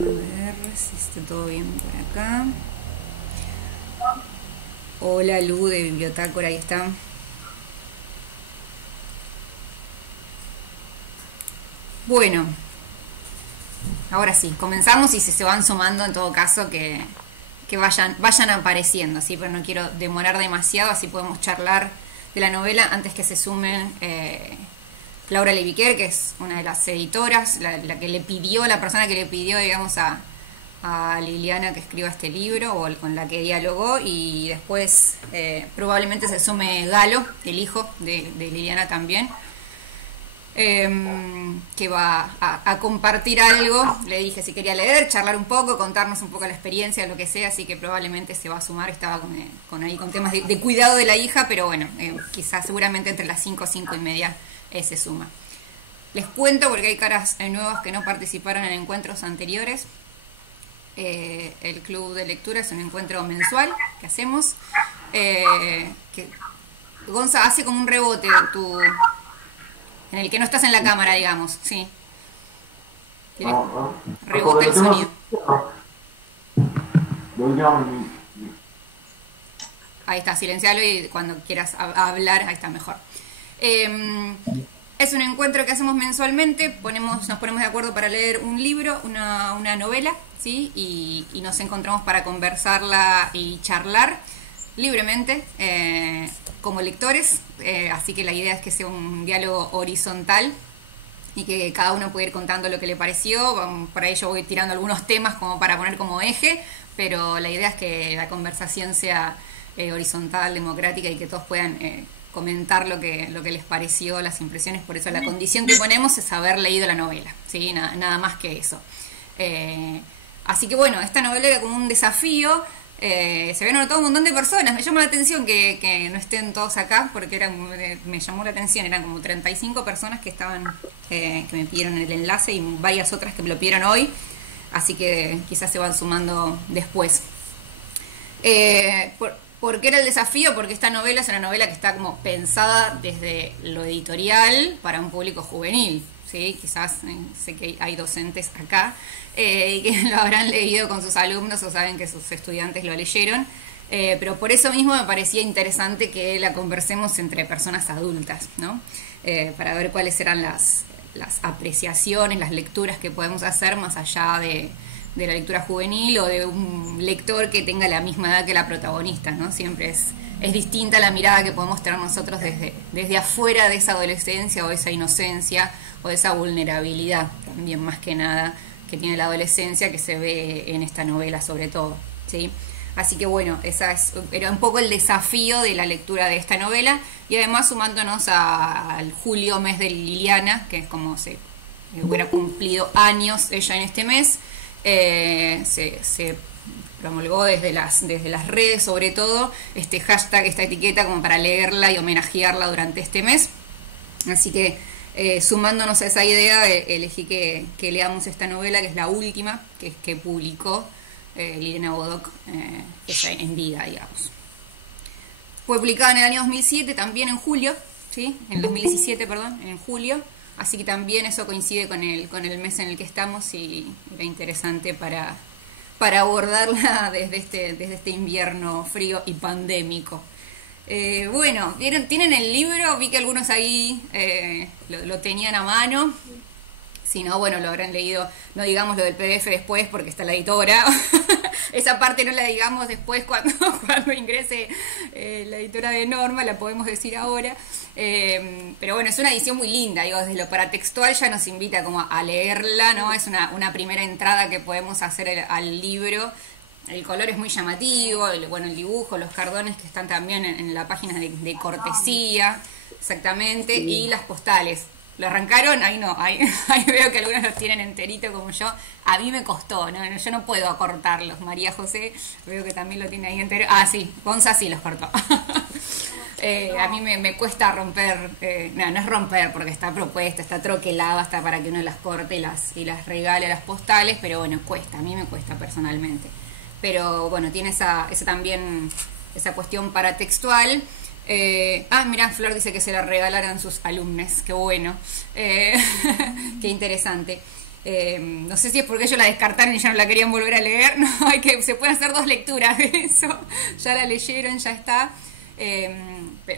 A ver si está todo bien por acá. Hola Lu de Bibliotecora, ahí está. Bueno, ahora sí, comenzamos y se van sumando en todo caso que vayan apareciendo, ¿sí? Pero no quiero demorar demasiado, así podemos charlar de la novela antes que se sumen Laura Leviquer, que es una de las editoras, la que le pidió, la persona que le pidió, digamos, a Liliana que escriba este libro, o con la que dialogó, y después probablemente se sume Galo, el hijo de Liliana también, que va a compartir algo. Le dije si quería leer, charlar un poco, contarnos un poco la experiencia, lo que sea, así que probablemente se va a sumar. Estaba con temas de cuidado de la hija, pero bueno, quizás seguramente entre las 5 y 5:30 se suma. Les cuento porque hay caras nuevas que no participaron en encuentros anteriores. El club de lectura es un encuentro mensual que hacemos, que Gonza hace como un rebote en el que no estás en la cámara, digamos, sí. Rebota el sonido. Ahí está, silencialo y cuando quieras hablar, ahí está mejor. Es un encuentro que hacemos mensualmente, nos ponemos de acuerdo para leer un libro, una novela, ¿sí? Y nos encontramos para conversarla y charlar libremente como lectores, así que la idea es que sea un diálogo horizontal y que cada uno pueda ir contando lo que le pareció. Por ahí yo voy tirando algunos temas como para poner como eje, pero la idea es que la conversación sea horizontal, democrática, y que todos puedan comentar lo que les pareció, las impresiones. Por eso la condición que ponemos es haber leído la novela, ¿sí? Nada más que eso. Así que bueno, esta novela era como un desafío. Se habían anotado un montón de personas. Me llama la atención que no estén todos acá, porque me llamó la atención. Eran como 35 personas que estaban, que me pidieron el enlace, y varias otras que me lo pidieron hoy, así que quizás se van sumando después. ¿Por qué era el desafío? Porque esta novela es una novela que está como pensada desde lo editorial para un público juvenil, ¿sí? Quizás sé que hay docentes acá y que lo habrán leído con sus alumnos o saben que sus estudiantes lo leyeron, pero por eso mismo me parecía interesante que la conversemos entre personas adultas, ¿no? Para ver cuáles eran las apreciaciones, las lecturas que podemos hacer más allá de la lectura juvenil o de un lector que tenga la misma edad que la protagonista, ¿no? Siempre es distinta la mirada que podemos tener nosotros desde afuera de esa adolescencia o de esa inocencia o de esa vulnerabilidad, también más que nada, que tiene la adolescencia, que se ve en esta novela sobre todo, ¿sí? Así que bueno, era un poco el desafío de la lectura de esta novela, y además sumándonos al julio, mes de Liliana, que es como se hubiera cumplido años ella en este mes. Se promulgó desde las redes, sobre todo, este hashtag, esta etiqueta, como para leerla y homenajearla durante este mes. Así que sumándonos a esa idea, elegí que leamos esta novela, que es la última que publicó Liliana Bodoc, ella en vida, digamos. Fue publicada en el año 2007, también en julio, ¿sí? En 2017, perdón, en julio. Así que también eso coincide con el mes en el que estamos, y era interesante para abordarla desde este invierno frío y pandémico. Bueno, ¿tienen el libro? Vi que algunos ahí lo tenían a mano. Si no, bueno, lo habrán leído. No digamos lo del PDF después porque está la editora. Esa parte no la digamos después cuando ingrese la editora de Norma, la podemos decir ahora. Pero bueno, es una edición muy linda, digo, desde lo paratextual ya nos invita como a leerla, ¿no? Es una primera entrada que podemos hacer al libro. El color es muy llamativo, el dibujo, los cardones que están también en la página de cortesía, exactamente, y las postales. ¿Lo arrancaron? Ahí no, ahí veo que algunos los tienen enterito como yo. A mí me costó, ¿no? Yo no puedo acortarlos. María José, veo que también lo tiene ahí entero. Ah, sí, Gonza sí los cortó. A mí me cuesta romper, no es romper porque está propuesta, está troquelada hasta para que uno las corte y las regale a las postales, pero bueno, cuesta, a mí me cuesta personalmente. Pero bueno, tiene esa también, esa cuestión paratextual. Mirá, Flor dice que se la regalaron sus alumnos, qué bueno, qué interesante. No sé si es porque ellos la descartaron y ya no la querían volver a leer. No, se pueden hacer 2 lecturas de eso. Ya la leyeron, ya está.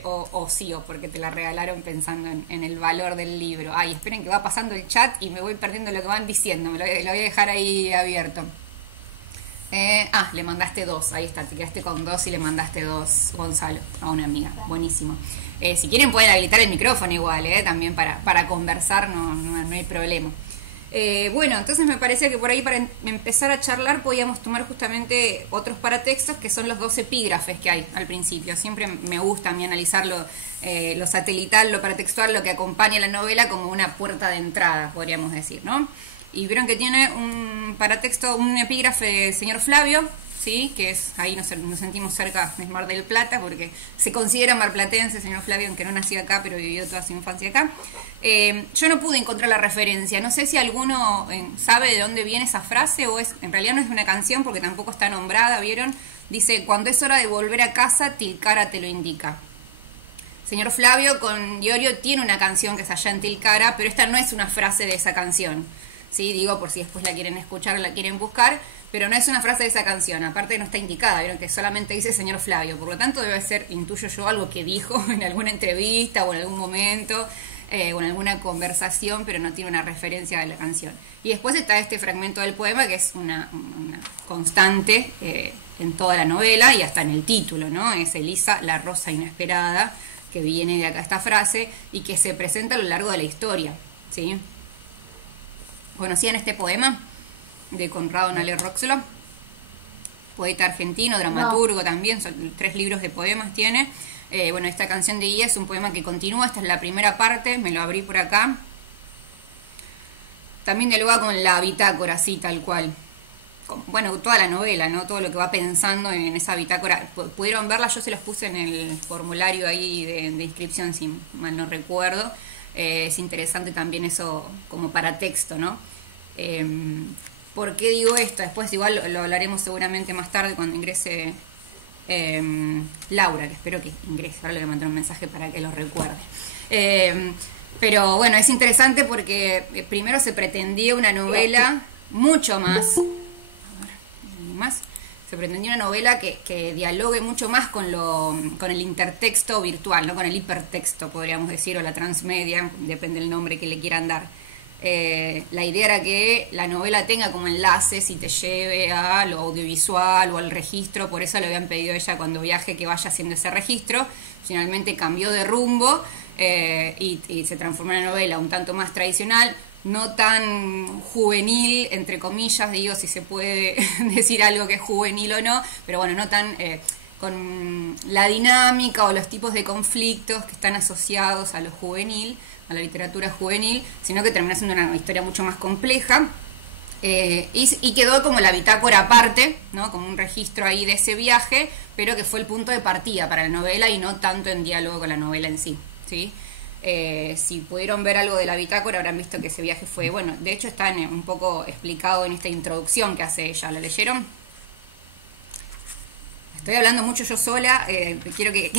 O sí, o porque te la regalaron pensando en el valor del libro. Ay, esperen que va pasando el chat y me voy perdiendo lo que van diciendo. Lo voy a dejar ahí abierto. Le mandaste 2, ahí está, te quedaste con 2 y le mandaste 2, Gonzalo, a una amiga, buenísimo. Si quieren pueden habilitar el micrófono igual, también para conversar, no hay problema. Bueno, entonces me parecía que por ahí para empezar a charlar podíamos tomar justamente otros paratextos que son los 2 epígrafes que hay al principio. Siempre me gusta a mí analizar lo satelital, lo paratextual, lo que acompaña la novela como una puerta de entrada, podríamos decir, ¿no? Y vieron que tiene un paratexto, un epígrafe del señor Flavio, ¿sí? Que es, ahí nos sentimos cerca de Mar del Plata, porque se considera marplatense el señor Flavio, aunque no nació acá, pero vivió toda su infancia acá. Yo no pude encontrar la referencia, no sé si alguno sabe de dónde viene esa frase, o en realidad no es una canción, porque tampoco está nombrada, ¿vieron? Dice, cuando es hora de volver a casa, Tilcara te lo indica. Señor Flavio con Iorio tiene una canción que es allá en Tilcara, pero esta no es una frase de esa canción. Sí, digo por si después la quieren escuchar o la quieren buscar, pero no es una frase de esa canción, aparte no está indicada, vieron que solamente dice señor Flavio, por lo tanto debe ser, intuyo yo, algo que dijo en alguna entrevista o en algún momento o en alguna conversación, pero no tiene una referencia de la canción. Y después está este fragmento del poema que es una constante en toda la novela y hasta en el título, ¿no? Es Elisa, la rosa inesperada, que viene de acá esta frase y que se presenta a lo largo de la historia, ¿sí? ¿Conocían este poema de Conrado Nale Roxlo? Poeta argentino, dramaturgo también, son 3 libros de poemas tiene. Bueno, esta canción de Guía es un poema que continúa, esta es la primera parte, me lo abrí por acá. También dialoga con la bitácora, así tal cual. Bueno, toda la novela, ¿no? Todo lo que va pensando en esa bitácora. Pudieron verla, yo se los puse en el formulario ahí de inscripción, si mal no recuerdo. Es interesante también eso como para texto, ¿no? ¿Por qué digo esto? Después igual lo hablaremos seguramente más tarde cuando ingrese Laura, que espero que ingrese. Ahora le voy a mandar un mensaje para que lo recuerde. Pero bueno, es interesante porque primero se pretendía una novela mucho más. Se pretendía una novela que dialogue mucho más con el intertexto virtual, ¿no? Con el hipertexto, podríamos decir, o la transmedia, depende del nombre que le quieran dar. La idea era que la novela tenga como enlaces y te lleve a lo audiovisual o al registro, por eso le habían pedido a ella cuando viaje que vaya haciendo ese registro. Finalmente cambió de rumbo y se transformó en una novela un tanto más tradicional, no tan juvenil, entre comillas, digo, si se puede decir algo que es juvenil o no, pero bueno, no tan con la dinámica o los tipos de conflictos que están asociados a lo juvenil, a la literatura juvenil, sino que termina siendo una historia mucho más compleja. Y quedó como la bitácora aparte, ¿no? Como un registro ahí de ese viaje, pero que fue el punto de partida para la novela y no tanto en diálogo con la novela en sí, ¿sí? Si pudieron ver algo de la bitácora habrán visto que ese viaje fue, bueno, de hecho está un poco explicado en esta introducción que hace ella. ¿La leyeron? Estoy hablando mucho yo sola, quiero que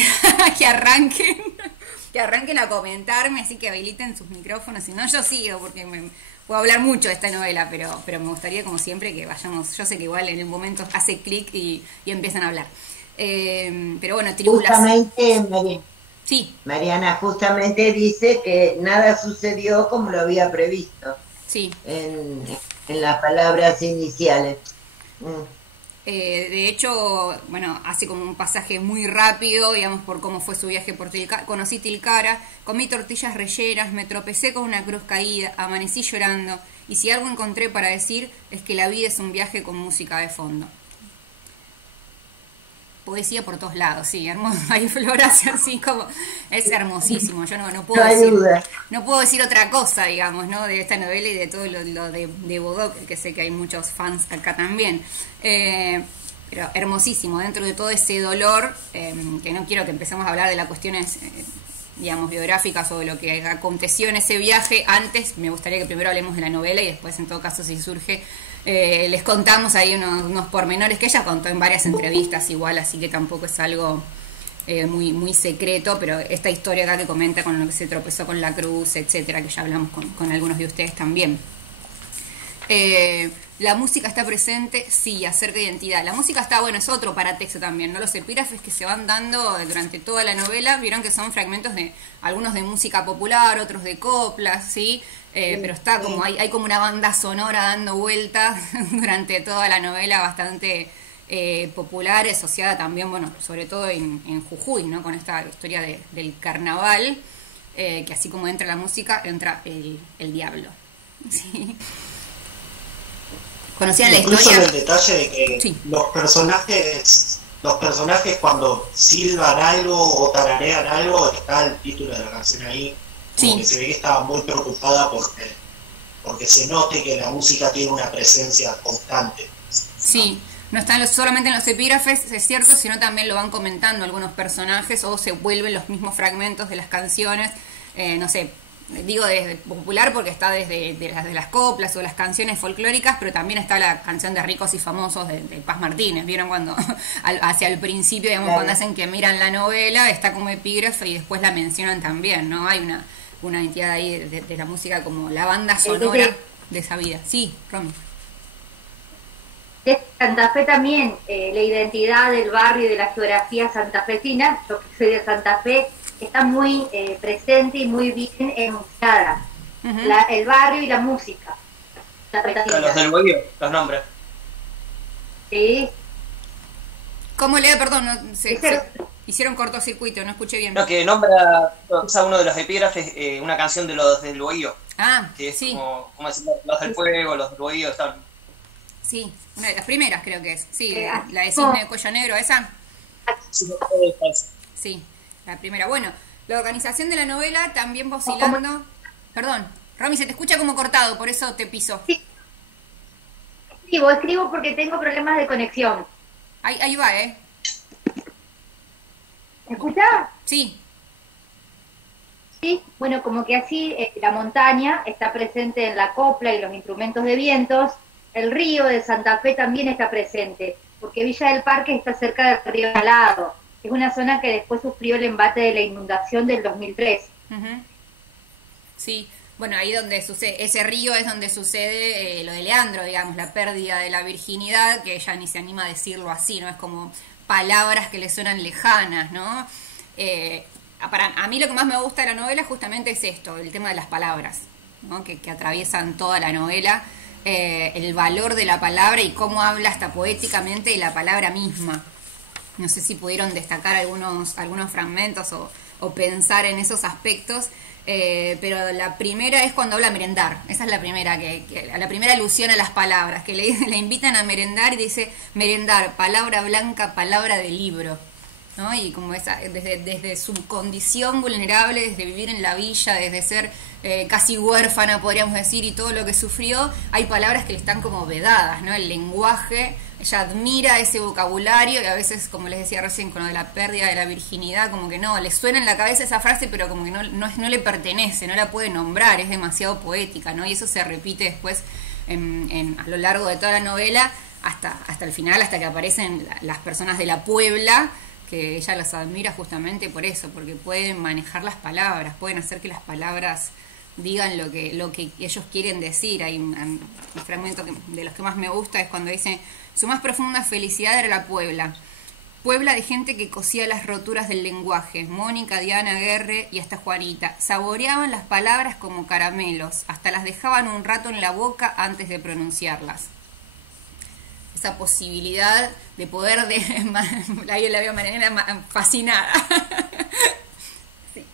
arranquen a comentarme, así que habiliten sus micrófonos, si no yo sigo porque puedo hablar mucho de esta novela, pero me gustaría como siempre que vayamos, yo sé que igual en el momento hace clic y empiezan a hablar. Pero bueno, tribulación. Justamente, Sí. Mariana, justamente dice que nada sucedió como lo había previsto Sí. en las palabras iniciales. Mm. De hecho, bueno, hace como un pasaje muy rápido, digamos, por cómo fue su viaje por Tilcara. Conocí Tilcara, comí tortillas rellenas, me tropecé con una cruz caída, amanecí llorando, y si algo encontré para decir es que la vida es un viaje con música de fondo. Poesía por todos lados, sí, hermoso. Hay floras así como, es hermosísimo. Yo no puedo No hay decir, duda. no puedo decir otra cosa, digamos, ¿no? De esta novela y de todo lo de Bodoc, que sé que hay muchos fans acá también. Pero hermosísimo, dentro de todo ese dolor, que no quiero que empecemos a hablar de las cuestiones, digamos, biográficas o de lo que aconteció en ese viaje. Antes me gustaría que primero hablemos de la novela y después, en todo caso, si surge, les contamos ahí unos pormenores que ella contó en varias entrevistas igual, así que tampoco es algo muy secreto, pero esta historia acá que comenta con lo que se tropezó con la cruz, etcétera, que ya hablamos con algunos de ustedes también. La música está presente, sí, acerca de identidad. La música está, bueno, es otro paratexto también, ¿no? Los epígrafes que se van dando durante toda la novela, vieron que son fragmentos de algunos de música popular, otros de coplas, ¿sí? Pero está como, hay como una banda sonora dando vueltas durante toda la novela bastante popular, asociada también, bueno, sobre todo en Jujuy, ¿no? Con esta historia del carnaval, que así como entra la música, entra el diablo. ¿Sí? ¿Conocían la Incluso historia? en el detalle de que Sí. los personajes cuando silban algo o tararean algo, está el título de la canción ahí, como Sí. que se ve que estaba muy preocupada porque se note que la música tiene una presencia constante. Sí, no están solamente en los epígrafes, es cierto, sino también lo van comentando algunos personajes o se vuelven los mismos fragmentos de las canciones, no sé, digo desde popular porque está desde de las coplas o las canciones folclóricas, pero también está la canción de Ricos y Famosos de Paz Martínez, ¿vieron cuando hacia el principio, digamos, Claro. cuando hacen que miran la novela, está como epígrafe y después la mencionan también, ¿no? Hay una entidad ahí de la música como la banda sonora de esa vida. Sí, Romy. De Santa Fe también, la identidad del barrio y de la geografía santafesina, yo que soy de Santa Fe, está muy presente y muy bien enunciada. Ujú. El barrio y la música. Los del Bohío, los nombres. Sí, ¿Cómo lea? Perdón, no, Ese- hicieron cortocircuito, no escuché bien. No, que nombra, usa uno de los epígrafes, una canción de los del Bohío, Ah, que es sí, como decir, los del fuego, los del Bohío, están. sí, una de las primeras creo que es. Sí, Ah, la de Cisne de Cuello Negro, esa. Sí, la primera. Bueno, la organización de la novela también va oscilando. Perdón, Romy, se te escucha como cortado, por eso te piso. escribo porque tengo problemas de conexión. Ahí va, ¿eh? ¿Me escuchás? Sí, Sí, bueno, como que así la montaña está presente en la copla y los instrumentos de vientos. El río de Santa Fe también está presente, porque Villa del Parque está cerca del río Salado. Es una zona que después sufrió el embate de la inundación del 2003. ujú. Sí. Bueno, ahí donde sucede, ese río es donde sucede lo de Leandro, digamos, la pérdida de la virginidad, que ella ni se anima a decirlo así, ¿no? Es como palabras que le suenan lejanas, ¿no? A mí lo que más me gusta de la novela justamente es esto, el tema de las palabras, ¿no? Que atraviesan toda la novela, el valor de la palabra y cómo habla hasta poéticamente de la palabra misma. No sé si pudieron destacar algunos fragmentos o pensar en esos aspectos, pero la primera es cuando habla merendar. Esa es la primera, la primera alusión a las palabras, que le invitan a merendar y dice merendar, palabra blanca, palabra de libro, ¿no? Y como esa, desde su condición vulnerable, desde vivir en la villa, desde ser casi huérfana, podríamos decir, y todo lo que sufrió, hay palabras que le están como vedadas, ¿no? El lenguaje, ella admira ese vocabulario y a veces, como les decía recién, con lo de la pérdida de la virginidad, como que no, le suena en la cabeza esa frase, pero como que no le pertenece, no la puede nombrar, es demasiado poética, ¿no? Y eso se repite después a lo largo de toda la novela, hasta el final, hasta que aparecen las personas de la Puebla, que ella las admira justamente por eso, porque pueden manejar las palabras, pueden hacer que las palabras digan lo que ellos quieren decir. Hay un fragmento de los que más me gusta, es cuando dice: su más profunda felicidad era la Puebla, Puebla de gente que cosía las roturas del lenguaje. Mónica, Diana, Guerre y hasta Juanita saboreaban las palabras como caramelos, hasta las dejaban un rato en la boca antes de pronunciarlas. Esa posibilidad de poder la veo Marianela fascinada. Sí.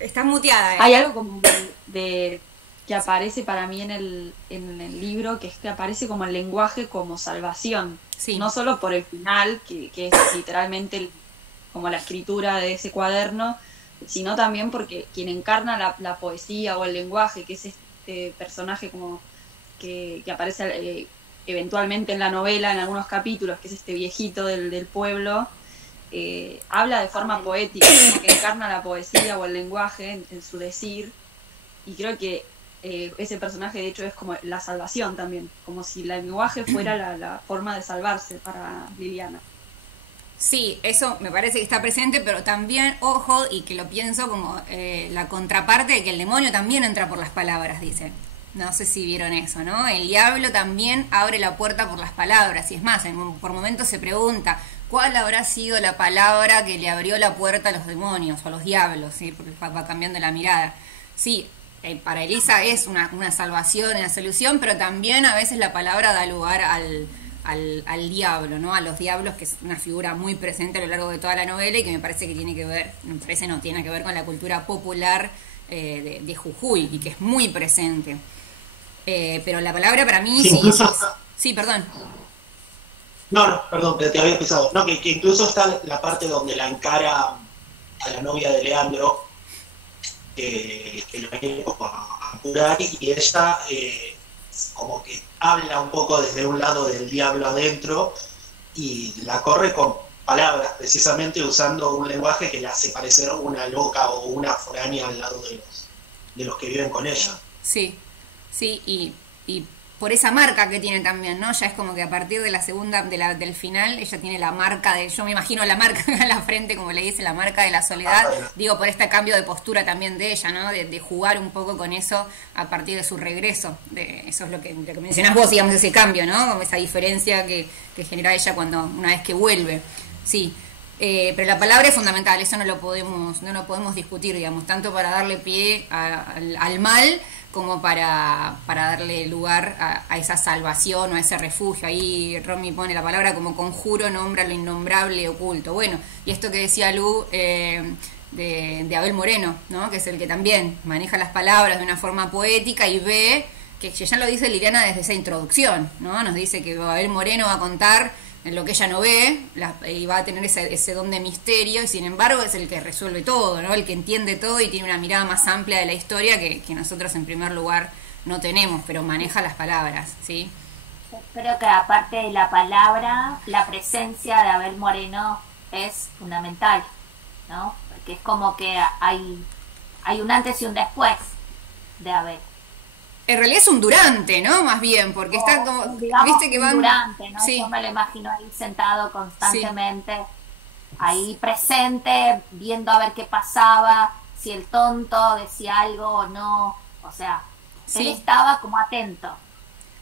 Está muteada. Hay algo como que aparece para mí en el libro, que es que aparece como el lenguaje como salvación. Sí. No solo por el final, que es literalmente como la escritura de ese cuaderno, sino también porque quien encarna la poesía o el lenguaje, que es este personaje como que aparece eventualmente en la novela, en algunos capítulos, que es este viejito del pueblo, habla de forma poética, como que encarna la poesía o el lenguaje en su decir, y creo que ese personaje de hecho es como la salvación también, como si el lenguaje fuera la forma de salvarse para Liliana. Sí, eso me parece que está presente, pero también, ojo, y que lo pienso como la contraparte de que el demonio también entra por las palabras, dice. No sé si vieron eso, ¿no? El diablo también abre la puerta por las palabras. Y es más, por momentos se pregunta, ¿cuál habrá sido la palabra que le abrió la puerta a los demonios o a los diablos? ¿Sí? Porque va cambiando la mirada. Sí, para Elisa es una salvación, una solución, pero también a veces la palabra da lugar al diablo, ¿no? A los diablos, que es una figura muy presente a lo largo de toda la novela y que me parece que tiene que ver, tiene que ver con la cultura popular de Jujuy y que es muy presente. Pero la palabra para mí... Sí, Sí, incluso sí, perdón. No, perdón, te había empezado. No, que incluso está la parte donde la encara a la novia de Leandro, que lo viene a curar, y ella como que habla un poco desde un lado del diablo adentro y la corre con palabras, precisamente usando un lenguaje que la hace parecer una loca o una foránea al lado de los que viven con ella. Sí, sí, y por esa marca que tiene también, ¿no? Ya es como que a partir de la segunda, del final, ella tiene la marca yo me imagino la marca en la frente, como le dice, la marca de la soledad, digo, por este cambio de postura también de ella, ¿no? De jugar un poco con eso a partir de su regreso, eso es lo que mencionás vos, digamos, ese cambio, ¿no? Como esa diferencia que genera ella una vez que vuelve, sí. Pero la palabra es fundamental, eso no lo podemos discutir, digamos, tanto para darle pie al mal como para darle lugar a esa salvación o a ese refugio. Ahí Romy pone la palabra como conjuro, nombra lo innombrable, oculto. Bueno, y esto que decía Lu de Abel Moreno, ¿no? Que es el que también maneja las palabras de una forma poética y ve, que ya lo dice Liliana desde esa introducción, ¿no? Nos dice que Abel Moreno va a contar en lo que ella no ve, y va a tener ese don de misterio, y sin embargo es el que resuelve todo, ¿no? El que entiende todo y tiene una mirada más amplia de la historia que nosotros en primer lugar no tenemos, pero maneja las palabras, ¿sí? Yo creo que aparte de la palabra, la presencia de Abel Moreno es fundamental, ¿no? Porque es como que hay un antes y un después de Abel. En realidad es un durante, ¿no? Más bien, porque está como... Digamos, viste que van... durante, ¿no? Sí. Yo me lo imagino ahí sentado constantemente, ahí presente, viendo a ver qué pasaba, si el tonto decía algo o no. O sea, él estaba como atento.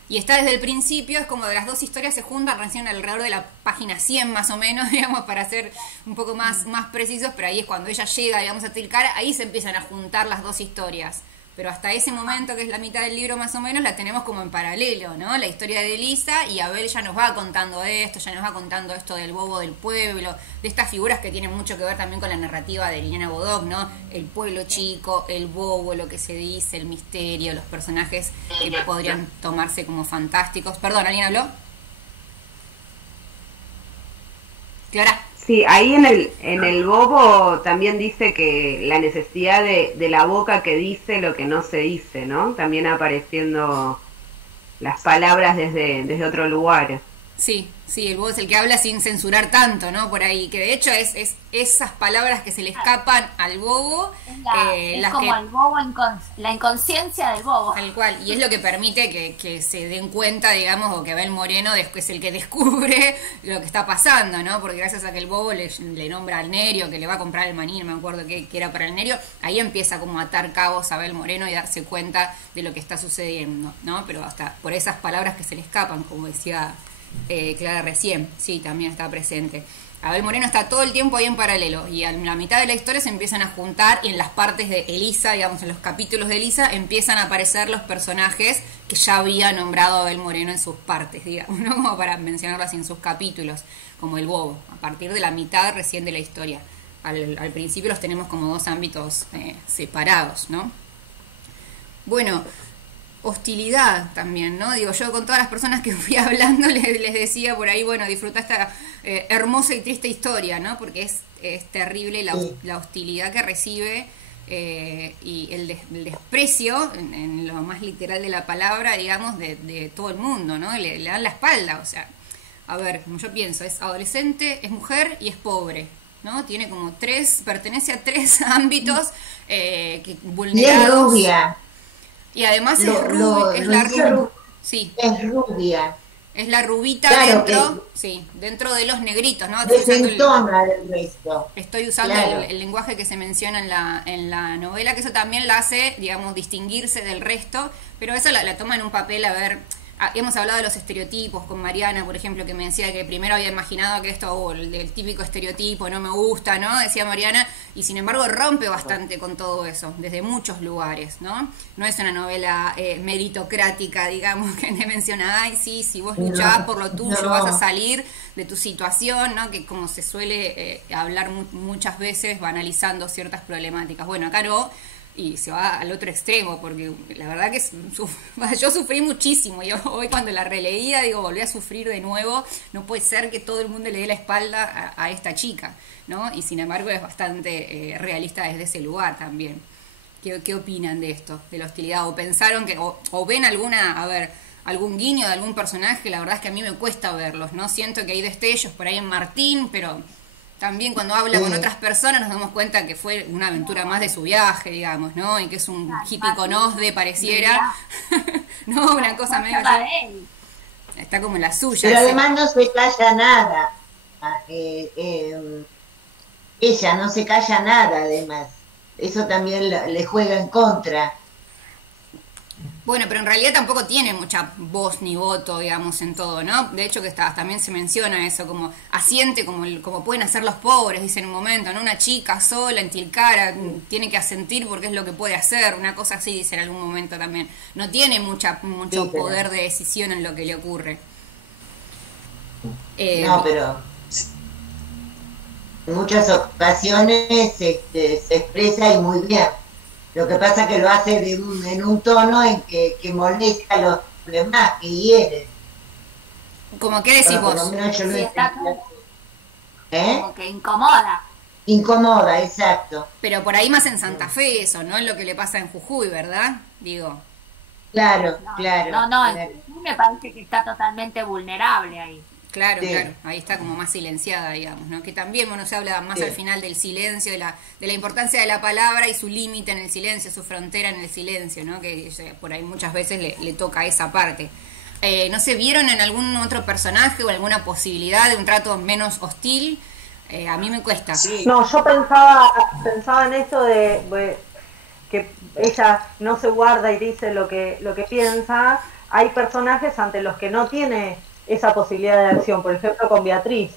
Y está desde el principio, es como de las dos historias se juntan recién alrededor de la página 100 más o menos, digamos, para ser un poco más precisos, pero ahí es cuando ella llega, digamos, a Tilcara, ahí se empiezan a juntar las dos historias. Pero hasta ese momento, que es la mitad del libro más o menos, la tenemos como en paralelo, ¿no? La historia de Elisa, y Abel ya nos va contando esto, ya nos va contando esto del bobo del pueblo, de estas figuras que tienen mucho que ver también con la narrativa de Liliana Bodoc, ¿no? El pueblo chico, el bobo, lo que se dice, el misterio, los personajes que podrían tomarse como fantásticos. Perdón, ¿alguien habló? Clara. Sí, ahí en el bobo también dice que la necesidad de la boca que dice lo que no se dice, ¿no? También apareciendo las palabras desde otro lugar. Sí, el bobo es el que habla sin censurar tanto, ¿no? Por ahí, que de hecho es esas palabras que se le escapan al bobo. Es como el bobo, la inconsciencia del bobo. Tal cual, y es lo que permite que se den cuenta, digamos, o que Abel Moreno es el que descubre lo que está pasando, ¿no? Porque gracias a que el bobo le nombra al Nerio, que le va a comprar el maní, no me acuerdo qué era para el Nerio, ahí empieza como a atar cabos a Abel Moreno y darse cuenta de lo que está sucediendo, ¿no? Pero hasta por esas palabras que se le escapan, como decía Clara recién, sí, también está presente. Abel Moreno está todo el tiempo ahí en paralelo, y a la mitad de la historia se empiezan a juntar, y en las partes de Elisa, digamos, en los capítulos de Elisa, empiezan a aparecer los personajes que ya había nombrado Abel Moreno en sus partes, digamos, ¿no? Como para mencionarlo así en sus capítulos, como el bobo, a partir de la mitad recién de la historia. Al principio los tenemos como dos ámbitos separados, ¿no? Bueno, hostilidad también, ¿no? Digo, yo con todas las personas que fui hablando les decía por ahí, bueno, disfruta esta hermosa y triste historia, ¿no? Porque es terrible la hostilidad que recibe y el desprecio, en lo más literal de la palabra, digamos, de todo el mundo, ¿no? Le dan la espalda, o sea, a ver, como yo pienso, es adolescente, es mujer y es pobre, ¿no? Tiene como pertenece a tres ámbitos vulnerados. Y es rubia. Y además es rubia. Sí. Es rubia. Es la rubita Claro dentro, sí, dentro de los negritos, ¿no? Estoy usando desentona del resto. Estoy usando Claro. el lenguaje que se menciona en la novela, que eso también la hace, digamos, distinguirse del resto, pero eso la toma en un papel, a ver, hemos hablado de los estereotipos con Mariana, por ejemplo, que me decía que primero había imaginado que esto, el típico estereotipo, no me gusta, ¿no? Decía Mariana, y sin embargo rompe bastante con todo eso, desde muchos lugares, ¿no? No es una novela meritocrática, digamos, que te menciona, ay, sí, si vos luchabas por lo tuyo, no. vas a salir de tu situación, ¿no? Que como se suele hablar muchas veces, banalizando ciertas problemáticas. Bueno, acá no, y se va al otro extremo, porque la verdad que yo sufrí muchísimo. Yo hoy cuando la releía, digo, volví a sufrir de nuevo. No puede ser que todo el mundo le dé la espalda a esta chica, ¿no? Y sin embargo es bastante realista desde ese lugar también. ¿Qué opinan de esto, de la hostilidad? ¿O pensaron que, o ven algún guiño de algún personaje? La verdad es que a mí me cuesta verlos, ¿no? Siento que hay destellos por ahí en Martín, pero también cuando habla con otras personas nos damos cuenta que fue una aventura más de su viaje, digamos, ¿no? Y que es un hippie con osde, pareciera. No, una cosa medio... Está como la suya. Pero además no se calla nada. Ella no se calla nada, además. Eso también le juega en contra. Bueno, pero en realidad tampoco tiene mucha voz ni voto, digamos, en todo, ¿no? De hecho que también se menciona eso, como asiente como pueden hacer los pobres, dice en un momento, ¿no? Una chica sola en Tilcara tiene que asentir porque es lo que puede hacer, una cosa así dice en algún momento también. No tiene mucho poder de decisión en lo que le ocurre. No, pero en muchas ocasiones se expresa y muy bien. Lo que pasa es que lo hace en un tono en que molesta a los demás, que hiere. ¿Cómo qué decís vos? Por lo menos yo lo Sí, está ¿Eh? como que incomoda. Incomoda, exacto. Pero por ahí más en Santa Fe eso, ¿no? Es lo que le pasa en Jujuy, ¿verdad? Digo. Claro, No, claro. no, claro. a mí me parece que está totalmente vulnerable ahí. Claro, Sí. claro, ahí está como más silenciada, digamos, ¿no? Que también, bueno, se habla más Sí. al final del silencio, de la importancia de la palabra y su límite en el silencio, su frontera en el silencio, ¿no? Que por ahí muchas veces le toca esa parte. ¿No se vieron en algún otro personaje o alguna posibilidad de un trato menos hostil? A mí me cuesta. Sí. No, yo pensaba en eso de que ella no se guarda y dice lo que piensa. Hay personajes ante los que no tiene esa posibilidad de acción, por ejemplo con Beatriz,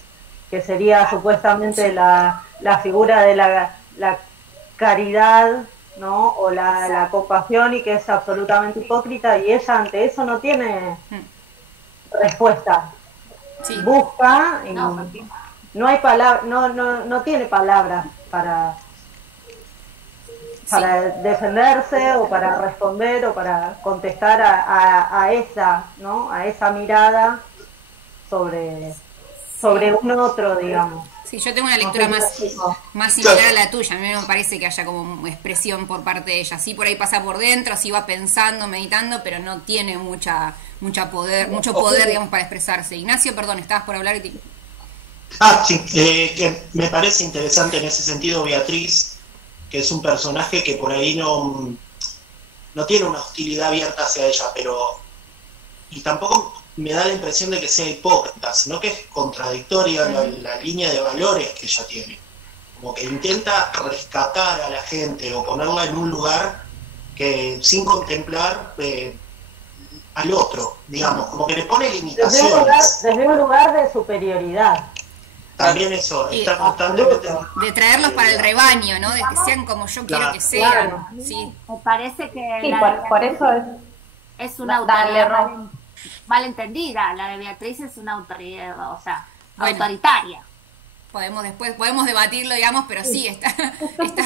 que sería supuestamente la figura de la caridad, ¿no? O la compasión, y que es absolutamente hipócrita, y ella ante eso no tiene respuesta. Sí. Busca y No, porque no hay palabras, no tiene palabras para defenderse o para responder o para contestar a esa, ¿no? A esa mirada sobre un otro, digamos. Sí, yo tengo una lectura más similar a la tuya. A mí no me parece que haya como expresión por parte de ella. Sí, por ahí pasa por dentro, sí va pensando, meditando, pero no tiene mucho poder, digamos, para expresarse. Ignacio, perdón, estabas por hablar. Sí, que me parece interesante en ese sentido Beatriz, que es un personaje que por ahí no tiene una hostilidad abierta hacia ella, y tampoco me da la impresión de que sea hipócrita, sino que es contradictoria la línea de valores que ella tiene. Como que intenta rescatar a la gente o ponerla en un lugar que sin contemplar al otro, digamos, como que le pone limitaciones. Desde un lugar de superioridad. También eso, Sí, está constantemente... De traerlos para el rebaño, ¿no? De que sean como yo quiero que sean. Claro. Sí. me parece que Sí, la por eso es una darle autoridad malentendida. La de Beatriz es una autoridad, o sea, Bueno. autoritaria. Podemos debatirlo, digamos, pero sí, está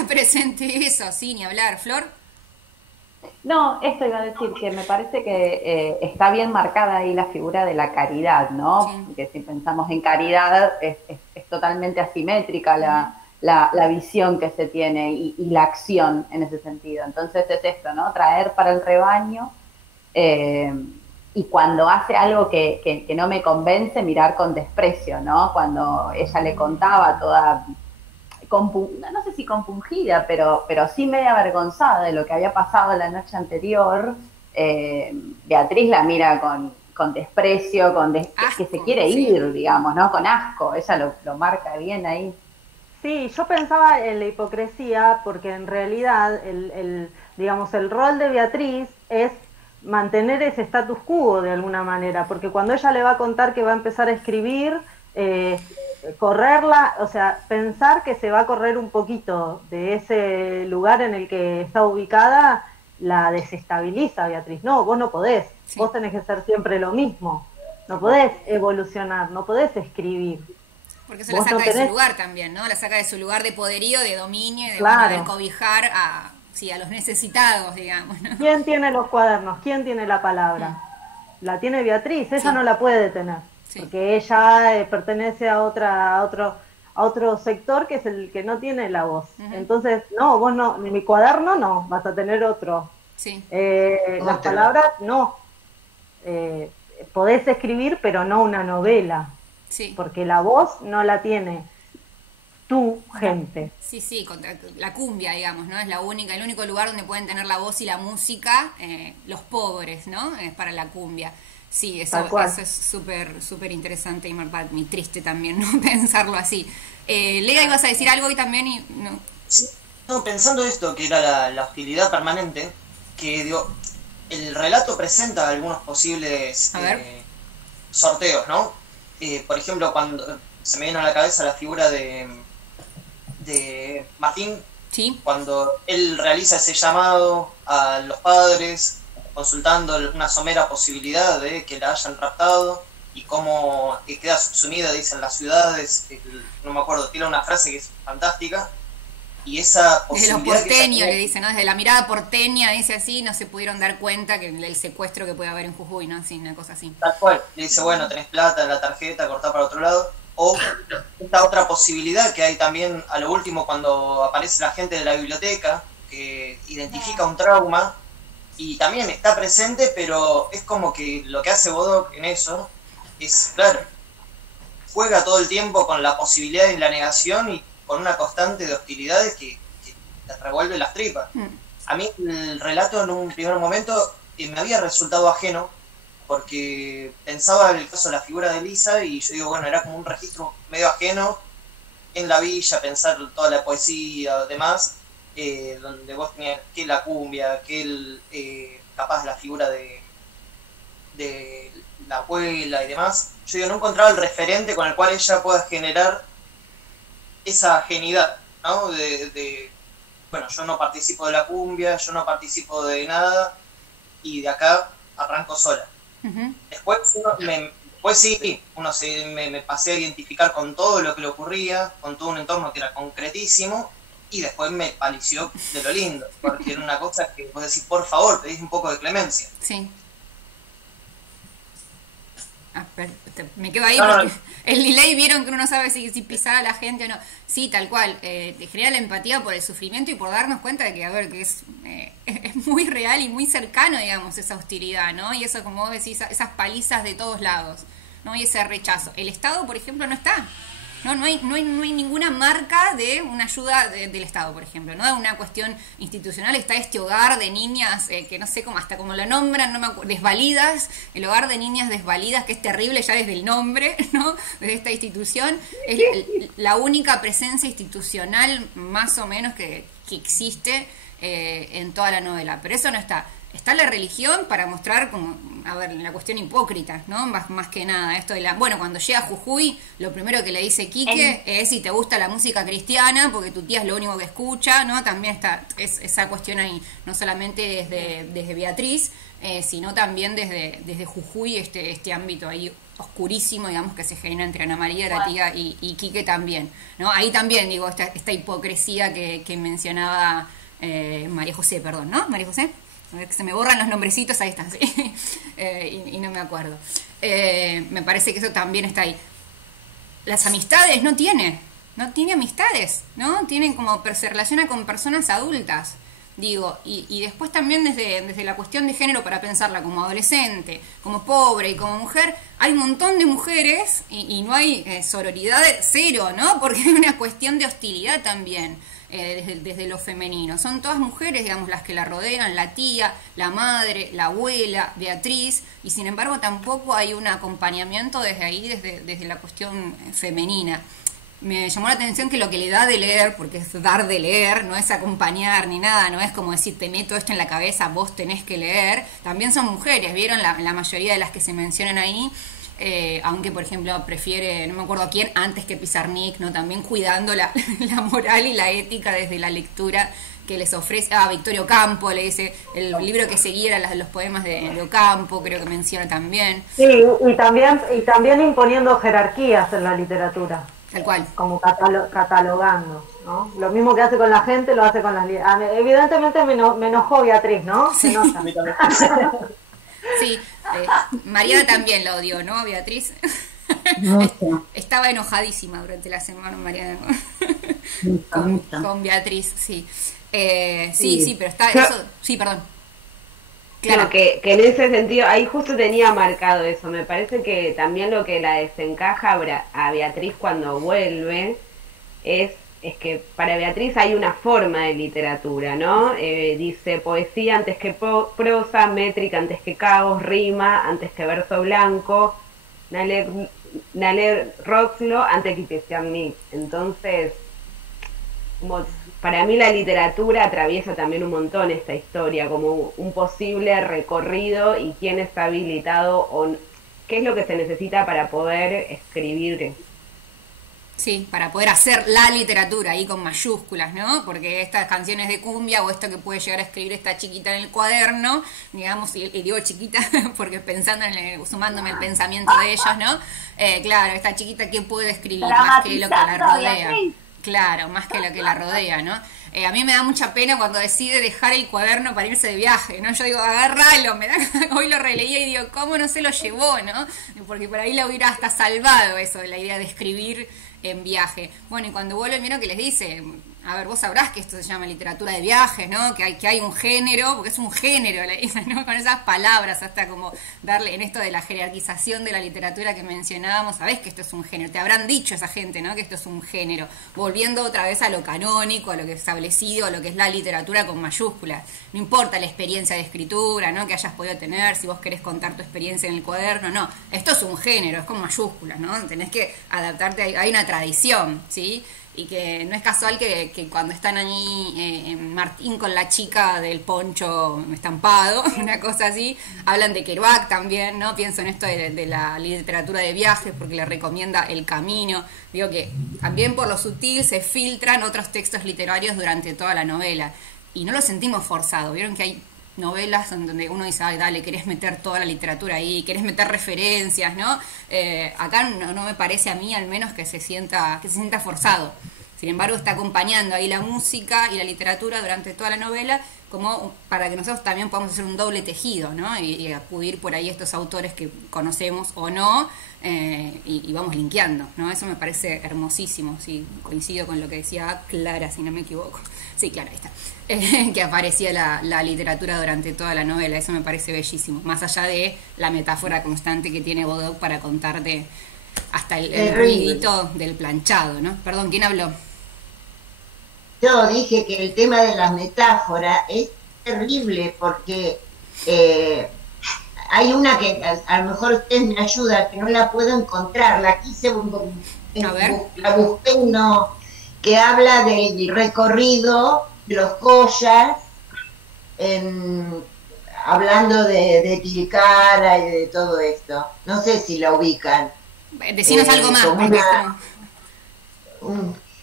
presente eso, sí, ni hablar. ¿Flor? No, esto iba a decir que me parece que está bien marcada ahí la figura de la caridad, ¿no? Sí. Que si pensamos en caridad es totalmente asimétrica la visión que se tiene y la acción en ese sentido. Entonces es esto, ¿no? Traer para el rebaño y cuando hace algo que no me convence, mirar con desprecio, ¿no? Cuando ella le contaba toda... no sé si compungida, pero sí media avergonzada de lo que había pasado la noche anterior, Beatriz la mira con con desprecio, Asco, que se quiere sí. ir, digamos, ¿no? Con asco, ella lo marca bien ahí. Sí, yo pensaba en la hipocresía porque en realidad digamos, el rol de Beatriz es mantener ese status quo de alguna manera, porque cuando ella le va a contar que va a empezar a escribir, correrla, o sea, pensar que se va a correr un poquito de ese lugar en el que está ubicada, la desestabiliza a Beatriz. No, vos no podés, Sí. vos tenés que ser siempre lo mismo, no podés evolucionar, no podés escribir. Porque eso la Vos saca no de su tenés- lugar también, ¿no? La saca de su lugar de poderío, de dominio y de, Claro. bueno, de cobijar a los necesitados, digamos, ¿no? ¿Quién tiene los cuadernos? ¿Quién tiene la palabra? La tiene Beatriz, ella Sí. no la puede tener, Sí. porque ella pertenece a otro sector que es el que no tiene la voz. Ujú. Entonces, no, vos no, en mi cuaderno no, vas a tener otro. Sí. Las palabras no. Podés escribir, pero no una novela, Sí. porque la voz no la tiene tu gente. Sí, sí, contra la cumbia, digamos, ¿no? Es el único lugar donde pueden tener la voz y la música los pobres, ¿no? Para la cumbia. Sí, Tal cual. eso es súper, súper interesante y muy triste también, ¿no? Pensarlo así. Lega, ibas a decir algo hoy también y... No. Sí, no, pensando esto, que era la hostilidad permanente, que digo, el relato presenta algunos posibles A ver. sorteos, ¿no? Por ejemplo, cuando se me viene a la cabeza la figura de Martín, Sí. cuando él realiza ese llamado a los padres, consultando una somera posibilidad de que la hayan raptado, y cómo queda subsumida, dicen las ciudades, no me acuerdo, tiene una frase que es fantástica, y esa Desde lo posibilidad que ella porteño, tiene- le dice, ¿no? Desde la mirada porteña, dice así, no se pudieron dar cuenta que el secuestro que puede haber en Jujuy, ¿no? Sí, una cosa así. Tal cual, le dice, bueno, tenés plata en la tarjeta, cortá para otro lado. O esta otra posibilidad que hay también a lo último cuando aparece la gente de la biblioteca, que identifica un trauma, y también está presente, pero es como que lo que hace Bodoc en eso es, claro, juega todo el tiempo con la posibilidad y la negación y con una constante de hostilidades que te revuelve las tripas. Mm. A mí el relato en un primer momento me había resultado ajeno, porque pensaba en el caso de la figura de Elisa y yo digo, bueno, era como un registro medio ajeno en la villa, pensar toda la poesía, demás, donde vos tenías que la cumbia, que capaz la figura de la abuela y demás. Yo digo, no encontraba el referente con el cual ella pueda generar esa ajenidad, ¿no? Bueno, yo no participo de la cumbia, yo no participo de nada, y de acá arranco sola. Ujú. Después me pasé a identificar con todo lo que le ocurría, con todo un entorno que era concretísimo, y después me palició de lo lindo, porque era una cosa que vos decís, por favor, pedís un poco de clemencia. Sí. Me quedo ahí No, porque no. el delay, vieron que uno no sabe si pisar a la gente o no. Sí, tal cual. Te genera la empatía por el sufrimiento y por darnos cuenta de que, a ver, que es muy real y muy cercano, digamos, esa hostilidad, ¿no? Y eso, como vos decís, esas palizas de todos lados, ¿no? Y ese rechazo. El Estado, por ejemplo, no está. No hay ninguna marca de una ayuda del Estado, por ejemplo, ¿no? Una cuestión institucional. Está este hogar de niñas, que no sé cómo, hasta como lo nombran, no me acuerdo, desvalidas, el hogar de niñas desvalidas, que es terrible ya desde el nombre, ¿no? Desde esta institución. Es la única presencia institucional, más o menos, que existe en toda la novela. Pero eso no está. Está la religión para mostrar como, a ver, la cuestión hipócrita, ¿no? Más que nada, esto de bueno, cuando llega a Jujuy, lo primero que le dice Quique es si te gusta la música cristiana, porque tu tía es lo único que escucha, ¿no? También está esa cuestión ahí, no solamente desde Beatriz, sino también desde Jujuy, este ámbito ahí oscurísimo, digamos, que se genera entre Ana María, la tía, y Quique también, ¿no? Ahí también, digo, esta hipocresía que mencionaba María José, perdón, ¿no? María José. A ver, que se me borran los nombrecitos, ahí están, ¿sí? Y no me acuerdo. Me parece que eso también está ahí. Las amistades no tiene amistades, ¿no? Tienen como, se relaciona con personas adultas, digo, y después también desde la cuestión de género, para pensarla como adolescente, como pobre y como mujer, hay un montón de mujeres y no hay sororidad cero, ¿no? Porque hay una cuestión de hostilidad también. desde lo femenino. Son todas mujeres, digamos, las que la rodean, la tía, la madre, la abuela, Beatriz, y sin embargo tampoco hay un acompañamiento desde ahí, desde la cuestión femenina. Me llamó la atención que lo que le da de leer, porque es dar de leer, no es acompañar ni nada, no es como decir te meto esto en la cabeza, vos tenés que leer, también son mujeres, ¿vieron? La mayoría de las que se mencionan ahí, aunque por ejemplo prefiere, no me acuerdo quién, antes que Pizarnik, ¿no? También cuidando la moral y la ética desde la lectura que les ofrece. Victorio Ocampo le dice, el libro que seguía era los poemas de Ocampo, creo que menciona también. Sí, y también imponiendo jerarquías en la literatura. Tal cual. Como catalogando, ¿no? Lo mismo que hace con la gente, lo hace con las... Evidentemente me enojó Beatriz, ¿no? Sí. Sí, Mariana también la odió, ¿no, Beatriz? Mucho. Estaba enojadísima durante la semana, Mariana, Mucho. con Beatriz, sí. Sí, pero está... Eso, sí, perdón. Claro, no, que en ese sentido, ahí justo tenía marcado eso. Me parece que también lo que la desencaja a Beatriz cuando vuelve es que para Beatriz hay una forma de literatura, ¿no? Dice poesía antes que prosa, métrica antes que caos, rima antes que verso blanco, Naler Roxlo antes que Pizarnik. Entonces, para mí la literatura atraviesa también un montón esta historia, como un posible recorrido y quién está habilitado o qué es lo que se necesita para poder escribir. Sí, para poder hacer la literatura ahí con mayúsculas, ¿no? Porque estas canciones de cumbia o esto que puede llegar a escribir esta chiquita en el cuaderno, digamos, y digo chiquita porque pensando sumándome el pensamiento de ellos, ¿no? Claro, esta chiquita que puede escribir más que lo que la rodea. Claro, más que lo que la rodea, ¿no? A mí me da mucha pena cuando decide dejar el cuaderno para irse de viaje, ¿no? Yo digo, agárralo, hoy lo releí y digo, ¿cómo no se lo llevó, no? Porque por ahí la hubiera hasta salvado eso, la idea de escribir en viaje. Bueno, y cuando vuelve, mira que les dice, a ver, vos sabrás que esto se llama literatura de viajes, ¿no? Que hay un género, porque es un género, le dicen, ¿no? Con esas palabras, hasta como darle en esto de la jerarquización de la literatura que mencionábamos, sabés que esto es un género, te habrán dicho esa gente, ¿no? Que esto es un género, volviendo otra vez a lo canónico, a lo que es establecido, a lo que es la literatura con mayúsculas. No importa la experiencia de escritura, ¿no? Que hayas podido tener, si vos querés contar tu experiencia en el cuaderno, no, esto es un género, es con mayúsculas, ¿no? Tenés que adaptarte, hay una tradición, ¿sí? Y que no es casual que cuando están ahí en Martín con la chica del poncho estampado, una cosa así, hablan de Kerouac también, ¿no? Pienso en esto de la literatura de viajes porque le recomienda El Camino. Digo que también por lo sutil se filtran otros textos literarios durante toda la novela. Y no lo sentimos forzado. Vieron que hay novelas en donde uno dice, ay, dale, querés meter toda la literatura ahí, querés meter referencias, ¿no? Acá no me parece a mí al menos que se sienta forzado. Sin embargo, está acompañando ahí la música y la literatura durante toda la novela, como para que nosotros también podamos hacer un doble tejido, ¿no? Y acudir por ahí a estos autores que conocemos o no, y vamos linkeando, ¿no? Eso me parece hermosísimo, sí, coincido con lo que decía Clara, si no me equivoco. Sí, Clara, ahí está. Que aparecía la literatura durante toda la novela, eso me parece bellísimo, más allá de la metáfora constante que tiene Bodoc para contarte hasta el ruidito del planchado, ¿no? Perdón, ¿quién habló? Yo dije que el tema de las metáforas es terrible porque hay una que a lo mejor usted me ayuda, que no la puedo encontrar, la quise, la busqué uno que habla del recorrido de los Goyas, hablando de Tilcara y de todo esto. No sé si la ubican. Decinos algo más.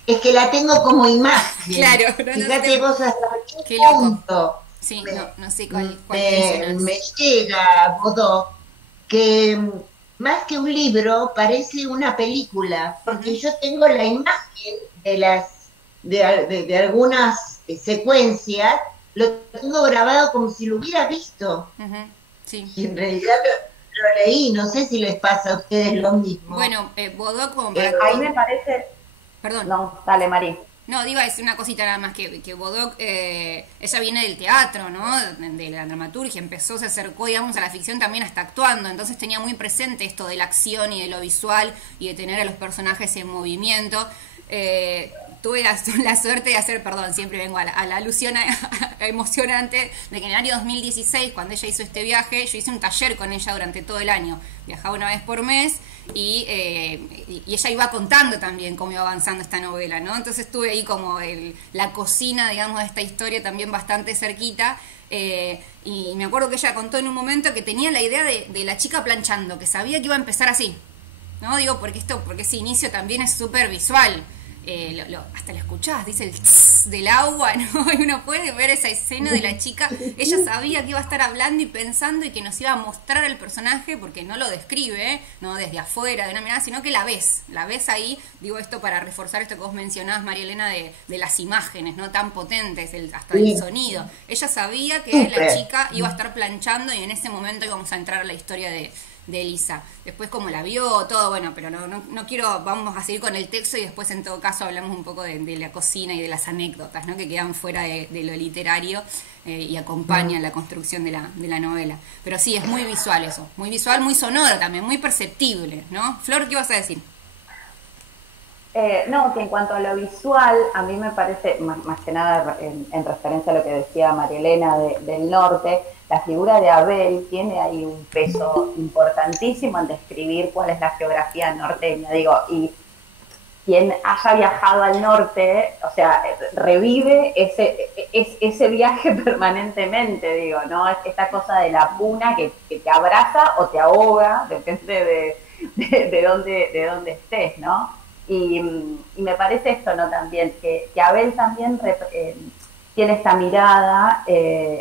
Es que la tengo como imagen. Claro. Fíjate vos hasta qué punto. Sí, no sé cuál me llega, Bodoc, que más que un libro parece una película, porque yo tengo la imagen de algunas secuencias, lo tengo grabado como si lo hubiera visto. Sí. Y en realidad lo leí, no sé si les pasa a ustedes lo mismo. Bueno, Bodoc como ahí me parece... Perdón. No, dale, Mari. No, digo, es una cosita nada más que Bodoc, ella viene del teatro, ¿no? De la dramaturgia, se acercó, digamos, a la ficción también hasta actuando, entonces tenía muy presente esto de la acción y de lo visual y de tener a los personajes en movimiento. tuve la suerte de hacer, perdón, siempre vengo a la alusión emocionante, de que en el año 2016, cuando ella hizo este viaje, yo hice un taller con ella durante todo el año. Viajaba una vez por mes y ella iba contando también cómo iba avanzando esta novela, ¿no? Entonces tuve ahí como la cocina, digamos, de esta historia también bastante cerquita. Y me acuerdo que ella contó en un momento que tenía la idea de la chica planchando, que sabía que iba a empezar así, ¿no? Digo, porque ese inicio también es súper visual. Hasta lo escuchás, dice el tss del agua, ¿no? Y uno puede ver esa escena de la chica. Ella sabía que iba a estar hablando y pensando y que nos iba a mostrar el personaje, porque no lo describe, no desde afuera, de una mirada, sino que la ves ahí. Digo esto para reforzar esto que vos mencionabas, María Elena, de las imágenes, ¿no? Tan potentes, hasta del sonido. Ella sabía que la chica iba a estar planchando y en ese momento íbamos a entrar a la historia de Elisa. Después como la vio, todo, bueno, pero no quiero, vamos a seguir con el texto y después en todo caso hablamos un poco de la cocina y de las anécdotas, ¿no? Que quedan fuera de lo literario y acompañan la construcción de la novela. Pero sí, es muy visual eso, muy visual, muy sonoro también, muy perceptible, ¿no? Flor, ¿qué vas a decir? No, que en cuanto a lo visual, a mí me parece, más que nada en referencia a lo que decía María Elena del norte, la figura de Abel tiene ahí un peso importantísimo en describir cuál es la geografía norteña, digo, y quien haya viajado al norte, o sea, revive ese viaje permanentemente, digo, ¿no? Esta cosa de la puna que te abraza o te ahoga, depende de dónde estés, ¿no? Y me parece esto, ¿no? También, que Abel también tiene esta mirada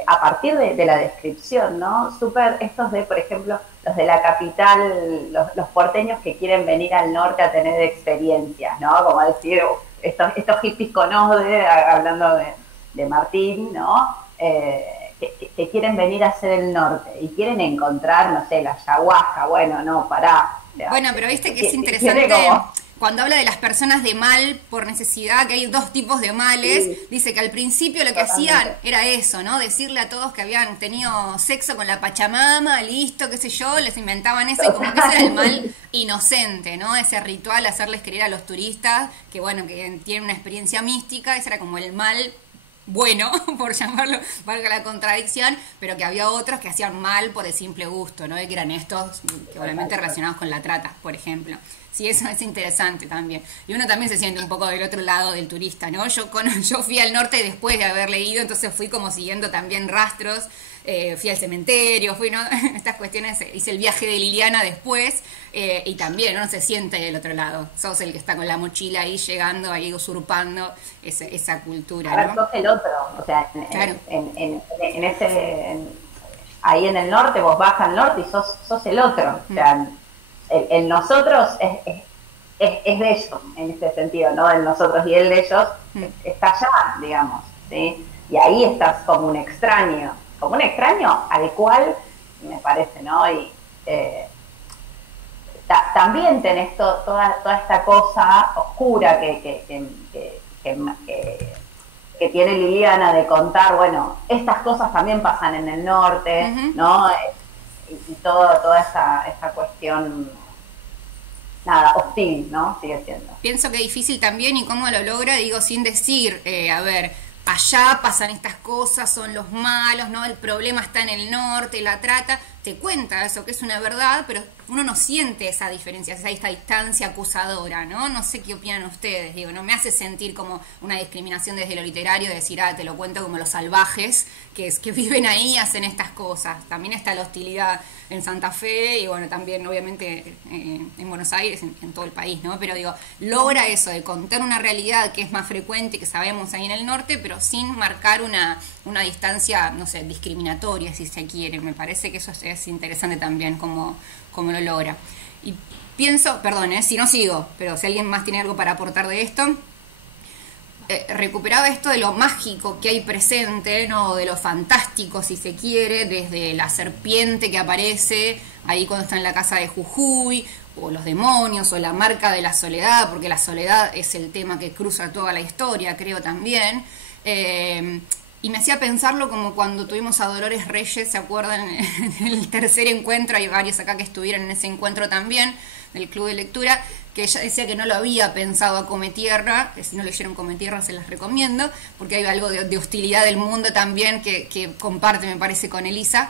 a partir de la descripción, ¿no? Súper estos de, por ejemplo, los de la capital, los porteños que quieren venir al norte a tener experiencias, ¿no? Como decir, estos hippies con Ode, hablando de Martín, ¿no? Que quieren venir a hacer el norte y quieren encontrar, no sé, la ayahuasca, bueno, no, pará. Bueno, pero viste que es interesante cuando habla de las personas de mal por necesidad, que hay dos tipos de males, dice que al principio lo que hacían era eso, ¿no? Decirle a todos que habían tenido sexo con la Pachamama, listo, qué sé yo, les inventaban eso y como que ese era el mal inocente, ¿no? Ese ritual, hacerles creer a los turistas que, bueno, que tienen una experiencia mística, ese era como el mal bueno, por llamarlo, valga la contradicción, pero que había otros que hacían mal por el simple gusto, ¿no? Y que eran estos, que obviamente relacionados con la trata, por ejemplo. Sí, eso es interesante también. Y uno también se siente un poco del otro lado del turista, ¿no? Yo fui al norte después de haber leído, entonces fui como siguiendo también rastros, fui al cementerio, ¿no? Estas cuestiones, hice el viaje de Liliana después, y también uno se siente del otro lado. Sos el que está con la mochila ahí llegando, ahí usurpando esa cultura, ¿no? Sos el otro, o sea, claro. Ahí en el norte, vos vas al norte y sos el otro, o sea, el nosotros es de ellos, en este sentido, ¿no? El nosotros y el de ellos está allá, digamos, ¿sí? Y ahí estás como un extraño al cual, me parece, ¿no? Y también tenés toda esta cosa oscura que tiene Liliana de contar, bueno, estas cosas también pasan en el norte, ¿no? Y toda esa cuestión, nada, hostil, ¿no? Sigue siendo. Pienso que es difícil también, y cómo lo logra, digo, sin decir, a ver, allá pasan estas cosas, son los malos, ¿no? El problema está en el norte, la trata, te cuenta eso, que es una verdad, pero uno no siente esa diferencia, esa distancia acusadora, ¿no? No sé qué opinan ustedes, digo, no me hace sentir como una discriminación desde lo literario, de decir, te lo cuento como los salvajes que viven ahí y hacen estas cosas. También está la hostilidad en Santa Fe y, bueno, también obviamente en Buenos Aires, en todo el país, ¿no? Pero digo, logra eso de contar una realidad que es más frecuente, que sabemos ahí en el norte, pero sin marcar una distancia, no sé, discriminatoria, si se quiere. Me parece que eso es interesante también, como lo logra. Y pienso, perdón, si no sigo, pero si alguien más tiene algo para aportar de esto, recuperaba esto de lo mágico que hay presente, ¿no? De lo fantástico, si se quiere, desde la serpiente que aparece ahí cuando está en la casa de Jujuy, o los demonios, o la marca de la soledad, porque la soledad es el tema que cruza toda la historia, creo también. Y me hacía pensarlo como cuando tuvimos a Dolores Reyes, ¿se acuerdan? En el tercer encuentro, hay varios acá que estuvieron en ese encuentro también, del club de lectura, que ella decía que no lo había pensado a Cometierra, que si no leyeron Cometierra se las recomiendo, porque hay algo de hostilidad del mundo también que comparte, me parece, con Elisa.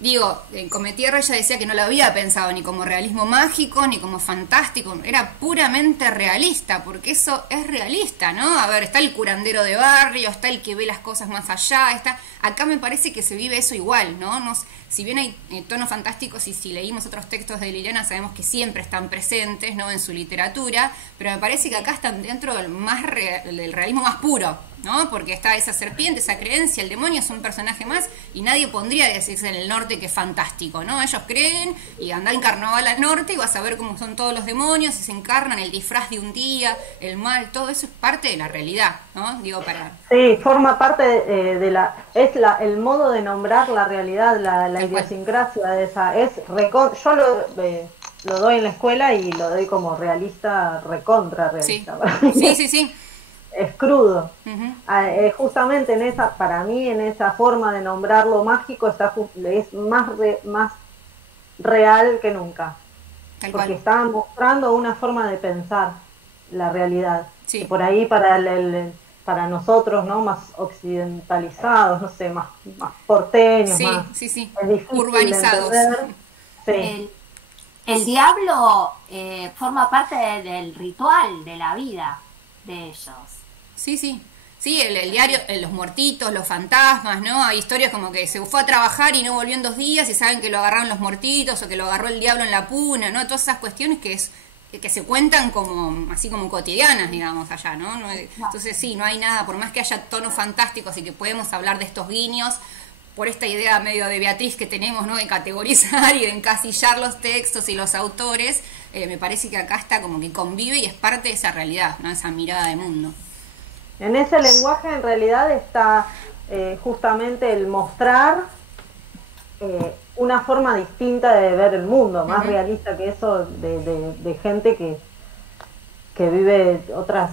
Digo, en Cometierra ella decía que no lo había pensado ni como realismo mágico, ni como fantástico, era puramente realista, porque eso es realista, ¿no? A ver, está el curandero de barrio, está el que ve las cosas más allá, acá me parece que se vive eso igual, ¿no? Si bien hay tonos fantásticos y si leímos otros textos de Liliana sabemos que siempre están presentes, ¿no? En su literatura, pero me parece que acá están dentro del realismo más puro, ¿no? Porque está esa serpiente, esa creencia, el demonio es un personaje más y nadie pondría decirse en el norte que es fantástico, ¿no? Ellos creen y andá en carnaval al norte y vas a ver cómo son todos los demonios y se encarnan, el disfraz de un día, el mal, todo eso es parte de la realidad, ¿no? Digo, Sí, forma parte el modo de nombrar la realidad, la idiosincrasia de esa, yo lo doy en la escuela y lo doy como realista, recontra realista. Sí. Es crudo. Justamente para mí en esa forma de nombrar lo mágico es más real que nunca. Porque está mostrando una forma de pensar la realidad. Sí. Por ahí para nosotros, ¿no? Más occidentalizados, no sé, más porteños, más urbanizados. Sí. El diablo forma parte del ritual de la vida de ellos. Sí, el diario, los muertitos, los fantasmas, ¿no? Hay historias como que se fue a trabajar y no volvió en 2 días y saben que lo agarraron los muertitos o que lo agarró el diablo en la puna, ¿no? Todas esas cuestiones que se cuentan como así como cotidianas, digamos, allá, ¿no? Entonces sí, no hay nada, por más que haya tonos fantásticos y que podemos hablar de estos guiños, por esta idea medio de Beatriz que tenemos, ¿no? De categorizar y de encasillar los textos y los autores, me parece que acá está como que convive y es parte de esa realidad, ¿no? Esa mirada de mundo. En ese lenguaje en realidad está justamente el mostrar una forma distinta de ver el mundo, más realista que eso de gente que vive otras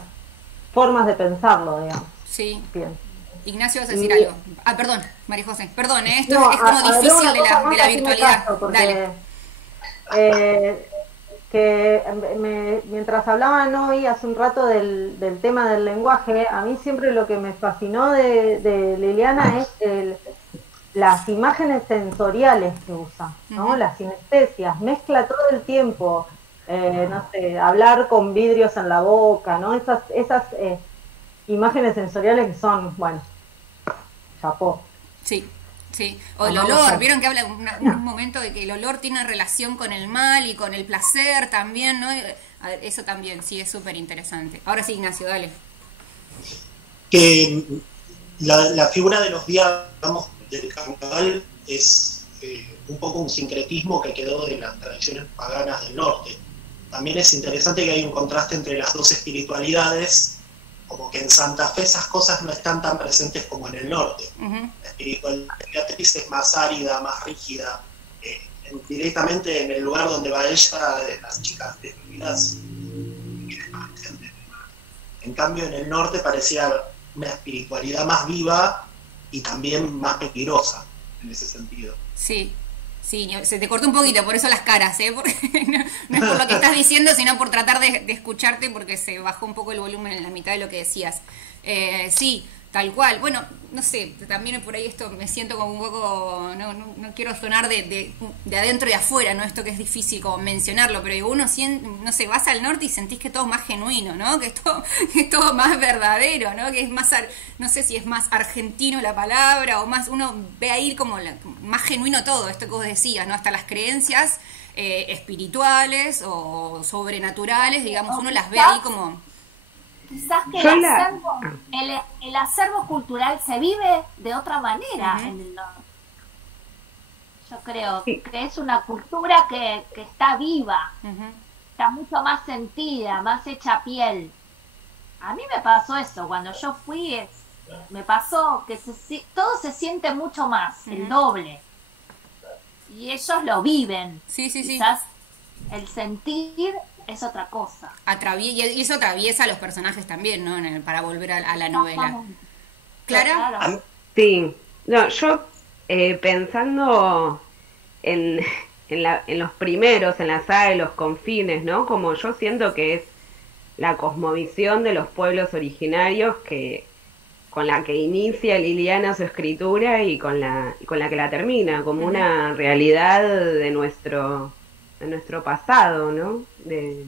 formas de pensarlo, digamos. Sí. Bien. Ignacio, vas a decir algo. Perdón, María José. Perdón, esto es como difícil de la virtualidad. Dale. Mientras hablaban hoy hace un rato del tema del lenguaje, a mí siempre lo que me fascinó de Liliana es las imágenes sensoriales que usa, ¿no? Las sinestesias, mezcla todo el tiempo, no sé, hablar con vidrios en la boca, ¿no? Esas imágenes sensoriales que son, bueno, chapó. Sí. O el olor, vieron que habla un momento de que el olor tiene relación con el mal y con el placer también, ¿no? A ver, eso también, sí, es súper interesante. Ahora sí, Ignacio, dale. Que la figura de los días, digamos, del carnaval es un poco un sincretismo que quedó de las tradiciones paganas del norte. También es interesante que hay un contraste entre las dos espiritualidades, como que en Santa Fe esas cosas no están tan presentes como en el norte. La espiritualidad de Beatriz es más árida, más rígida. Directamente en el lugar donde va ella, las chicas destruidas, en cambio en el norte parecía una espiritualidad más viva y también más peligrosa en ese sentido. Sí, se te cortó un poquito, por eso las caras, porque no es por lo que estás diciendo, sino por tratar de escucharte, porque se bajó un poco el volumen en la mitad de lo que decías. Sí, tal cual. Bueno, no sé, también por ahí esto me siento como un poco, no quiero sonar de adentro y de afuera, ¿no? Esto que es difícil como mencionarlo, pero uno siente, no sé, vas al norte y sentís que todo es más genuino, ¿no? Que es todo más verdadero, ¿no? Que es más, no sé si es más argentino la palabra, o más, uno ve ahí como más genuino todo, esto que vos decías, ¿no? Hasta las creencias espirituales o sobrenaturales, digamos, uno las ve ahí como... Quizás que el acervo cultural se vive de otra manera en el norte. Yo creo que es una cultura que está viva, está mucho más sentida, más hecha piel. A mí me pasó eso, cuando yo fui, me pasó que todo se siente mucho más, el doble. Y ellos lo viven. Sí. Quizás el sentir es otra cosa. Y eso atraviesa a los personajes también, ¿no? Para volver a la novela. Clara. Claro. Sí, no, yo pensando en, en los primeros, en la saga de los confines, ¿no? Como yo siento que es la cosmovisión de los pueblos originarios que con la que inicia Liliana su escritura y con la que la termina, como una realidad de nuestro pasado, ¿no?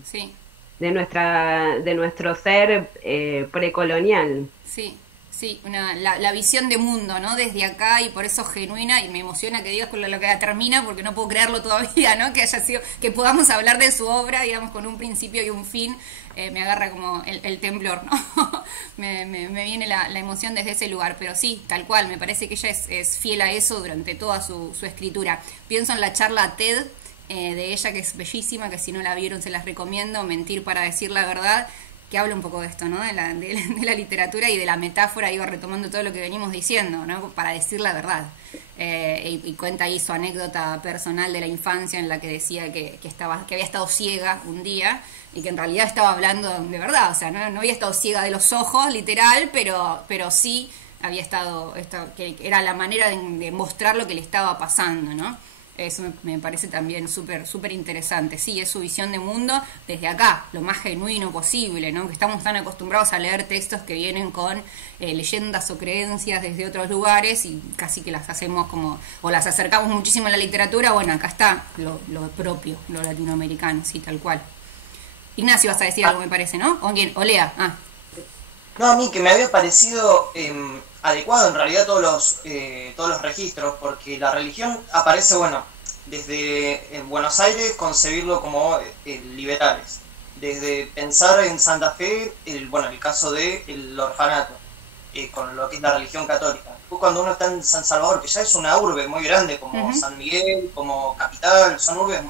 Sí, De nuestro ser precolonial. sí. Sí, la visión de mundo, ¿no? Desde acá, y por eso genuina, y me emociona que digas con lo que la termina, porque no puedo creerlo todavía, ¿no? Que haya sido, que podamos hablar de su obra, digamos, con un principio y un fin. Me agarra como el temblor, ¿no? me viene la emoción desde ese lugar, pero sí, tal cual, me parece que ella es fiel a eso durante toda su escritura. Pienso en la charla TED de ella, que es bellísima, que si no la vieron se las recomiendo, Mentir para decir la verdad, que habla un poco de esto, ¿no? De la literatura y de la metáfora, iba retomando todo lo que venimos diciendo, ¿no? Para decir la verdad. Y cuenta ahí su anécdota personal de la infancia en la que decía que había estado ciega un día y que en realidad estaba hablando de verdad, o sea, no había estado ciega de los ojos, literal, pero sí había estado, que era la manera de mostrar lo que le estaba pasando, ¿no? Eso me parece también súper interesante. Sí, es su visión de mundo desde acá, lo más genuino posible, ¿no? Que estamos tan acostumbrados a leer textos que vienen con leyendas o creencias desde otros lugares y casi que las hacemos como, o las acercamos muchísimo a la literatura. Bueno, acá está lo propio, lo latinoamericano, sí, tal cual. Ignacio, vas a decir algo, me parece, ¿no? O Lea. No, a mí que me había parecido adecuado en realidad todos los registros, porque la religión aparece, bueno, desde en Buenos Aires concebirlo como liberales, desde pensar en Santa Fe, el caso del orfanato, con lo que es la religión católica. Después cuando uno está en San Salvador, que ya es una urbe muy grande, como San Miguel, como Capital, son urbes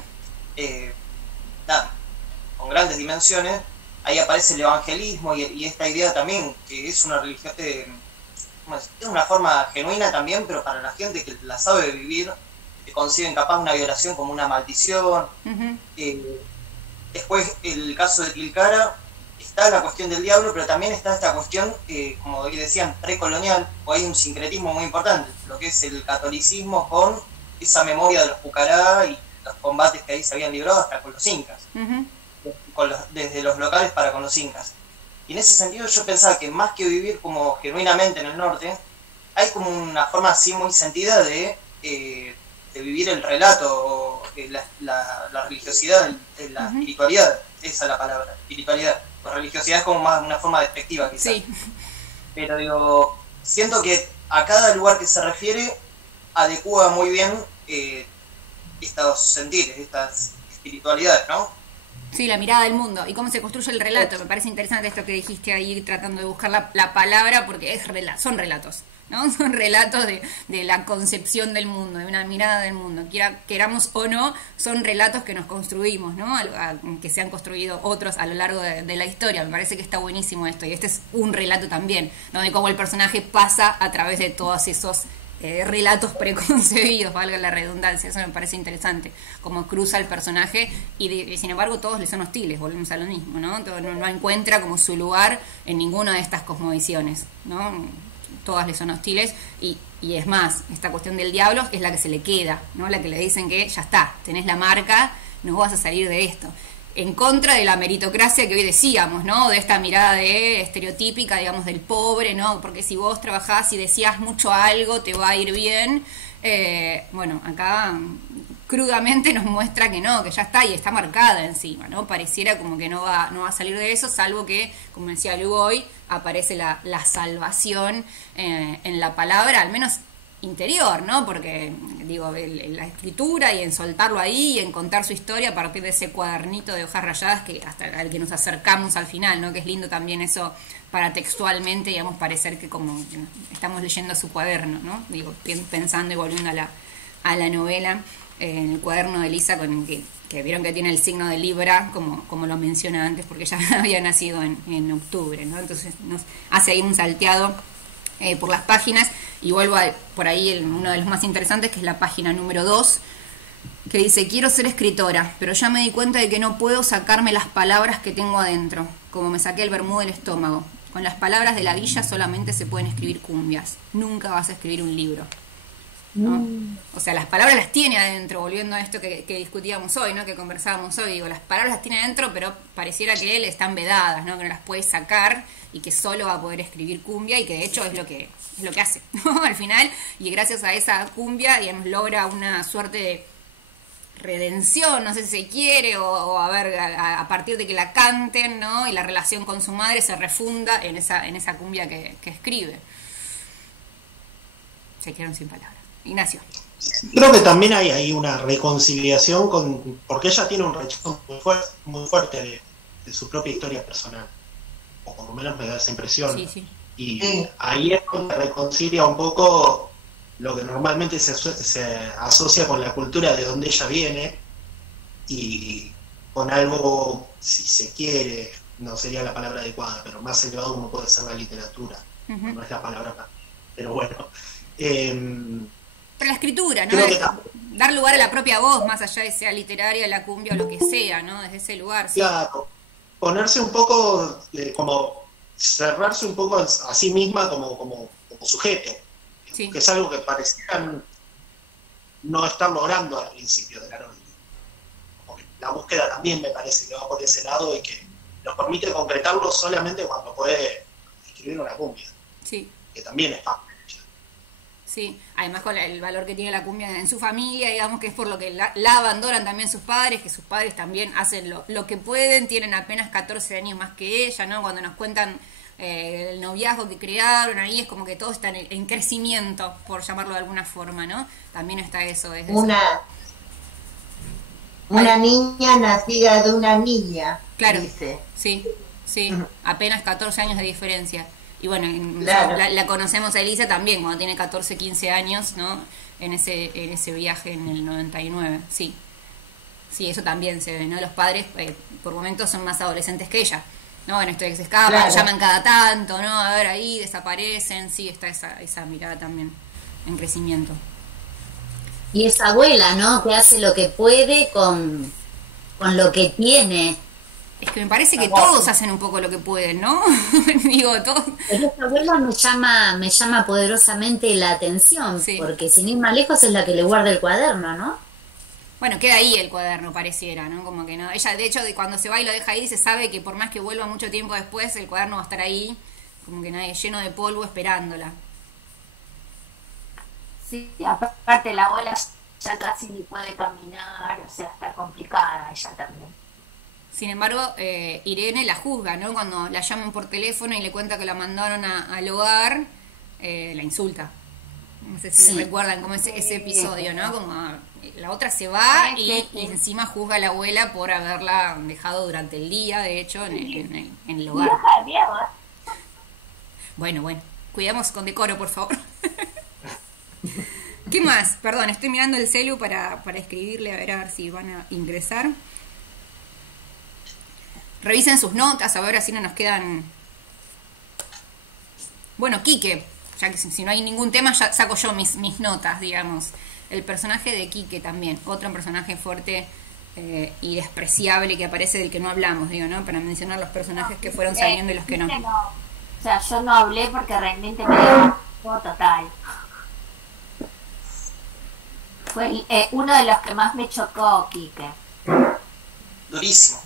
con grandes dimensiones. Ahí aparece el evangelismo y esta idea también, que es una religión, es una forma genuina también, pero para la gente que la sabe vivir, que conciben capaz una violación como una maldición. Después, el caso de Tilcara, está la cuestión del diablo, pero también está esta cuestión, como hoy decían, precolonial, o hay un sincretismo muy importante, lo que es el catolicismo con esa memoria de los Pucará y los combates que ahí se habían librado hasta con los incas. Desde los locales para con los incas. Y en ese sentido yo pensaba que más que vivir como genuinamente en el norte, hay como una forma así muy sentida de vivir el relato, la religiosidad, la espiritualidad, esa es la palabra, espiritualidad. La religiosidad es como más una forma despectiva quizás. Sí. Pero digo, siento que a cada lugar que se refiere adecua muy bien estos sentires, estas espiritualidades, ¿no? Sí, la mirada del mundo y cómo se construye el relato. Me parece interesante esto que dijiste ahí, tratando de buscar la palabra, porque son relatos, ¿no? Son relatos de la concepción del mundo, de una mirada del mundo. Queramos o no, son relatos que nos construimos, ¿no? Que se han construido otros a lo largo de la historia. Me parece que está buenísimo esto. Y este es un relato también, ¿no? De cómo el personaje pasa a través de todos esos relatos preconcebidos, valga la redundancia. Eso me parece interesante, como cruza el personaje y sin embargo todos le son hostiles, volvemos a lo mismo, ¿no? No encuentra como su lugar en ninguna de estas cosmovisiones, ¿no? Todas le son hostiles y es más, esta cuestión del diablo es la que se le queda, ¿no? La que le dicen que ya está, tenés la marca, no vas a salir de esto. En contra de la meritocracia que hoy decíamos, ¿no? De esta mirada estereotípica, digamos, del pobre, ¿no? Porque si vos trabajás y decías mucho algo, te va a ir bien. Bueno, acá crudamente nos muestra que no, que ya está y está marcada encima, ¿no? Pareciera como que no va a salir de eso, salvo que, como decía Lugo hoy, aparece la salvación en la palabra, al menos interior, ¿no? Porque, digo, la escritura y en soltarlo ahí y en contar su historia a partir de ese cuadernito de hojas rayadas que hasta al que nos acercamos al final, ¿no? Que es lindo también eso para textualmente, digamos, parecer que como que estamos leyendo su cuaderno, ¿no? Digo, pensando y volviendo a la novela, en el cuaderno de Elisa con que vieron que tiene el signo de Libra, como lo menciona antes, porque ella había nacido en octubre, ¿no? Entonces nos hace ahí un salteado por las páginas y vuelvo por ahí uno de los más interesantes, que es la página número 2, que dice: quiero ser escritora, pero ya me di cuenta de que no puedo sacarme las palabras que tengo adentro, como me saqué el vermú del estómago. con las palabras de la villa solamente se pueden escribir cumbias, nunca vas a escribir un libro, ¿no? O sea, las palabras las tiene adentro, volviendo a esto que discutíamos hoy, ¿no? Que conversábamos hoy, digo, las palabras las tiene adentro, pero pareciera que él están vedadas, ¿no? Que no las puede sacar y que solo va a poder escribir cumbia, y que de hecho es lo que hace, ¿no? Al final, y gracias a esa cumbia, digamos, logra una suerte de redención, no sé si se quiere, o a ver, a partir de que la canten, ¿no? Y la relación con su madre se refunda en esa cumbia que escribe. Se quedaron sin palabras. Ignacio. Creo que también hay una reconciliación porque ella tiene un rechazo muy fuerte de su propia historia personal, o por lo menos me da esa impresión. Sí. Y ahí es donde reconcilia un poco lo que normalmente se asocia con la cultura de donde ella viene, y con algo, si se quiere, no sería la palabra adecuada, pero más elevado como puede ser la literatura. No es la palabra, pero bueno. Pero la escritura, ¿no? Dar lugar a la propia voz, más allá de sea literaria, la cumbia o lo que sea, ¿no? Desde ese lugar. ¿Sí? Claro, ponerse un poco, como cerrarse un poco a sí misma como sujeto, sí. Que es algo que parecía no estar logrando al principio de la novela. La búsqueda también me parece que va por ese lado y que nos permite concretarlo solamente cuando puede escribir una cumbia, sí. Que también es fácil. Sí, además con el valor que tiene la cumbia en su familia, digamos que es por lo que la abandonan también sus padres, que sus padres también hacen lo que pueden, tienen apenas 14 años más que ella, ¿no? Cuando nos cuentan el noviazgo que crearon, ahí es como que todo está en crecimiento, por llamarlo de alguna forma, ¿no? También está eso. Una niña nacida de una niña, claro, dice. Sí, apenas 14 años de diferencia. Y bueno, claro. la conocemos a Elisa también cuando tiene 14, 15 años, ¿no? En ese viaje en el 99, sí. Sí, eso también se ve, ¿no? Los padres por momentos son más adolescentes que ella, ¿no? En esto de que se escapan, claro. llaman cada tanto, ¿no? A ver, ahí desaparecen, sí, está esa mirada también en crecimiento. Y esa abuela, ¿no? Que hace lo que puede con lo que tiene. Es que me parece que todos hacen un poco lo que pueden, ¿no? Digo, todos. Pero esta abuela me llama poderosamente la atención, sí. Porque sin ir más lejos es la que le guarda el cuaderno, ¿no? Bueno, queda ahí el cuaderno, pareciera, ¿no? Como que no. Ella, de hecho, cuando se va y lo deja ahí, se sabe que por más que vuelva mucho tiempo después, el cuaderno va a estar ahí, como que nadie, lleno de polvo, esperándola. Sí, aparte la abuela ya casi ni puede caminar, o sea, está complicada ella también. Sin embargo, Irene la juzga, ¿no? Cuando la llaman por teléfono y le cuenta que la mandaron al hogar, la insulta. No sé si recuerdan como ese episodio, ¿no? Como la otra se va y encima juzga a la abuela por haberla dejado durante el día, de hecho, en el hogar. Bueno, cuidamos con decoro, por favor. ¿Qué más? Perdón, estoy mirando el celu para escribirle, a ver si van a ingresar. Revisen sus notas, a ver así no nos quedan. Bueno, Quique, ya que si no hay ningún tema, ya saco yo mis notas, digamos. El personaje de Quique también, otro personaje fuerte y despreciable que aparece, del que no hablamos, digo, ¿no? Para mencionar los personajes que fueron saliendo y los que no. O sea, yo no hablé porque realmente me dio total. Fue uno de los que más me chocó, Quique. Durísimo.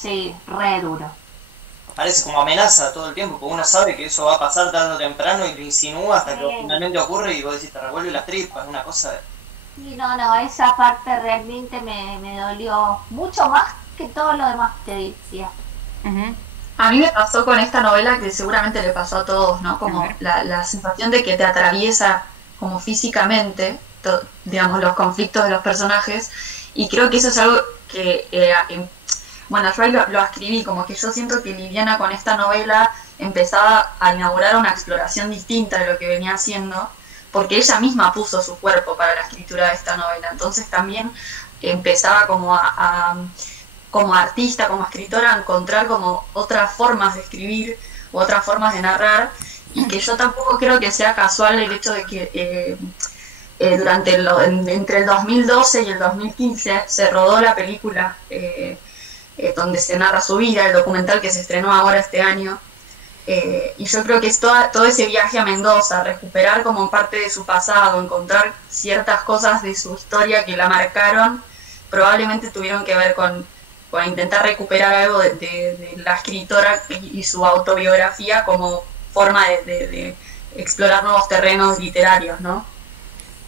Sí, re duro. Parece como amenaza todo el tiempo, porque uno sabe que eso va a pasar tarde o temprano y lo insinúa hasta que finalmente ocurre y vos decís, te revuelve las tripas, una cosa de... Sí, no, esa parte realmente me dolió mucho más que todo lo demás que decía. A mí me pasó con esta novela que seguramente le pasó a todos, ¿no? Como la sensación de que te atraviesa como físicamente, digamos, los conflictos de los personajes, y creo que eso es algo que, bueno, yo lo escribí, como que yo siento que Liliana con esta novela empezaba a inaugurar una exploración distinta de lo que venía haciendo, porque ella misma puso su cuerpo para la escritura de esta novela, entonces también empezaba como como artista, como escritora, a encontrar como otras formas de escribir u otras formas de narrar, y que yo tampoco creo que sea casual el hecho de que entre el 2012 y el 2015 se rodó la película donde se narra su vida, el documental que se estrenó ahora este año. Y yo creo que es todo ese viaje a Mendoza, recuperar como parte de su pasado, encontrar ciertas cosas de su historia que la marcaron, probablemente tuvieron que ver con intentar recuperar algo de la escritora y su autobiografía como forma de explorar nuevos terrenos literarios, ¿no?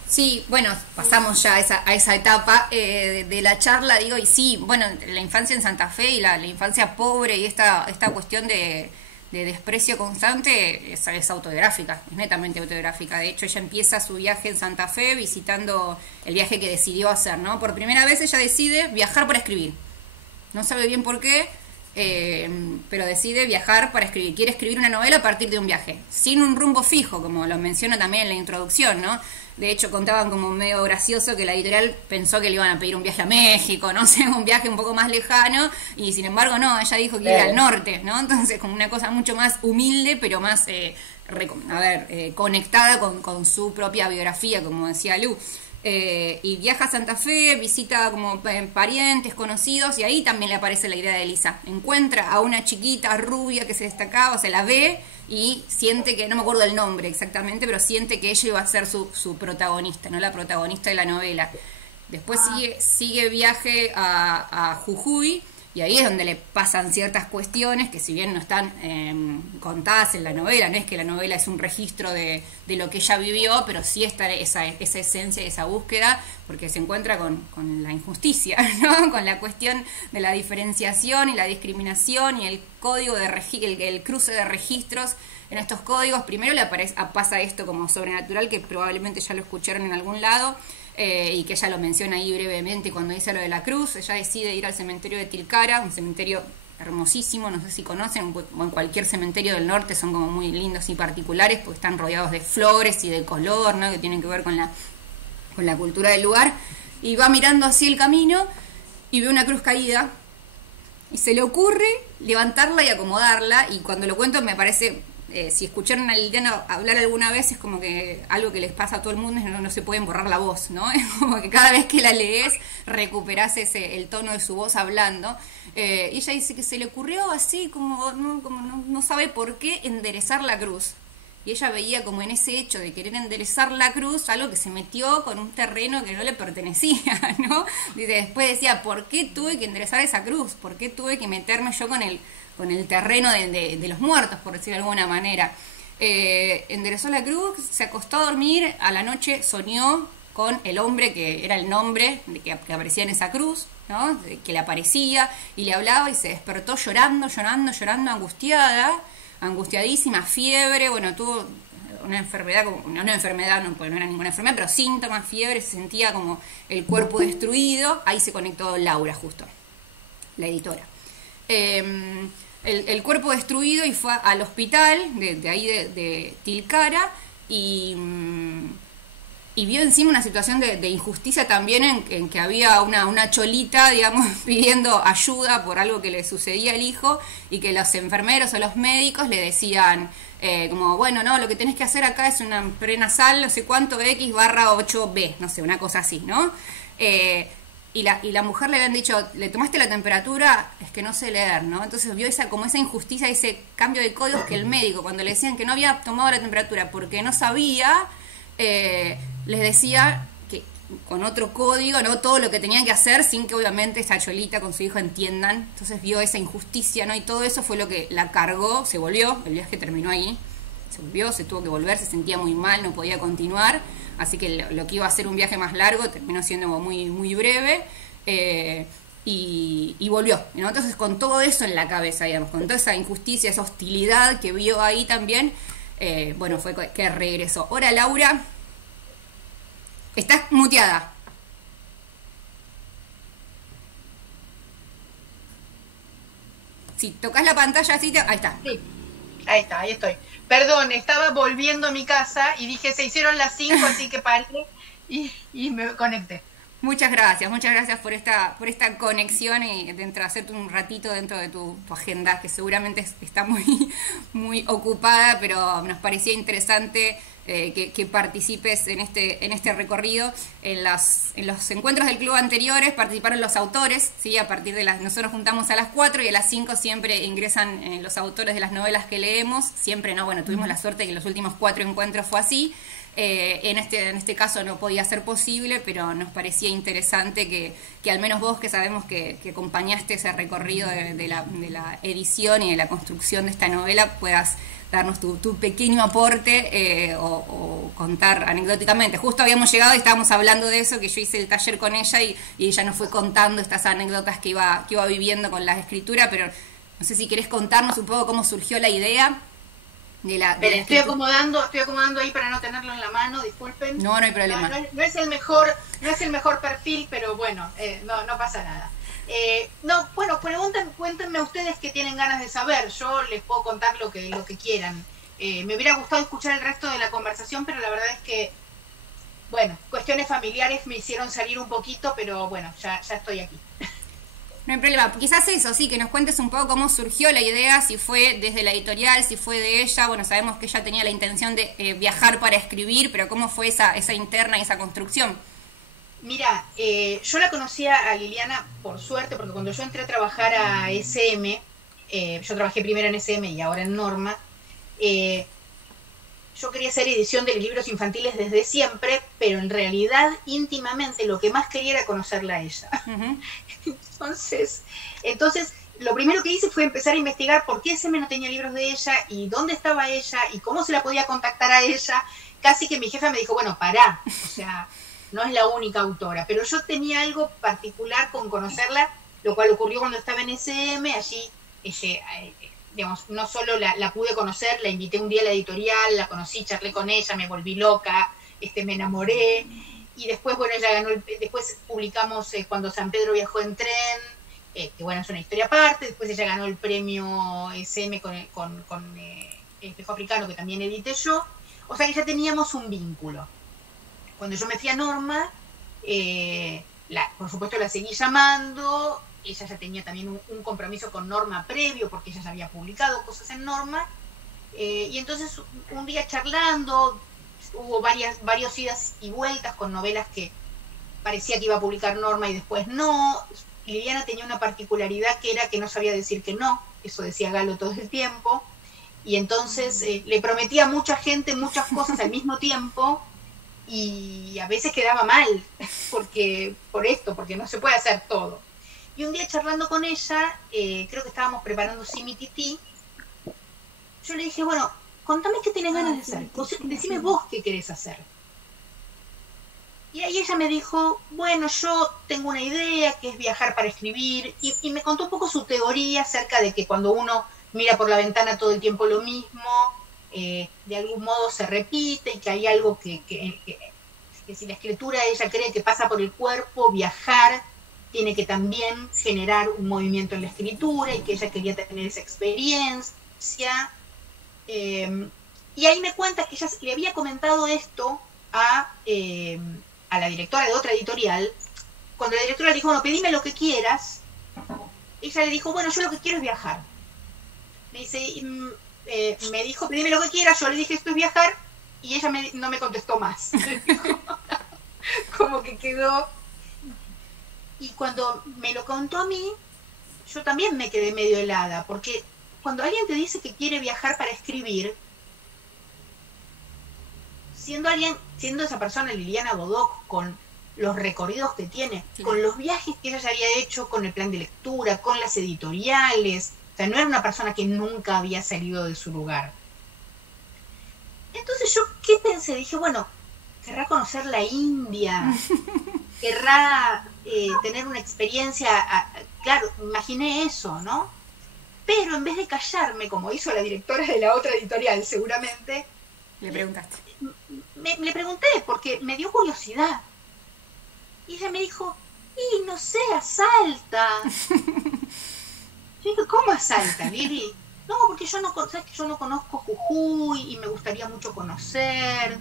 Sí, bueno, pasamos ya a esa etapa de la charla, digo, y sí, bueno, la infancia en Santa Fe y la infancia pobre y esta cuestión de desprecio constante es autobiográfica, es netamente autobiográfica. De hecho, ella empieza su viaje en Santa Fe visitando el viaje que decidió hacer, ¿no? Por primera vez ella decide viajar para escribir. No sabe bien por qué, pero decide viajar para escribir. Quiere escribir una novela a partir de un viaje, sin un rumbo fijo, como lo menciona también en la introducción, ¿no? De hecho, contaban como medio gracioso que la editorial pensó que le iban a pedir un viaje a México, no sé, un viaje un poco más lejano, y sin embargo no, ella dijo que iba al norte, ¿no? Entonces, como una cosa mucho más humilde, pero más, conectada con su propia biografía, como decía Lu. Y viaja a Santa Fe, visita como parientes, conocidos, y ahí también le aparece la idea de Elisa. Encuentra a una chiquita rubia que se destacaba, o sea, la ve y siente que, no me acuerdo el nombre exactamente, pero siente que ella iba a ser su protagonista, no la protagonista de la novela. Después sigue viaje a Jujuy, y ahí es donde le pasan ciertas cuestiones que, si bien no están contadas en la novela, no es que la novela es un registro de lo que ella vivió, pero sí está esa esencia y esa búsqueda, porque se encuentra con la injusticia, ¿no? Con la cuestión de la diferenciación y la discriminación y el código el cruce de registros en estos códigos. Primero le pasa esto como sobrenatural, que probablemente ya lo escucharon en algún lado, y que ella lo menciona ahí brevemente cuando dice lo de la cruz. Ella decide ir al cementerio de Tilcara, un cementerio hermosísimo, no sé si conocen, o en cualquier cementerio del norte son como muy lindos y particulares, porque están rodeados de flores y de color, ¿no? Que tienen que ver con la cultura del lugar, y va mirando así el camino y ve una cruz caída, y se le ocurre levantarla y acomodarla, y cuando lo cuento me parece... si escucharon a Liliana hablar alguna vez, es como que algo que les pasa a todo el mundo, es que no se pueden borrar la voz, ¿no? Es como que cada vez que la lees recuperás el tono de su voz hablando. Y ella dice que se le ocurrió así, como no sabe por qué, enderezar la cruz. Y ella veía como en ese hecho de querer enderezar la cruz algo que se metió con un terreno que no le pertenecía, ¿no? Dice, después decía, ¿por qué tuve que enderezar esa cruz? ¿Por qué tuve que meterme yo con el terreno de los muertos, por decir de alguna manera? Enderezó la cruz, se acostó a dormir, a la noche soñó con el hombre que era el nombre que aparecía en esa cruz, ¿no? Que le aparecía y le hablaba, y se despertó llorando, angustiadísima, fiebre, bueno, tuvo una enfermedad, no, porque no era ninguna enfermedad, pero síntomas, fiebre, se sentía como el cuerpo destruido. Ahí se conectó Laura, justo, la editora. El cuerpo destruido, y fue al hospital de ahí de Tilcara, y vio encima una situación de injusticia también, en que había una cholita, digamos, pidiendo ayuda por algo que le sucedía al hijo, y que los enfermeros o los médicos le decían como, bueno, no, lo que tenés que hacer acá es una prenasal, no sé cuánto, X/8B, no sé, una cosa así, ¿no? Y la mujer le habían dicho, ¿le tomaste la temperatura? Es que no sé leer, ¿no? Entonces vio esa injusticia, ese cambio de códigos, que el médico, cuando le decían que no había tomado la temperatura porque no sabía, les decía que con otro código, ¿no? Todo lo que tenían que hacer, sin que obviamente esa cholita con su hijo entiendan. Entonces vio esa injusticia, ¿no? Y todo eso fue lo que la cargó, se volvió, el viaje terminó ahí, se volvió, se tuvo que volver, se sentía muy mal, no podía continuar. Así que lo que iba a ser un viaje más largo terminó siendo muy, muy breve, y volvió, ¿no? Entonces, con todo eso en la cabeza, digamos, con toda esa injusticia, esa hostilidad que vio ahí también, bueno, fue que regresó. Ahora, Laura, estás muteada. Si tocas la pantalla así, ahí está. Sí, ahí está, ahí estoy. Perdón, estaba volviendo a mi casa y dije, se hicieron las 5, así que paré y me conecté. Muchas gracias por esta conexión, y dentro de hacerte un ratito dentro de tu agenda, que seguramente está muy, muy ocupada, pero nos parecía interesante que participes en este recorrido. En los encuentros del club anteriores participaron los autores, ¿sí? A partir de nosotros juntamos a las 4 y a las 5 siempre ingresan los autores de las novelas que leemos, siempre no, bueno, tuvimos la suerte que los últimos 4 encuentros fue así. En este caso no podía ser posible, pero nos parecía interesante que al menos vos, que sabemos que acompañaste ese recorrido de la edición y de la construcción de esta novela, puedas darnos tu pequeño aporte o contar anecdóticamente. Justo habíamos llegado y estábamos hablando de eso, que yo hice el taller con ella y ella nos fue contando estas anécdotas que iba viviendo con la escritura, pero no sé si querés contarnos un poco cómo surgió la idea. Estoy acomodando ahí para no tenerlo en la mano, disculpen. No hay problema. No es el mejor perfil, pero bueno, no pasa nada. Cuéntenme ustedes qué tienen ganas de saber. Yo les puedo contar lo que quieran. Me hubiera gustado escuchar el resto de la conversación, pero la verdad es que, bueno, cuestiones familiares me hicieron salir un poquito, pero bueno, ya estoy aquí. No hay problema. Quizás eso, sí, que nos cuentes un poco cómo surgió la idea, si fue desde la editorial, si fue de ella. Bueno, sabemos que ella tenía la intención de viajar para escribir, pero ¿cómo fue esa interna y esa construcción? Mira, yo la conocía a Liliana por suerte, porque cuando yo entré a trabajar a SM, yo trabajé primero en SM y ahora en Norma, yo quería hacer edición de libros infantiles desde siempre, pero en realidad, íntimamente, lo que más quería era conocerla a ella. Uh-huh. Entonces, lo primero que hice fue empezar a investigar por qué SM no tenía libros de ella, y dónde estaba ella, y cómo se la podía contactar a ella. Casi que mi jefa me dijo, bueno, pará, o sea, no es la única autora, pero yo tenía algo particular con conocerla, lo cual ocurrió cuando estaba en SM. Allí, digamos, no solo la pude conocer, la invité un día a la editorial, la conocí, charlé con ella, me volví loca, me enamoré, y después, bueno, ella ganó, después publicamos Cuando San Pedro viajó en tren, que bueno, es una historia aparte. Después ella ganó el premio SM con Espejo Africano, que también edité yo, o sea que ya teníamos un vínculo. Cuando yo me fui a Norma, por supuesto la seguí llamando. Ella ya tenía también un compromiso con Norma previo, porque ella ya había publicado cosas en Norma. Y entonces un día charlando, hubo varios idas y vueltas con novelas que parecía que iba a publicar Norma y después no. Liliana tenía una particularidad que era que no sabía decir que no, eso decía Galo todo el tiempo. Y entonces le prometía a mucha gente muchas cosas al mismo tiempo, y a veces quedaba mal, porque no se puede hacer todo. Y un día charlando con ella, creo que estábamos preparando Simitití, yo le dije, bueno, contame qué tenés ganas de hacer, decime vos qué querés hacer. Y ahí ella me dijo, bueno, yo tengo una idea que es viajar para escribir, y me contó un poco su teoría acerca de que cuando uno mira por la ventana todo el tiempo lo mismo, de algún modo se repite, y que hay algo que si la escritura ella cree que pasa por el cuerpo, viajar tiene que también generar un movimiento en la escritura, y que ella quería tener esa experiencia. Y ahí me cuenta que ella le había comentado esto a la directora de otra editorial. Cuando la directora le dijo, bueno, pedime lo que quieras, ella le dijo, bueno, yo lo que quiero es viajar. Me dice, me dijo, pedime lo que quieras, yo le dije, esto es viajar, y ella no me contestó más. Como que quedó. Y cuando me lo contó a mí, yo también me quedé medio helada, porque cuando alguien te dice que quiere viajar para escribir, siendo esa persona Liliana Bodoc, con los recorridos que tiene, sí, con los viajes que ella ya había hecho, con el plan de lectura, con las editoriales, o sea, no era una persona que nunca había salido de su lugar. Entonces yo, ¿qué pensé? Dije, bueno, querrá conocer la India, querrá tener una experiencia, claro, imaginé eso, ¿no? Pero en vez de callarme, como hizo la directora de la otra editorial, seguramente, le preguntaste. Le pregunté, porque me dio curiosidad. Y ella me dijo, y no sé, a Salta. Yo dije, ¿cómo a Salta, Lili? No, porque sabes que yo no conozco Jujuy y me gustaría mucho conocer.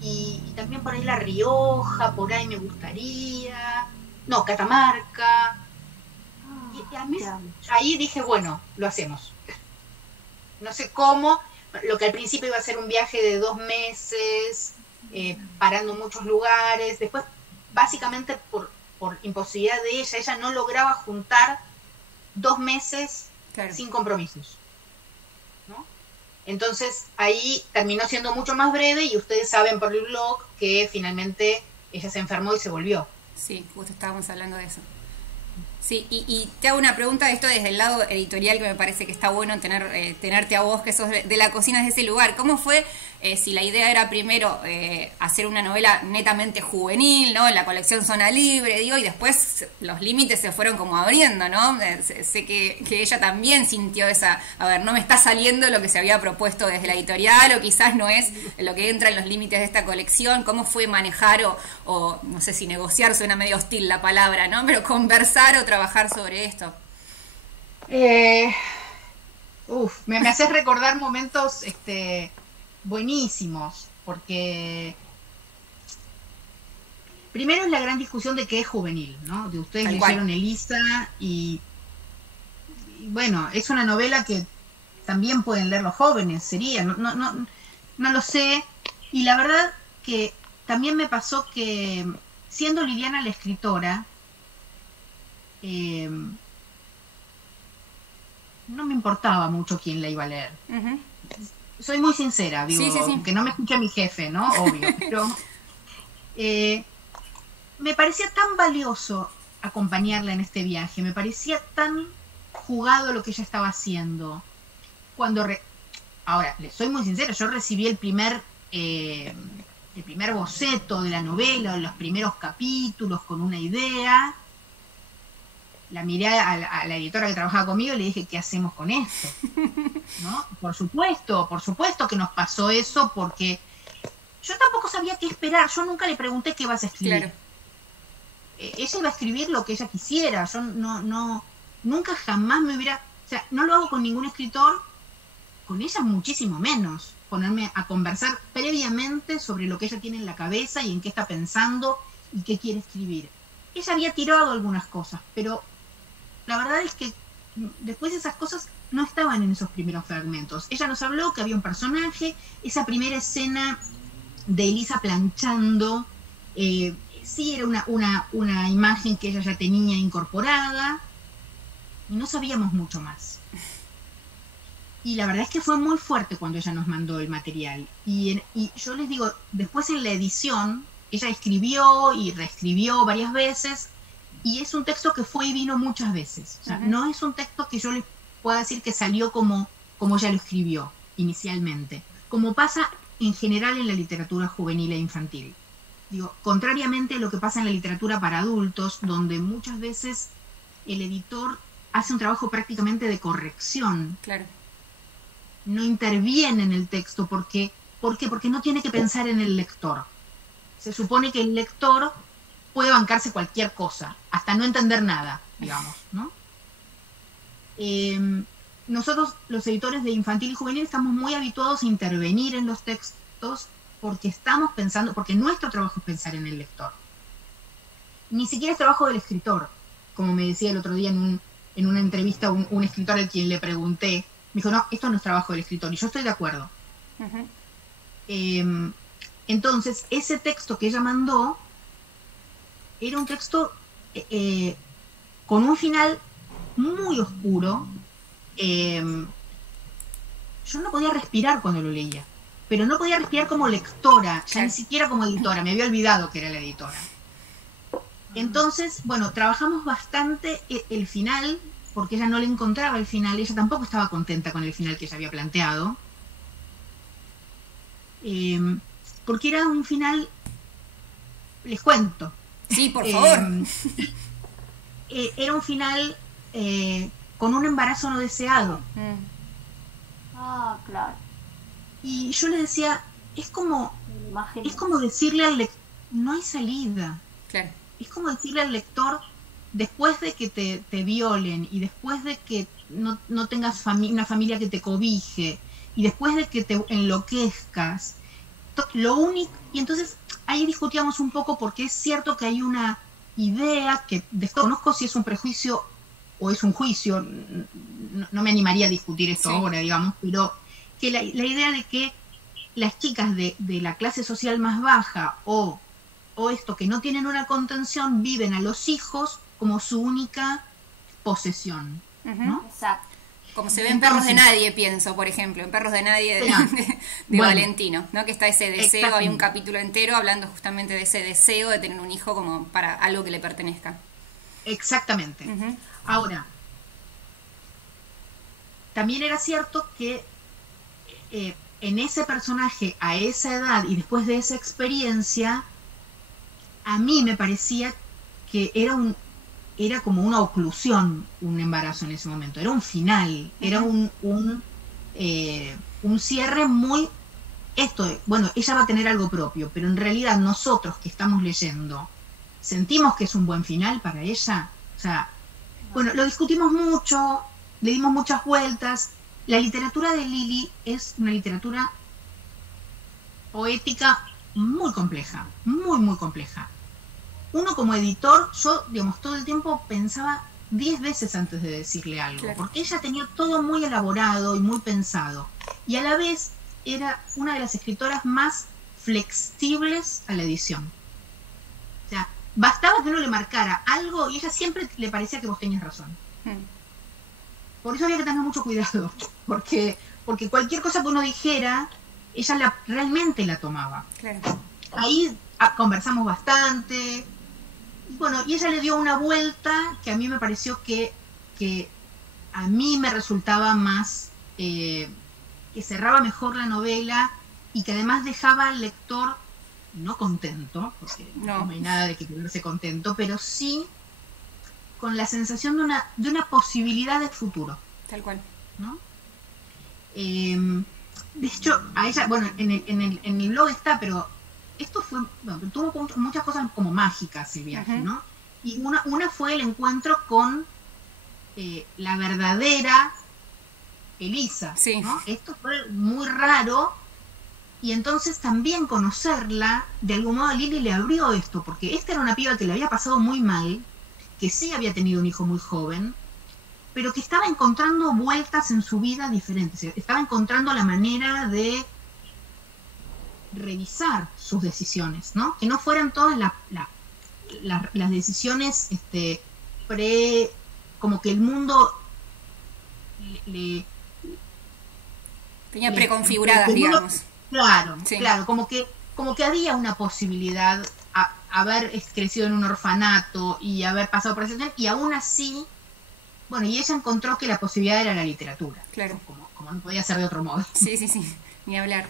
Y también por ahí La Rioja, por ahí me gustaría. No, Catamarca. Y a mí, ahí dije, bueno, lo hacemos. No sé cómo, lo que al principio iba a ser un viaje de 2 meses, parando en muchos lugares, después básicamente por imposibilidad de ella no lograba juntar 2 meses sin compromisos, ¿no? Entonces ahí terminó siendo mucho más breve y ustedes saben por el blog que finalmente ella se enfermó y se volvió. Sí, justo estábamos hablando de eso. Sí, y te hago una pregunta de esto desde el lado editorial, que me parece que está bueno tenerte a vos, que sos de la cocina de ese lugar. ¿Cómo fue, si la idea era primero hacer una novela netamente juvenil, ¿no? En la colección Zona Libre, digo, y después los límites se fueron como abriendo, ¿no? Sé que ella también sintió a ver, no me está saliendo lo que se había propuesto desde la editorial, o quizás no es lo que entra en los límites de esta colección. ¿Cómo fue manejar o no sé si negociar, suena medio hostil la palabra, ¿no? Pero conversar o trabajar sobre esto. Me haces recordar momentos buenísimos, porque primero es la gran discusión de qué es juvenil, ¿no? De ustedes leyeron Elisa y bueno, es una novela que también pueden leer los jóvenes, no lo sé, y la verdad que también me pasó que siendo Liliana la escritora, no me importaba mucho quién la iba a leer. Uh-huh. Soy muy sincera, digo, sí. Que no me escuche mi jefe, ¿no? Obvio, pero me parecía tan valioso acompañarla en este viaje, me parecía tan jugado lo que ella estaba haciendo. Ahora, le soy muy sincera, yo recibí el primer boceto de la novela, los primeros capítulos con una idea. La miré a la editora que trabajaba conmigo y le dije, ¿qué hacemos con esto? ¿No? Por supuesto que nos pasó eso, porque yo tampoco sabía qué esperar. Yo nunca le pregunté qué vas a escribir. Claro. Ella iba a escribir lo que ella quisiera. Yo nunca jamás me hubiera... O sea, no lo hago con ningún escritor, con ella muchísimo menos. Ponerme a conversar previamente sobre lo que ella tiene en la cabeza y en qué está pensando y qué quiere escribir. Ella había tirado algunas cosas, pero la verdad es que después esas cosas no estaban en esos primeros fragmentos. Ella nos habló que había un personaje, esa primera escena de Elisa planchando, sí era una imagen que ella ya tenía incorporada, y no sabíamos mucho más. Y la verdad es que fue muy fuerte cuando ella nos mandó el material. Y yo les digo, después en la edición, ella escribió y reescribió varias veces, y es un texto que fue y vino muchas veces. O sea, no es un texto que yo les pueda decir que salió como ella lo escribió inicialmente, como pasa en general en la literatura juvenil e infantil. Digo, contrariamente a lo que pasa en la literatura para adultos, donde muchas veces el editor hace un trabajo prácticamente de corrección. Claro. No interviene en el texto. ¿Por qué? Porque no tiene que pensar en el lector. Se supone que el lector puede bancarse cualquier cosa, hasta no entender nada, digamos, ¿no? Nosotros, los editores de infantil y juvenil, estamos muy habituados a intervenir en los textos porque nuestro trabajo es pensar en el lector. Ni siquiera es trabajo del escritor. Como me decía el otro día en una entrevista un escritor al quien le pregunté, me dijo, no, esto no es trabajo del escritor, y yo estoy de acuerdo. Uh-huh. Entonces, ese texto que ella mandó era un texto con un final muy oscuro. Yo no podía respirar cuando lo leía, pero no podía respirar como lectora, ya ni siquiera como editora, me había olvidado que era la editora. Entonces, bueno, trabajamos bastante el final, porque ella no le encontraba el final, ella tampoco estaba contenta con el final que ella había planteado. Porque era un final, les cuento. Sí, por favor. Era un final con un embarazo no deseado. Ah, claro. Y yo le decía, es como decirle al lector, no hay salida. Claro. Es como decirle al lector, después de que te violen y después de que no tengas una familia que te cobije y después de que te enloquezcas, lo único... Y entonces ahí discutíamos un poco, porque es cierto que hay una idea que desconozco si es un prejuicio o es un juicio, no me animaría a discutir esto ahora, digamos, pero que la idea de que las chicas de la clase social más baja o esto que no tienen una contención viven a los hijos como su única posesión, ¿no? Exacto. Como se ve en Perros de Nadie, pienso, por ejemplo, en Perros de Nadie de bueno, Valentino, ¿no? Que está ese deseo, hay un capítulo entero hablando justamente de ese deseo de tener un hijo como para algo que le pertenezca. Exactamente. Ahora, también era cierto que en ese personaje, a esa edad y después de esa experiencia, a mí me parecía que era como una oclusión un embarazo en ese momento, era un final, era un cierre muy... bueno, ella va a tener algo propio, pero en realidad nosotros que estamos leyendo, ¿sentimos que es un buen final para ella? O sea, bueno, lo discutimos mucho, le dimos muchas vueltas. La literatura de Lili es una literatura poética muy compleja, muy, muy compleja. Uno como editor, yo, digamos, todo el tiempo pensaba 10 veces antes de decirle algo, porque ella tenía todo muy elaborado y muy pensado, y a la vez era una de las escritoras más flexibles a la edición. O sea, bastaba que uno le marcara algo y ella siempre le parecía que vos tenías razón. Por eso había que tener mucho cuidado, porque cualquier cosa que uno dijera, ella realmente la tomaba. Claro. Ahí conversamos bastante. Bueno, y ella le dio una vuelta que a mí me pareció que a mí me resultaba más, que cerraba mejor la novela y que además dejaba al lector no contento, porque no hay nada de que quedarse contento, pero sí con la sensación de una posibilidad de futuro. Tal cual. ¿No? De hecho, a ella, bueno, en el blog está, pero esto fue, bueno, tuvo muchas cosas como mágicas el viaje, ¿no? Y una fue el encuentro con la verdadera Elisa, ¿no? Esto fue muy raro, y entonces también conocerla, de algún modo a Lili le abrió esto, porque esta era una piba que le había pasado muy mal, que sí había tenido un hijo muy joven, pero que estaba encontrando vueltas en su vida diferentes, estaba encontrando la manera de revisar sus decisiones, ¿no? Que no fueran todas las decisiones como que el mundo tenía preconfiguradas, digamos. Claro, claro, como que había una posibilidad haber crecido en un orfanato y haber pasado por ese tiempo, y aún así, bueno, y ella encontró que la posibilidad era la literatura. Claro. Como no podía ser de otro modo. Sí, ni hablar.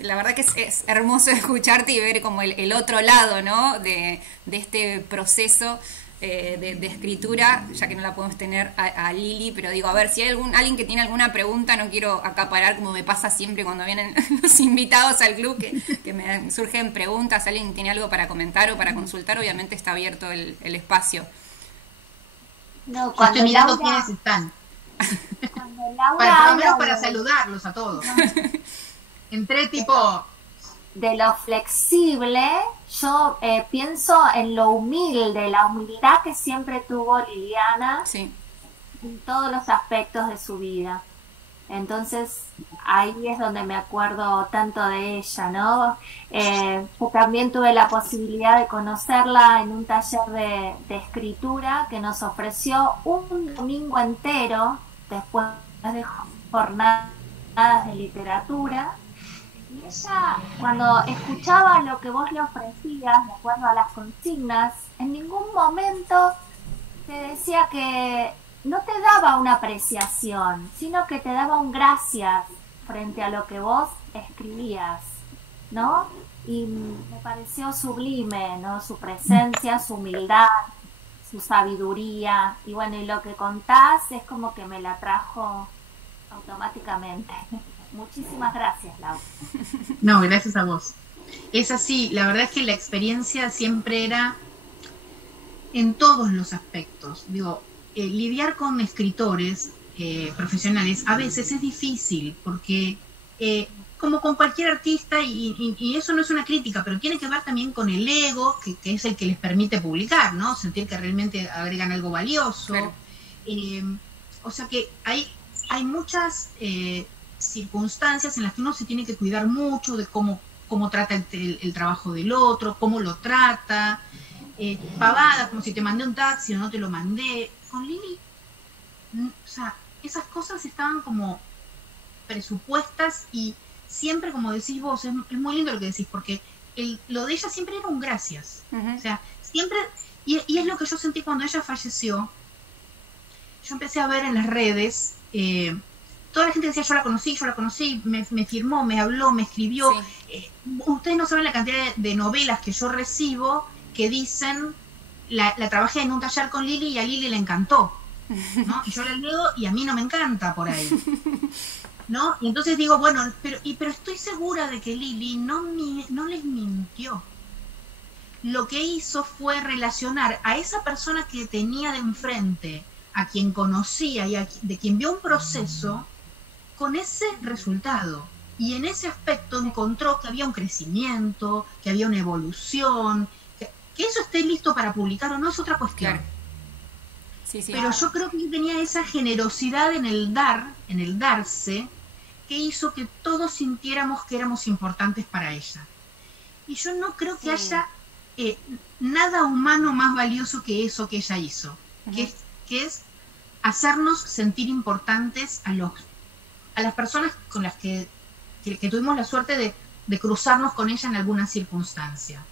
La verdad que es hermoso escucharte y ver como el otro lado, ¿no? De este proceso de escritura, ya que no la podemos tener a Lili, pero digo, a ver, si hay alguien que tiene alguna pregunta, no quiero acaparar como me pasa siempre cuando vienen los invitados al club, que me surgen preguntas, alguien tiene algo para comentar o para consultar, obviamente está abierto el espacio. No, yo estoy mirando quiénes están. Para saludarlos a todos. Entré tipo... De lo flexible, yo pienso en lo humilde, la humildad que siempre tuvo Liliana en todos los aspectos de su vida. Entonces, ahí es donde me acuerdo tanto de ella, ¿no? Yo también tuve la posibilidad de conocerla en un taller de escritura que nos ofreció un domingo entero después de jornadas de literatura. Y ella, cuando escuchaba lo que vos le ofrecías, de acuerdo a las consignas, en ningún momento te decía que no te daba una apreciación, sino que te daba un gracias frente a lo que vos escribías, ¿no? Y me pareció sublime, ¿no? Su presencia, su humildad, su sabiduría, y bueno, y lo que contás es como que me la trajo automáticamente. Muchísimas gracias, Laura. No, gracias a vos. Es así, la verdad es que la experiencia siempre era en todos los aspectos. Digo, lidiar con escritores profesionales a veces es difícil porque como con cualquier artista, y eso no es una crítica, pero tiene que ver también con el ego, que es el que les permite publicar, ¿no? Sentir que realmente agregan algo valioso. Claro. O sea que hay muchas circunstancias en las que uno se tiene que cuidar mucho de cómo trata el trabajo del otro, cómo lo trata, pavada, como si te mandé un taxi o no te lo mandé. Con Lili, o sea, esas cosas estaban como presupuestas y siempre, como decís vos, es muy lindo lo que decís, porque lo de ella siempre era un gracias. O sea, siempre, y es lo que yo sentí cuando ella falleció. Yo empecé a ver en las redes, toda la gente decía, yo la conocí, me firmó, me habló, me escribió. Sí. Ustedes no saben la cantidad de novelas que yo recibo que dicen, la trabajé en un taller con Lili y a Lili le encantó, ¿no? Y yo la leo y a mí no me encanta por ahí, ¿no? Y entonces digo, bueno, pero estoy segura de que Lili no les mintió. Lo que hizo fue relacionar a esa persona que tenía de enfrente, a quien conocía y de quien vio un proceso, con ese resultado. Y en ese aspecto encontró que había un crecimiento, que había una evolución, que eso esté listo para publicar o no es otra cuestión. Claro. Sí, pero yo creo que tenía esa generosidad en el darse, que hizo que todos sintiéramos que éramos importantes para ella. Y yo no creo que haya nada humano más valioso que eso que ella hizo, que es hacernos sentir importantes a las personas con las que tuvimos la suerte de cruzarnos con ella en alguna circunstancia.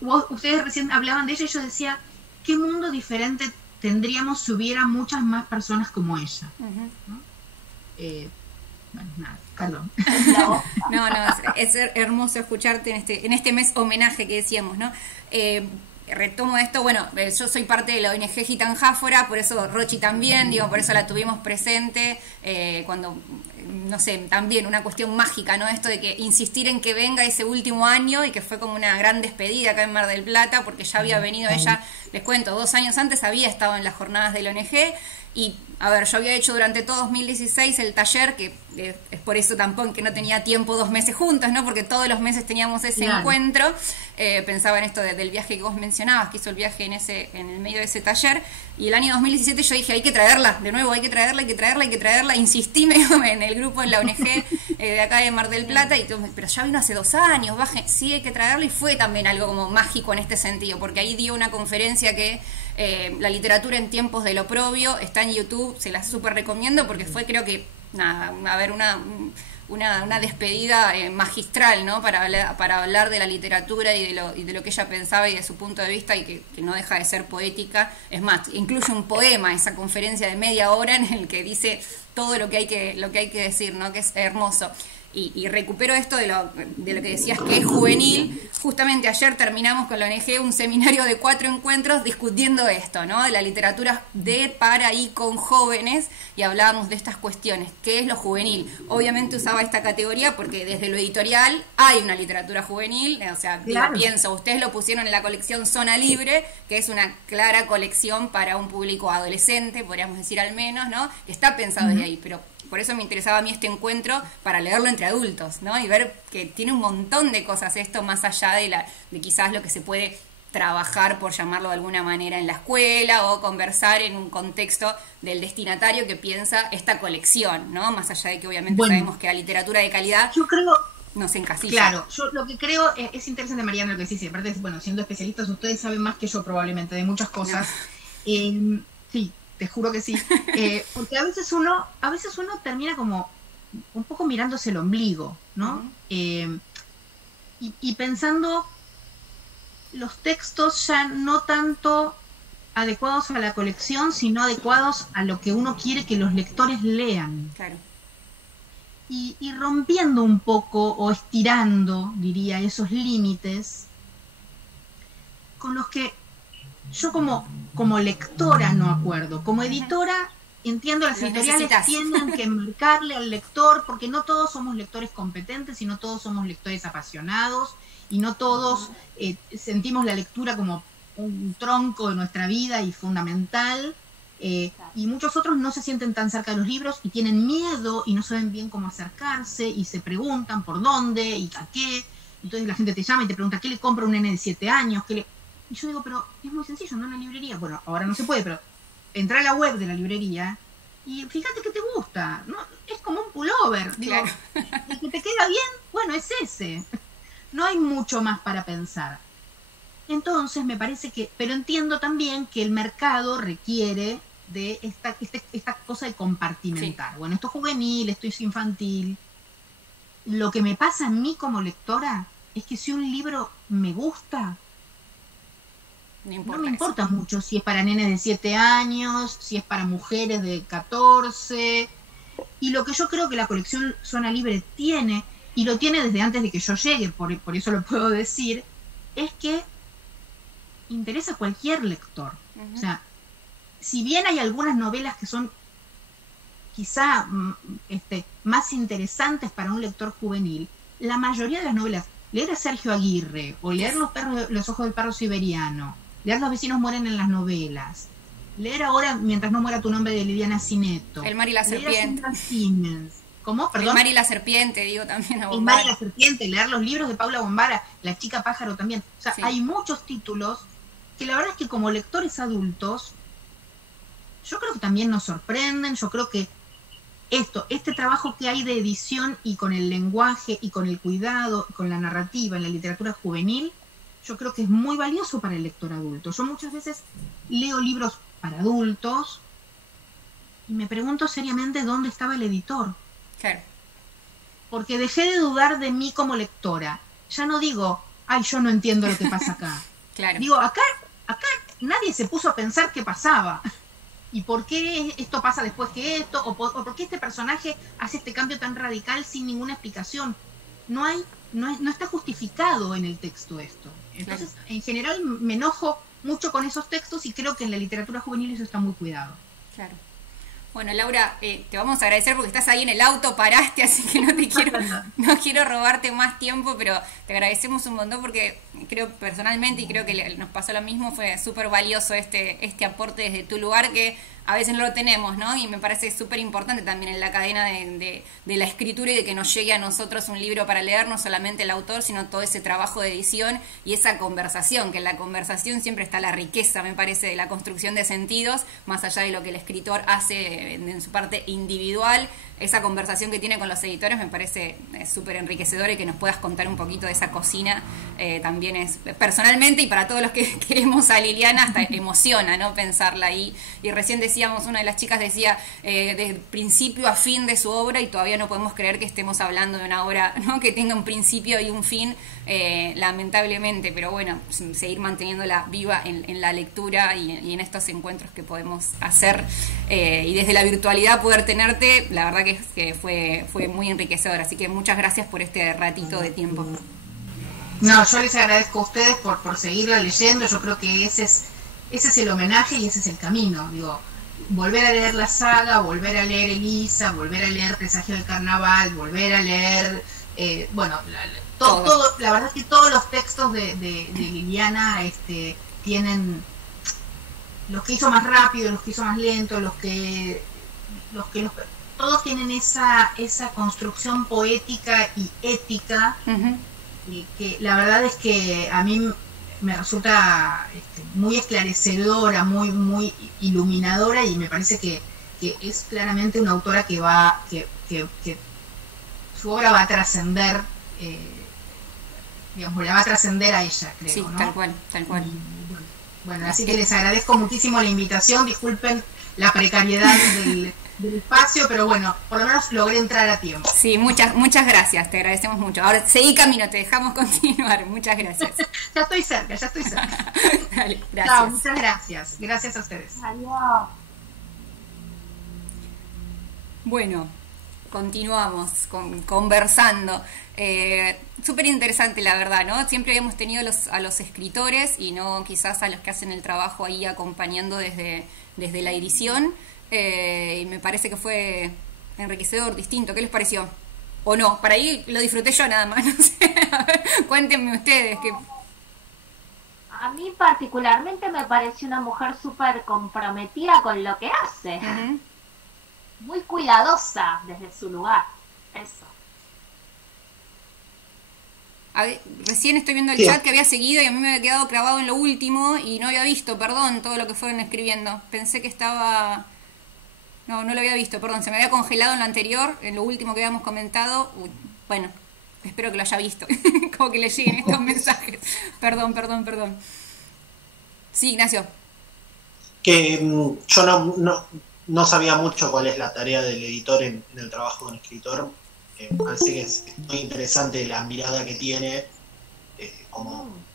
Ustedes recién hablaban de ella y yo decía, ¿qué mundo diferente tendríamos si hubiera muchas más personas como ella? ¿No? Bueno, nada, perdón. No, es hermoso escucharte en este mes homenaje que decíamos, ¿no? Retomo esto, bueno, yo soy parte de la ONG Gitanjáfora, por eso Rochi también, por eso la tuvimos presente, cuando, no sé, también una cuestión mágica, ¿no? Esto de que insistir en que venga ese último año y que fue como una gran despedida acá en Mar del Plata, porque ya había venido ella, les cuento, 2 años antes había estado en las jornadas de la ONG. Y, a ver, yo había hecho durante todo 2016 el taller, que es por eso tampoco que no tenía tiempo 2 meses juntos, ¿no? Porque todos los meses teníamos ese encuentro. Pensaba en esto del viaje que vos mencionabas, que hizo el viaje en el medio de ese taller. Y el año 2017 yo dije, hay que traerla, de nuevo, hay que traerla. Insistí medio en el grupo, en la ONG de acá de Mar del Plata, y pero ya vino hace 2 años, sí, hay que traerla. Y fue también algo como mágico en este sentido, porque ahí dio una conferencia que... la literatura en tiempos del oprobio está en YouTube, se la súper recomiendo porque fue, creo que, una despedida magistral, ¿no? Para hablar de la literatura y de lo que ella pensaba y de su punto de vista, y que no deja de ser poética. Es más, incluye un poema, esa conferencia de media hora en el que dice todo lo que hay que decir, ¿no? Que es hermoso. Y recupero esto de lo que decías, que es juvenil. Justamente ayer terminamos con la ONG un seminario de 4 encuentros discutiendo esto, ¿no? De la literatura para y con jóvenes, y hablábamos de estas cuestiones. ¿Qué es lo juvenil? Obviamente usaba esta categoría porque desde lo editorial hay una literatura juvenil, o sea, claro. Pienso, ustedes lo pusieron en la colección Zona Libre, que es una clara colección para un público adolescente, podríamos decir al menos, ¿no? Que está pensado desde ahí, pero... Por eso me interesaba a mí este encuentro, para leerlo entre adultos, ¿no? Y ver que tiene un montón de cosas esto, más allá de quizás lo que se puede trabajar, por llamarlo de alguna manera, en la escuela, o conversar en un contexto del destinatario que piensa esta colección, ¿no? Más allá de que obviamente sabemos que la literatura de calidad no se encasilla. Claro, yo lo que creo es interesante, Mariana, lo que decís, y aparte, bueno, siendo especialistas, ustedes saben más que yo probablemente de muchas cosas. No. Sí. Te juro que sí, porque a veces uno termina como un poco mirándose el ombligo, ¿no? Y pensando los textos ya no tanto adecuados a la colección, sino adecuados a lo que uno quiere que los lectores lean. Claro. Y rompiendo un poco, o estirando, diría, esos límites con los que yo como lectora no acuerdo. Como editora entiendo, las editoriales tienen que marcarle al lector, porque no todos somos lectores competentes, y no todos somos lectores apasionados, y no todos sentimos la lectura como un tronco de nuestra vida y fundamental, y muchos otros no se sienten tan cerca de los libros y tienen miedo y no saben bien cómo acercarse, y se preguntan por dónde y a qué. Entonces la gente te llama y te pregunta, ¿qué le compra un nene de 7 años? Y yo digo, pero es muy sencillo, no en la librería. Bueno, ahora no se puede, pero entra a la web de la librería y fíjate que te gusta, ¿no? Es como un pullover, digo, el que te queda bien, bueno, es ese. No hay mucho más para pensar. Entonces me parece que, pero entiendo también que el mercado requiere de esta cosa de compartimentar. Sí. Bueno, esto es juvenil, esto es infantil. Lo que me pasa a mí como lectora es que si un libro me gusta, no me importa mucho si es para nenes de 7 años, si es para mujeres de 14. Y lo que yo creo que la colección Zona Libre tiene, y lo tiene desde antes de que yo llegue, por eso lo puedo decir, es que interesa a cualquier lector. O sea, si bien hay algunas novelas que son quizá más interesantes para un lector juvenil, la mayoría de las novelas, leer a Sergio Aguirre, o leer Los ojos del perro siberiano, leer Los vecinos mueren en las novelas, leer ahora Mientras no muera tu nombre de Liliana Cineto, El mar y la serpiente, ¿cómo? ¿Perdón? El mar y la serpiente, digo también a Bombara. El mar y la serpiente, leer los libros de Paula Bombara, La chica pájaro también. O sea, hay muchos títulos que la verdad es que como lectores adultos, yo creo que también nos sorprenden. Yo creo que este trabajo que hay de edición y con el lenguaje y con el cuidado, con la narrativa en la literatura juvenil, yo creo que es muy valioso para el lector adulto. Yo muchas veces leo libros para adultos y me pregunto seriamente dónde estaba el editor. Claro. Porque dejé de dudar de mí como lectora. Ya no digo, ay, yo no entiendo lo que pasa acá. Claro. Digo, acá nadie se puso a pensar qué pasaba. ¿Y por qué esto pasa después que esto? ¿O por qué este personaje hace este cambio tan radical sin ninguna explicación? No está justificado en el texto esto. Entonces, en general, me enojo mucho con esos textos y creo que en la literatura juvenil eso está muy cuidado. Claro. Bueno, Laura, te vamos a agradecer porque estás ahí en el auto, paraste, así que no quiero robarte más tiempo, pero te agradecemos un montón porque creo personalmente, y creo que nos pasó lo mismo, fue súper valioso este aporte desde tu lugar que a veces no lo tenemos, ¿no? Y me parece súper importante también en la cadena de la escritura y de que nos llegue a nosotros un libro para leer, no solamente el autor, sino todo ese trabajo de edición y esa conversación, que en la conversación siempre está la riqueza, me parece, de la construcción de sentidos, más allá de lo que el escritor hace en su parte individual. Esa conversación que tiene con los editores me parece súper enriquecedora, y que nos puedas contar un poquito de esa cocina también es, personalmente, y para todos los que queremos a Liliana, hasta emociona, ¿no? Pensarla ahí. Y recién decíamos, una de las chicas decía, desde principio a fin de su obra, y todavía no podemos creer que estemos hablando de una obra, ¿no?, que tenga un principio y un fin, lamentablemente, pero bueno, seguir manteniéndola viva en la lectura y en estos encuentros que podemos hacer, y desde la virtualidad poder tenerte, la verdad que fue muy enriquecedor, así que muchas gracias por este ratito de tiempo. No, yo les agradezco a ustedes por seguirla leyendo. Yo creo que ese es el homenaje y ese es el camino. Digo, volver a leer la saga, volver a leer Elisa, volver a leer Presagio del Carnaval, volver a leer, todo. La verdad es que todos los textos de Liliana tienen los que hizo más rápido, los que hizo más lento, todos tienen esa construcción poética y ética, y que la verdad es que a mí me resulta muy esclarecedora, muy iluminadora, y me parece que es claramente una autora que su obra va a trascender, la va a trascender a ella, creo. Sí, ¿no? Tal cual. Bueno, así que les agradezco muchísimo la invitación, disculpen la precariedad del espacio, pero bueno, por lo menos logré entrar a tiempo. Sí, muchas gracias, te agradecemos mucho. Ahora seguí camino, te dejamos continuar, muchas gracias. ya estoy cerca. Dale, gracias. Chao, muchas gracias. Gracias a ustedes. Adiós. Bueno, continuamos conversando. Súper interesante, la verdad, ¿no? Siempre habíamos tenido a los escritores y no quizás a los que hacen el trabajo ahí acompañando desde la edición. Y me parece que fue enriquecedor, distinto. ¿Qué les pareció? ¿O no? Para ahí lo disfruté yo nada más, no sé. A ver, cuéntenme ustedes. A mí particularmente me pareció una mujer súper comprometida con lo que hace. Muy cuidadosa desde su lugar. Eso. Recién estoy viendo el chat que había seguido y a mí me había quedado clavado en lo último y no había visto, perdón, todo lo que fueron escribiendo. Pensé que estaba... No, no lo había visto, perdón, se me había congelado en lo anterior, en lo último que habíamos comentado. Uy, bueno, espero que lo haya visto, como que le lleguen estos mensajes. Perdón. Sí, Ignacio. Que yo no sabía mucho cuál es la tarea del editor en el trabajo de un escritor. Parece que es muy interesante la mirada que tiene, como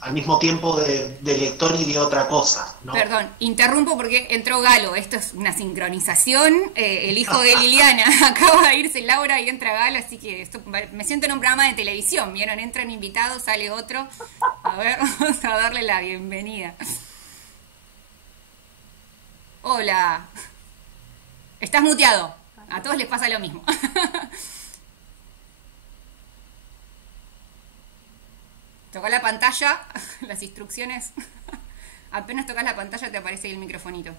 al mismo tiempo de lector y de otra cosa, ¿no? Perdón, interrumpo porque entró Galo. Esto es una sincronización. El hijo de Liliana acaba de irse Laura y entra Galo, así que me siento en un programa de televisión. ¿Vieron? Entra un invitado, sale otro. A ver, vamos a darle la bienvenida. Hola. Estás muteado. A todos les pasa lo mismo. Toca la pantalla, las instrucciones. Apenas tocas la pantalla te aparece ahí el microfonito.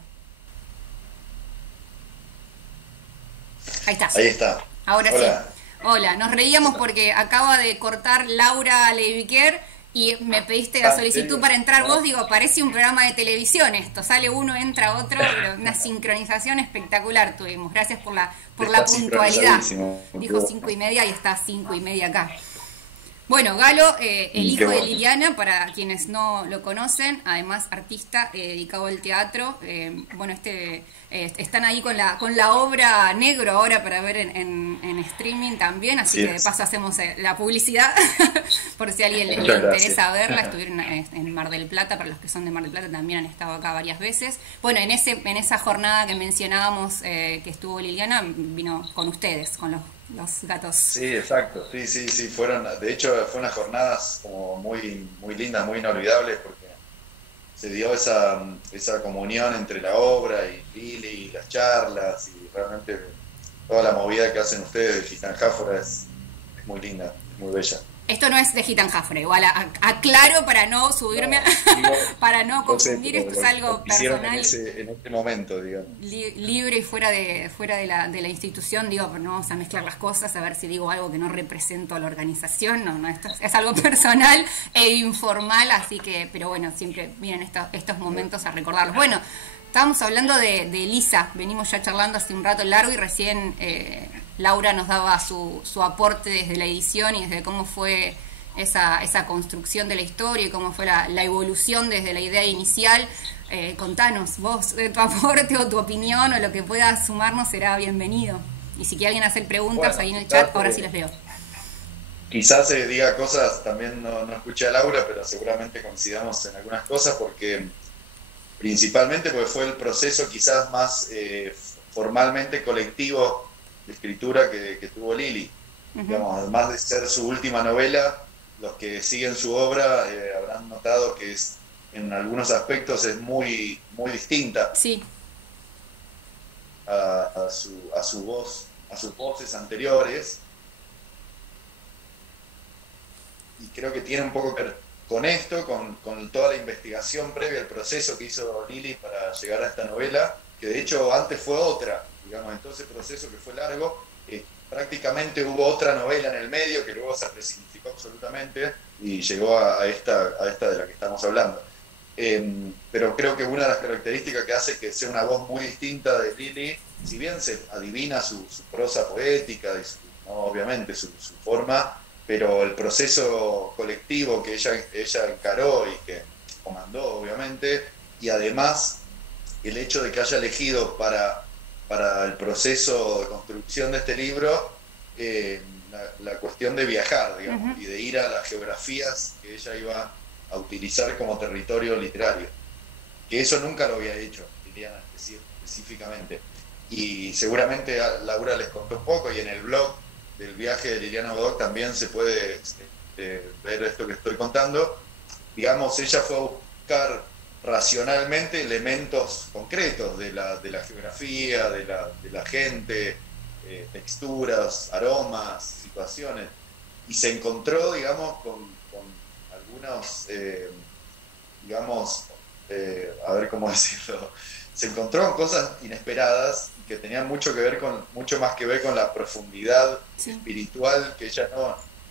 Ahí estás. Ahí está. Ahora Hola. sí. Hola, nos reíamos porque acaba de cortar Laura Leiviquer y me pediste la solicitud para entrar vos. Digo, parece un programa de televisión esto. Sale uno, entra otro, pero una sincronización espectacular tuvimos. Gracias por la puntualidad. Dijo 5:30 y está 5:30 acá. Bueno, Galo, el hijo de Liliana, para quienes no lo conocen, además artista dedicado al teatro. Bueno, están ahí con la obra Negro ahora para ver en streaming también, así que de paso hacemos la publicidad por si a alguien le interesa verla. Estuvieron en Mar del Plata, para los que son de Mar del Plata también han estado acá varias veces. Bueno, en esa jornada que mencionábamos que estuvo Liliana, vino con ustedes, con los gatos. Sí, exacto, sí, fueron, de hecho fue unas jornadas como muy lindas, muy inolvidables, porque se dio esa comunión entre la obra y Lili, las charlas, y realmente toda la movida que hacen ustedes de Gitanjáfora es muy linda, es muy bella. Esto no es de Gitanjáfora, igual aclaro para no subirme, para no confundir, esto es algo personal. En este momento, digamos. Libre y fuera de la institución, digo, pero no vamos a mezclar las cosas, a ver si digo algo que no represento a la organización, no, esto es algo personal e informal, así que, pero bueno, siempre vienen estos momentos a recordarlos. Bueno, estábamos hablando de Lisa, venimos ya charlando hace un rato largo y recién Laura nos daba su aporte desde la edición y desde cómo fue esa construcción de la historia y cómo fue la evolución desde la idea inicial. Contanos, vos, tu aporte o tu opinión o lo que pueda sumarnos será bienvenido. Y si quiere alguien hacer preguntas ahí en el chat, ahora sí las leo. Quizás diga cosas, también no escuché a Laura, pero seguramente coincidamos en algunas cosas, porque principalmente porque fue el proceso quizás más formalmente colectivo de escritura que tuvo Lili. Digamos, además de ser su última novela, los que siguen su obra habrán notado que en algunos aspectos es muy distinta a su voz, a sus voces anteriores, y creo que tiene un poco que ver con esto, con toda la investigación previa al proceso que hizo Lili para llegar a esta novela, que de hecho antes fue otra, digamos, en todo ese proceso que fue largo, prácticamente hubo otra novela en el medio que luego se resignificó absolutamente y llegó a esta de la que estamos hablando. Pero creo que una de las características que hace que sea una voz muy distinta de Lili, si bien se adivina su prosa poética, y obviamente su forma, pero el proceso colectivo que ella encaró y que comandó, obviamente, y además el hecho de que haya elegido para el proceso de construcción de este libro la cuestión de viajar, digamos, y de ir a las geografías que ella iba a utilizar como territorio literario, que eso nunca lo había hecho Liliana específicamente, y seguramente Laura les contó un poco, y en el blog del viaje de Liliana Bodoc también se puede ver esto que estoy contando. Digamos, ella fue a buscar racionalmente elementos concretos de la geografía, de la gente, texturas, aromas, situaciones, y se encontró, digamos, con algunos, digamos, a ver cómo decirlo, se encontró con cosas inesperadas que tenían mucho más que ver con la profundidad espiritual que ella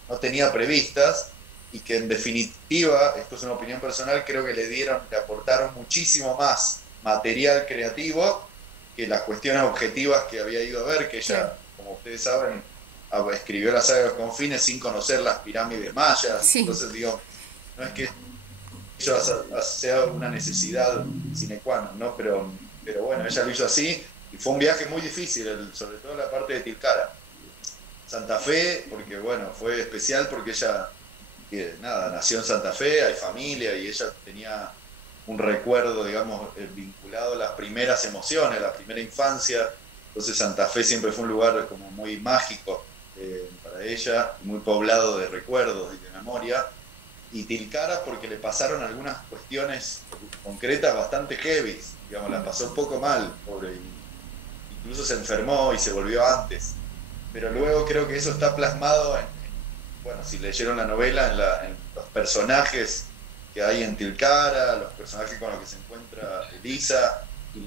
no tenía previstas, y que en definitiva, esto es una opinión personal, creo que le aportaron muchísimo más material creativo que las cuestiones objetivas que había ido a ver, que ella, como ustedes saben, escribió la saga de los confines sin conocer las pirámides mayas. Sí. Entonces digo, no es que eso sea una necesidad sine qua non, ¿no? Pero bueno, ella lo hizo así y fue un viaje muy difícil, sobre todo la parte de Tilcara. Santa Fe, porque bueno, fue especial porque ella, nació en Santa Fe, hay familia y ella tenía un recuerdo, digamos, vinculado a las primeras emociones, a la primera infancia. Entonces Santa Fe siempre fue un lugar como muy mágico para ella, muy poblado de recuerdos y de memoria. Y Tilcara porque le pasaron algunas cuestiones concretas bastante heavy, digamos, la pasó un poco mal, pobre, incluso se enfermó y se volvió antes. Pero luego creo que eso está plasmado bueno, si leyeron la novela, en los personajes que hay en Tilcara, los personajes con los que se encuentra Elisa y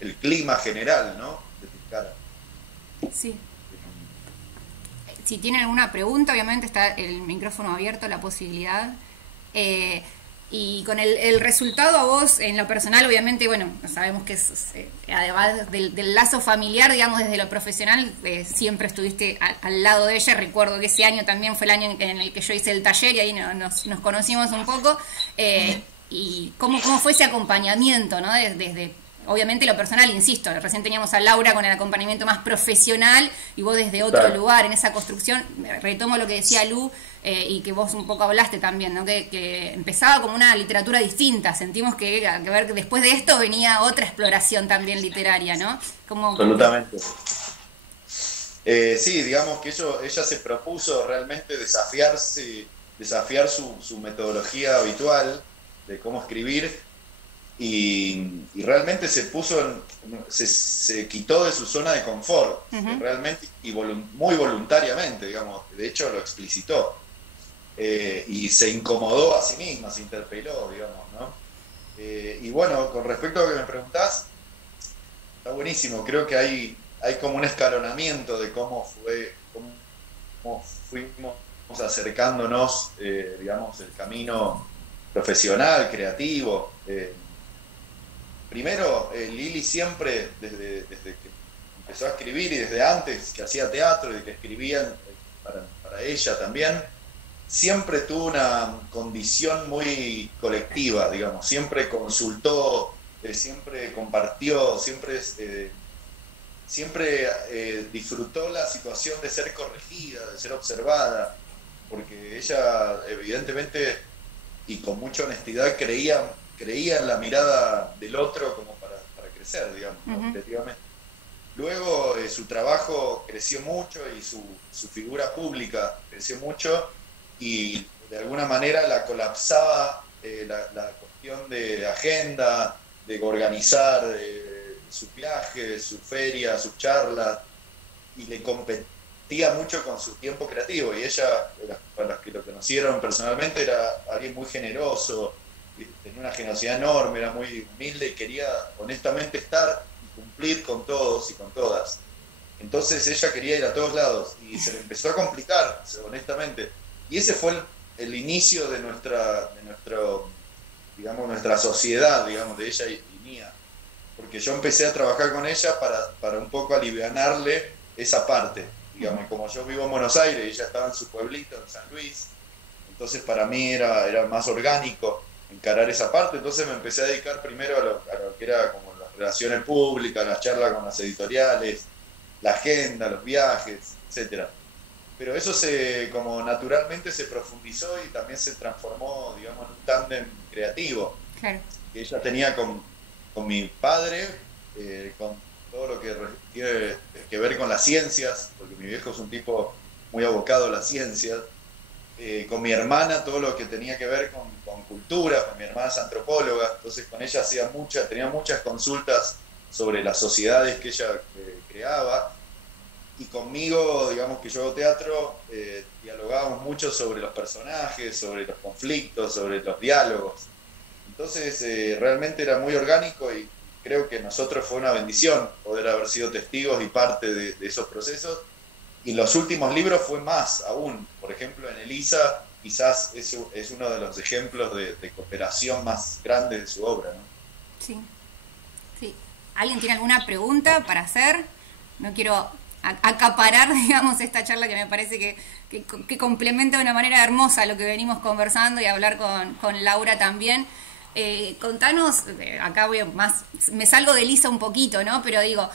el clima general, ¿no?, de Tilcara. Sí. Si tienen alguna pregunta, obviamente está el micrófono abierto, la posibilidad. Y con el resultado a vos, en lo personal, obviamente, bueno, sabemos que además del lazo familiar, digamos, desde lo profesional, siempre estuviste al lado de ella. Recuerdo que ese año también fue el año en el que yo hice el taller y ahí nos conocimos un poco. Y cómo fue ese acompañamiento, ¿no? Desde obviamente lo personal, insisto, recién teníamos a Laura con el acompañamiento más profesional y vos desde otro lugar, en esa construcción. Retomo lo que decía Lu, y que vos un poco hablaste también, ¿no? Que empezaba como una literatura distinta. Sentimos que después de esto venía otra exploración también literaria, ¿no? Absolutamente. Sí, digamos que ella se propuso realmente desafiar su metodología habitual de cómo escribir. Y realmente se quitó de su zona de confort, realmente, y muy voluntariamente, digamos, de hecho lo explicitó, y se incomodó a sí misma, se interpeló, digamos, ¿no? Y bueno, con respecto a lo que me preguntás, está buenísimo, creo que hay como un escalonamiento de cómo fuimos acercándonos, digamos, el camino profesional, creativo. Primero, Lili siempre, desde que empezó a escribir y desde antes que hacía teatro y que escribía para ella también, siempre tuvo una condición muy colectiva, digamos, siempre consultó, siempre compartió, siempre disfrutó la situación de ser corregida, de ser observada, porque ella evidentemente y con mucha honestidad creía en la mirada del otro como para crecer, digamos, ¿no? Luego su trabajo creció mucho y su figura pública creció mucho y de alguna manera la colapsaba la cuestión de agenda, de organizar sus viajes, sus ferias, sus charlas, y le competía mucho con su tiempo creativo. Y ella, para los que lo conocieron personalmente, era alguien muy generoso, tenía una generosidad enorme, era muy humilde y quería honestamente estar y cumplir con todos y con todas. Entonces ella quería ir a todos lados y se le empezó a complicar, honestamente. Y ese fue el inicio de nuestra sociedad, digamos, de ella y mía. Porque yo empecé a trabajar con ella para un poco alivianarle esa parte. Digamos, como yo vivo en Buenos Aires y ella estaba en su pueblito, en San Luis, entonces para mí era más orgánico encarar esa parte. Entonces me empecé a dedicar primero a lo que era como las relaciones públicas, las charlas con las editoriales, la agenda, los viajes, etcétera. Pero eso como naturalmente se profundizó y también se transformó, digamos, en un tándem creativo. Claro. Que ella tenía con mi padre, con todo lo que tiene que ver con las ciencias, porque mi viejo es un tipo muy abocado a las ciencias. Con mi hermana, todo lo que tenía que ver con cultura, con mi hermana es antropóloga, entonces con ella tenía muchas consultas sobre las sociedades que ella creaba, y conmigo, digamos que yo hago teatro, dialogábamos mucho sobre los personajes, sobre los conflictos, sobre los diálogos. Entonces realmente era muy orgánico y creo que nosotros fue una bendición poder haber sido testigos y parte de esos procesos. Y los últimos libros fue más aún. Por ejemplo, en Elisa quizás es uno de los ejemplos de cooperación más grandes de su obra, ¿no? Sí, sí. ¿Alguien tiene alguna pregunta para hacer? No quiero acaparar, digamos, esta charla que me parece que complementa de una manera hermosa lo que venimos conversando y hablar con Laura también. Contanos, acá me salgo de Lisa un poquito, ¿no? Pero digo,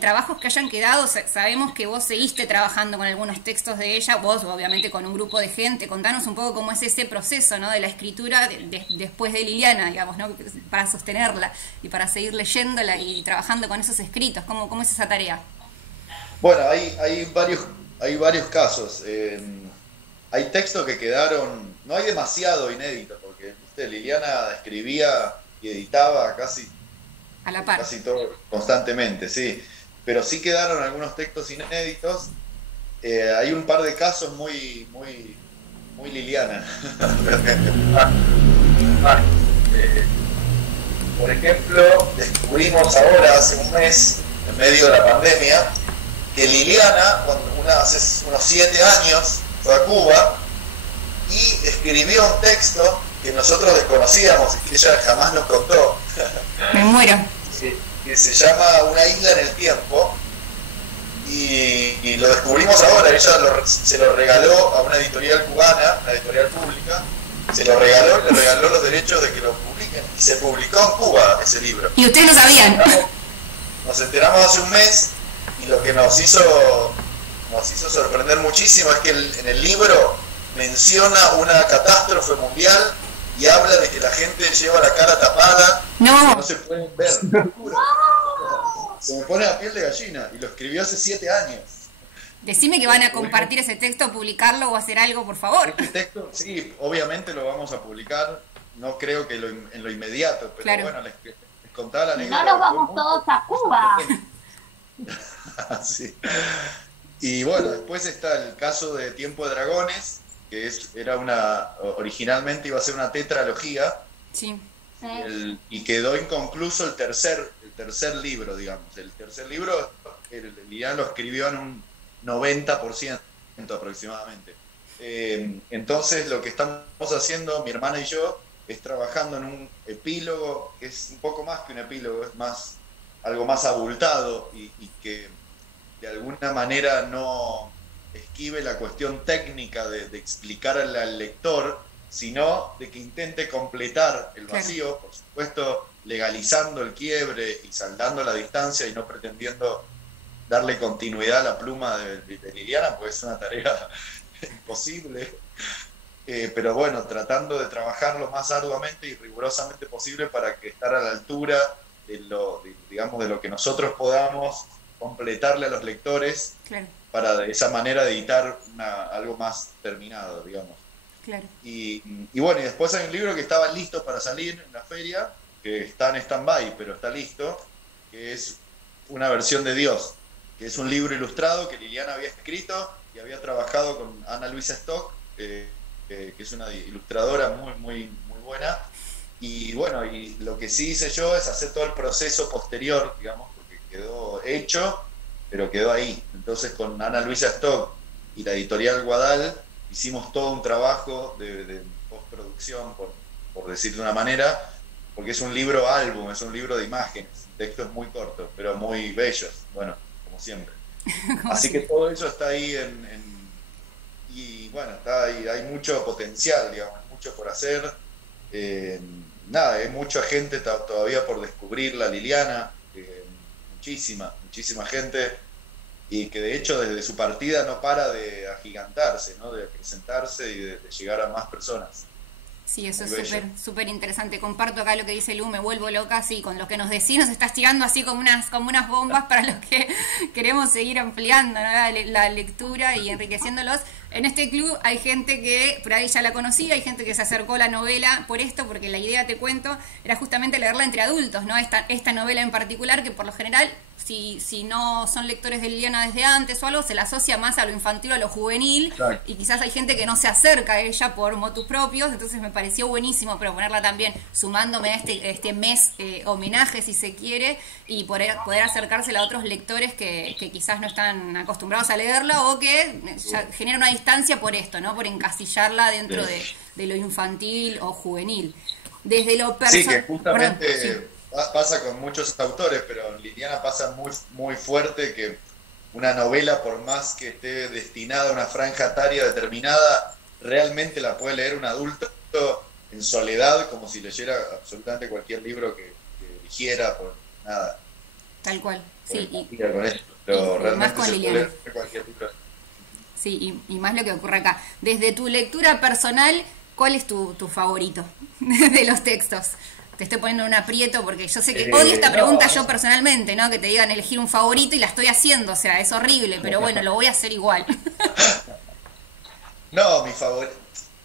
trabajos que hayan quedado, sabemos que vos seguiste trabajando con algunos textos de ella, vos obviamente con un grupo de gente. Contanos un poco cómo es ese proceso, ¿no? De la escritura después de Liliana, digamos, ¿no? Para sostenerla y para seguir leyéndola y trabajando con esos escritos. ¿Cómo es esa tarea? Bueno, hay varios casos. Hay textos que quedaron, no hay demasiado inédito, porque Liliana escribía y editaba casi a la par, casi todo constantemente, sí. Pero sí quedaron algunos textos inéditos. Hay un par de casos muy Liliana. Por ejemplo, descubrimos ahora, hace un mes, en medio de la pandemia, que Liliana, hace unos 7 años, fue a Cuba y escribió un texto que nosotros desconocíamos y que ella jamás nos contó. Me muero. Que se llama Una isla en el tiempo, y lo descubrimos ahora. Ella se lo regaló a una editorial cubana, una editorial pública, se lo regaló y le regaló los derechos de que lo publiquen, y se publicó en Cuba ese libro. ¿Y ustedes lo sabían? Nos enteramos hace un mes, y lo que nos hizo sorprender muchísimo es que en el libro menciona una catástrofe mundial y habla de que la gente lleva la cara tapada, que no se pueden ver. Se me pone la piel de gallina, y lo escribió hace 7 años. Decime que van a compartir ese texto, publicarlo o hacer algo, por favor. Este texto, sí, obviamente lo vamos a publicar, no creo que en lo inmediato, pero claro. Bueno, les contaba la anécdota. No nos vamos todos a Cuba. Sí. Y bueno, después está el caso de Tiempo de Dragones, que originalmente iba a ser una tetralogía. Sí. Y quedó inconcluso el tercer libro, digamos. El tercer libro, Liliana lo escribió en un 90% aproximadamente. Entonces lo que estamos haciendo, mi hermana y yo, es trabajando en un epílogo, que es un poco más que un epílogo, es algo más abultado, y que de alguna manera no esquive la cuestión técnica de explicar al lector, sino de que intente completar el vacío, claro. Por supuesto legalizando el quiebre y saldando la distancia y no pretendiendo darle continuidad a la pluma de Liliana, pues es una tarea imposible, pero bueno, tratando de trabajar lo más arduamente y rigurosamente posible para que estar a la altura de lo que nosotros podamos completarle a los lectores, claro. Para de esa manera editar algo más terminado, digamos. Claro. Y bueno, y después hay un libro que estaba listo para salir en la feria, que está en stand-by, pero está listo, que es Una versión de Dios, que es un libro ilustrado que Liliana había escrito y había trabajado con Ana Luisa Stock, que es una ilustradora muy buena. Y bueno, y lo que sí hice yo es hacer todo el proceso posterior, digamos, porque quedó hecho, pero quedó ahí. Entonces con Ana Luisa Stock y la editorial Guadal hicimos todo un trabajo de postproducción, por decirlo de una manera, porque es un libro álbum, es un libro de imágenes, textos muy cortos, pero muy bellos, bueno, como siempre. Así que todo eso está ahí y bueno, está ahí, hay mucho potencial, digamos, mucho por hacer. Hay mucha gente todavía por descubrir la Liliana, muchísima gente, y que de hecho desde su partida no para de agigantarse, ¿no? De presentarse y de llegar a más personas. Sí, eso es súper interesante. Comparto acá lo que dice Lu, me vuelvo loca, sí, con lo que nos decís, nos estás tirando así como unas bombas para los que queremos seguir ampliando, ¿no? la lectura y enriqueciéndolos. En este club hay gente que por ahí ya la conocía, hay gente que se acercó a la novela por esto, porque la idea, te cuento, era justamente leerla entre adultos, ¿no? Esta novela en particular, que por lo general, si no son lectores de Liliana desde antes o algo, se la asocia más a lo infantil o a lo juvenil. Claro. Y quizás hay gente que no se acerca a ella por motus propios, entonces me pareció buenísimo proponerla también, sumándome a este mes homenaje, si se quiere, y poder acercársela a otros lectores que quizás no están acostumbrados a leerla o que ya generan una distancia por esto, ¿no? Por encasillarla dentro de lo infantil o juvenil. Desde lo personal. Sí, que justamente pasa con muchos autores, pero en Liliana pasa muy, muy fuerte que una novela, por más que esté destinada a una franja etaria determinada, realmente la puede leer un adulto en soledad, como si leyera absolutamente cualquier libro que eligiera, por nada. Tal cual, sí. Con eso, pero realmente más con se Liliana. puede leer cualquier libro. Sí, y más lo que ocurre acá. Desde tu lectura personal, ¿cuál es tu favorito de los textos? Te estoy poniendo en un aprieto porque yo sé que odio esta pregunta yo personalmente, ¿no? Que te digan elegir un favorito y la estoy haciendo, o sea, es horrible, pero bueno, lo voy a hacer igual. No, mi favorito,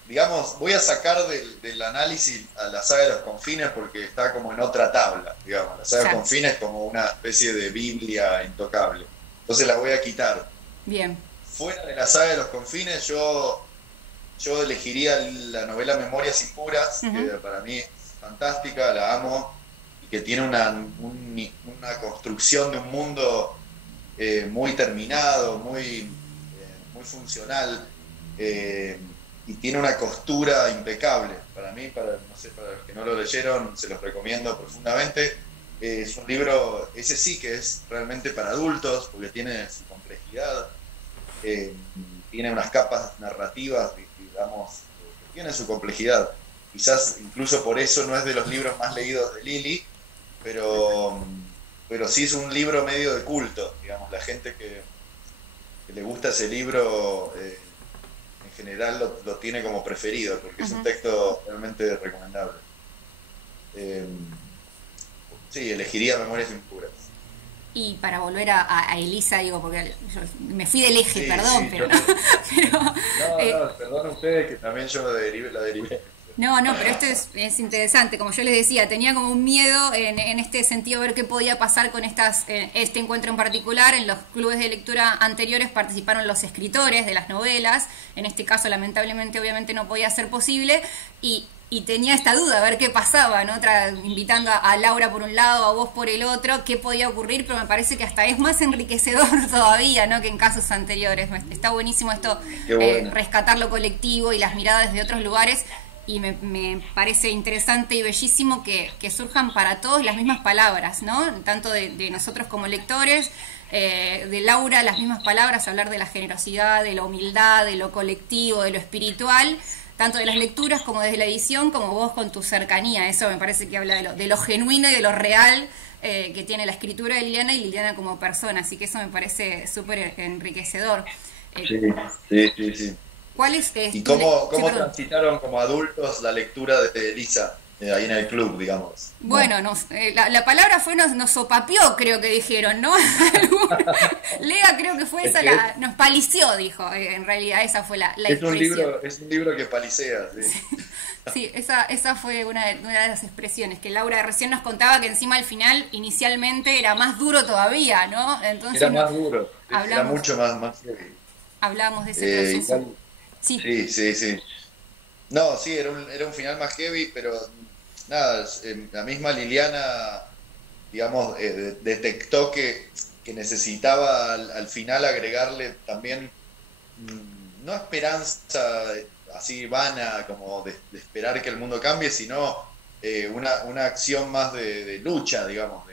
digamos, voy a sacar del análisis a la saga de los confines porque está como en otra tabla, digamos. La saga de los confines es como una especie de Biblia intocable. Entonces la voy a quitar. Bien. Fuera de la saga de los confines, yo elegiría la novela Memorias Impuras, que para mí es fantástica, la amo, y que tiene una construcción de un mundo muy terminado, muy funcional, y tiene una costura impecable. Para mí, para los que no lo leyeron, se los recomiendo profundamente. Es un libro, ese sí que es realmente para adultos, porque tiene su complejidad, tiene unas capas narrativas, digamos, que tienen su complejidad. Quizás incluso por eso no es de los libros más leídos de Lili, pero sí es un libro medio de culto, digamos. La gente que le gusta ese libro en general lo tiene como preferido, porque es un texto realmente recomendable. Sí, elegiría Memorias Impuras. Y para volver a Elisa, digo, porque yo me fui del eje, Sí, perdón, sí, pero no, perdón ustedes que también yo la derivé. No, pero esto es interesante. Como yo les decía, tenía como un miedo en este sentido, ver qué podía pasar con este encuentro en particular. En los clubes de lectura anteriores participaron los escritores de las novelas. En este caso, lamentablemente, obviamente no podía ser posible. Y tenía esta duda, a ver qué pasaba, ¿no? Invitando a Laura por un lado, a vos por el otro, qué podía ocurrir, pero me parece que hasta es más enriquecedor todavía, ¿no? Que en casos anteriores. Está buenísimo esto, bueno. Rescatar lo colectivo y las miradas de otros lugares. Y me parece interesante y bellísimo que surjan para todos las mismas palabras, ¿no? Tanto de nosotros como lectores, de Laura las mismas palabras, hablar de la generosidad, de la humildad, de lo colectivo, de lo espiritual, tanto de las lecturas como desde la edición, como vos con tu cercanía. Eso me parece que habla de lo genuino y de lo real que tiene la escritura de Liliana y Liliana como persona. Así que eso me parece súper enriquecedor. Sí. ¿Cuál es ¿Y cómo transitaron como adultos la lectura de Elisa ahí en el club, digamos? Bueno, la palabra fue nos sopapeó, creo que dijeron, ¿no? Lea creo que fue esa, nos palició, dijo, en realidad esa fue la expresión. Es un libro que palicea, sí. Sí, esa fue una de las expresiones, que Laura recién nos contaba que encima al final, inicialmente, era más duro todavía, ¿no? Entonces, era más duro, era mucho más heavy. Hablábamos de ese proceso. Sí. No, sí, era un final más heavy, pero nada, la misma Liliana, digamos, detectó que necesitaba al final agregarle también, no esperanza así vana como de esperar que el mundo cambie, sino una acción más de lucha, digamos,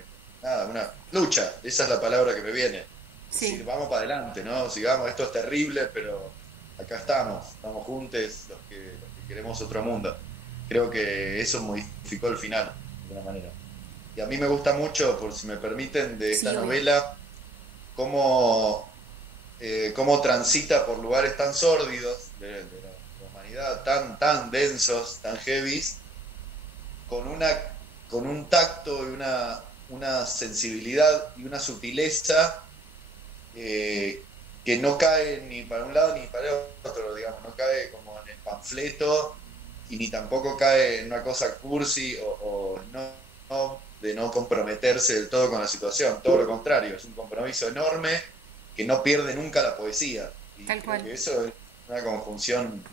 una lucha, esa es la palabra que me viene. Sí. Es decir, vamos para adelante, ¿no? Sigamos, esto es terrible, pero acá estamos juntos los que queremos otro mundo. Creo que eso modificó el final, de alguna manera. Y a mí me gusta mucho, por si me permiten, de esta novela, cómo transita por lugares tan sórdidos de la humanidad, tan densos, tan heavies, con un tacto y una sensibilidad y una sutileza que no cae ni para un lado ni para el otro, digamos, no cae como en el panfleto y ni tampoco cae en una cosa cursi o de no comprometerse del todo con la situación, todo lo contrario, es un compromiso enorme que no pierde nunca la poesía. Y tal cual. Eso es una conjunción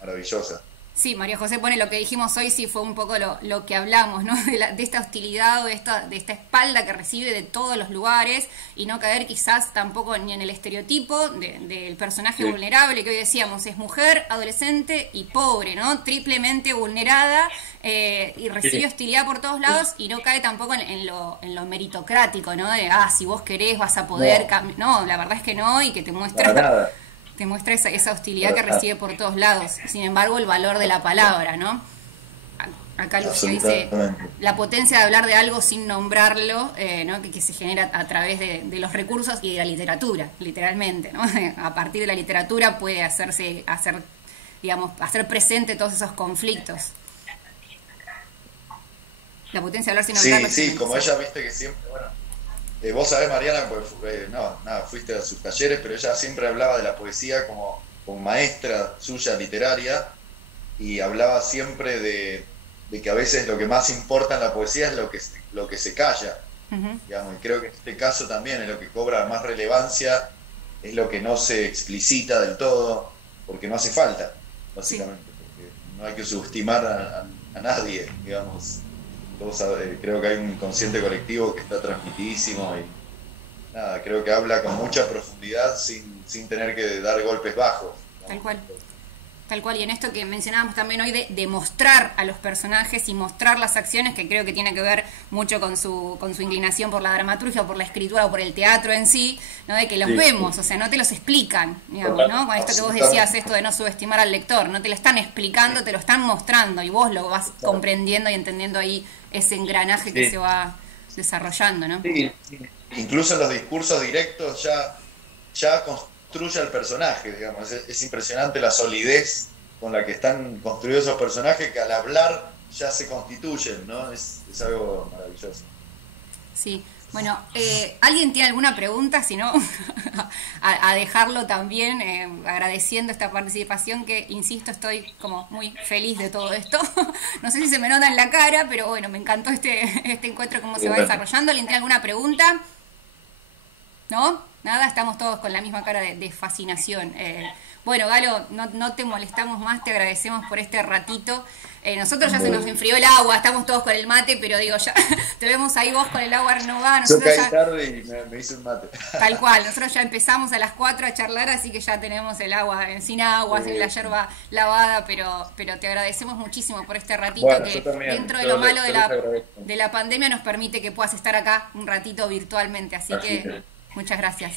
maravillosa. Sí, María José pone lo que dijimos hoy, sí fue un poco lo que hablamos, ¿no? De esta hostilidad o de esta espalda que recibe de todos los lugares y no caer quizás tampoco ni en el estereotipo del personaje vulnerable, que hoy decíamos es mujer, adolescente y pobre, ¿no? Triplemente vulnerada y recibe hostilidad por todos lados y no cae tampoco en lo meritocrático, ¿no? De, si vos querés vas a poder cambiar. No, la verdad es que no, y que te muestra... Te muestra esa hostilidad que recibe por todos lados. Sin embargo, el valor de la palabra, ¿no? Acá Lucía dice, la potencia de hablar de algo sin nombrarlo, ¿no? que se genera a través de los recursos y de la literatura, literalmente, ¿no? A partir de la literatura puede hacer presente todos esos conflictos. La potencia de hablar sin nombrarlo. Sí, como ella, viste que siempre, vos sabés, Mariana, pues, fuiste a sus talleres, pero ella siempre hablaba de la poesía como maestra suya literaria, y hablaba siempre de que a veces lo que más importa en la poesía es lo que se calla, digamos, y creo que en este caso también es lo que cobra más relevancia, es lo que no se explicita del todo, porque no hace falta, básicamente, porque no hay que subestimar a nadie, digamos. Creo que hay un inconsciente colectivo que está transmitidísimo y nada, creo que habla con mucha profundidad sin tener que dar golpes bajos, ¿no? Tal cual, y en esto que mencionábamos también hoy de mostrar a los personajes y mostrar las acciones, que creo que tiene que ver mucho con su inclinación por la dramaturgia o por la escritura o por el teatro en sí, ¿no? De que los vemos, o sea, no te los explican, digamos, ¿no? Con esto que vos decías, esto de no subestimar al lector, no te lo están explicando, te lo están mostrando y vos lo vas comprendiendo y entendiendo ahí ese engranaje que se va desarrollando, ¿no? Sí. Incluso en los discursos directos ya construye al personaje, digamos. Es impresionante la solidez con la que están construidos esos personajes, que al hablar ya se constituyen, ¿no? Es algo maravilloso. Sí. Bueno, ¿alguien tiene alguna pregunta? Si no, a dejarlo también, agradeciendo esta participación, que, insisto, estoy como muy feliz de todo esto. No sé si se me nota en la cara, pero bueno, me encantó este encuentro, cómo se va desarrollando. ¿Alguien tiene alguna pregunta? ¿No? Nada, estamos todos con la misma cara de fascinación. Bueno, Galo, no te molestamos más, te agradecemos por este ratito. Nosotros ya se nos enfrió el agua, estamos todos con el mate, pero digo, ya te vemos ahí vos con el agua renovada. Yo caí tarde y me hice un mate. Tal cual, nosotros ya empezamos a las 4 a charlar, así que ya tenemos el agua sin agua, sin la yerba lavada, pero te agradecemos muchísimo por este ratito, que dentro de lo malo de la pandemia nos permite que puedas estar acá un ratito virtualmente, así que muchas gracias.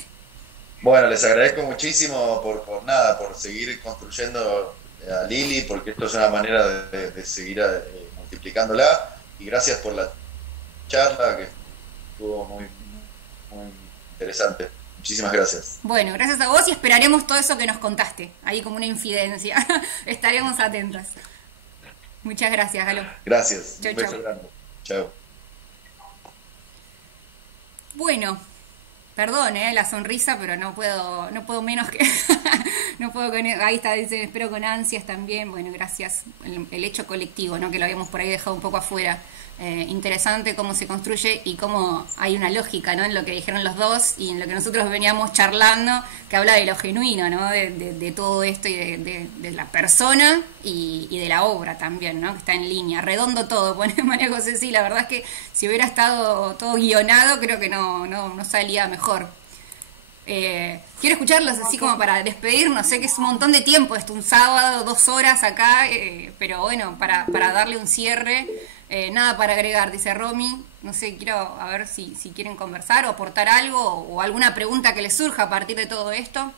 Bueno, les agradezco muchísimo por seguir construyendo a Lili, porque esto es una manera de seguir multiplicándola, y gracias por la charla, que estuvo muy, muy interesante. Muchísimas gracias. Bueno, gracias a vos, y esperaremos todo eso que nos contaste, ahí como una infidencia. Estaremos atentos. Muchas gracias, Galo. Gracias. Chau, un beso grande. Chao. Bueno, perdón, la sonrisa, pero no puedo menos que ahí está, dice, espero con ansias también. Bueno, gracias. El hecho colectivo, ¿no? Que lo habíamos por ahí dejado un poco afuera. Interesante cómo se construye y cómo hay una lógica, ¿no? En lo que dijeron los dos y en lo que nosotros veníamos charlando, que habla de lo genuino, ¿no? De todo esto y de la persona y de la obra también, ¿no? Que está en línea. Redondo todo, pone María José. Sí, la verdad es que si hubiera estado todo guionado, creo que no salía mejor. Quiero escucharlos así como para despedirnos. Sé que es un montón de tiempo, esto un sábado, 2 horas acá, pero bueno, para darle un cierre. Nada para agregar, dice Romy. No sé, quiero a ver si quieren conversar o aportar algo o alguna pregunta que les surja a partir de todo esto.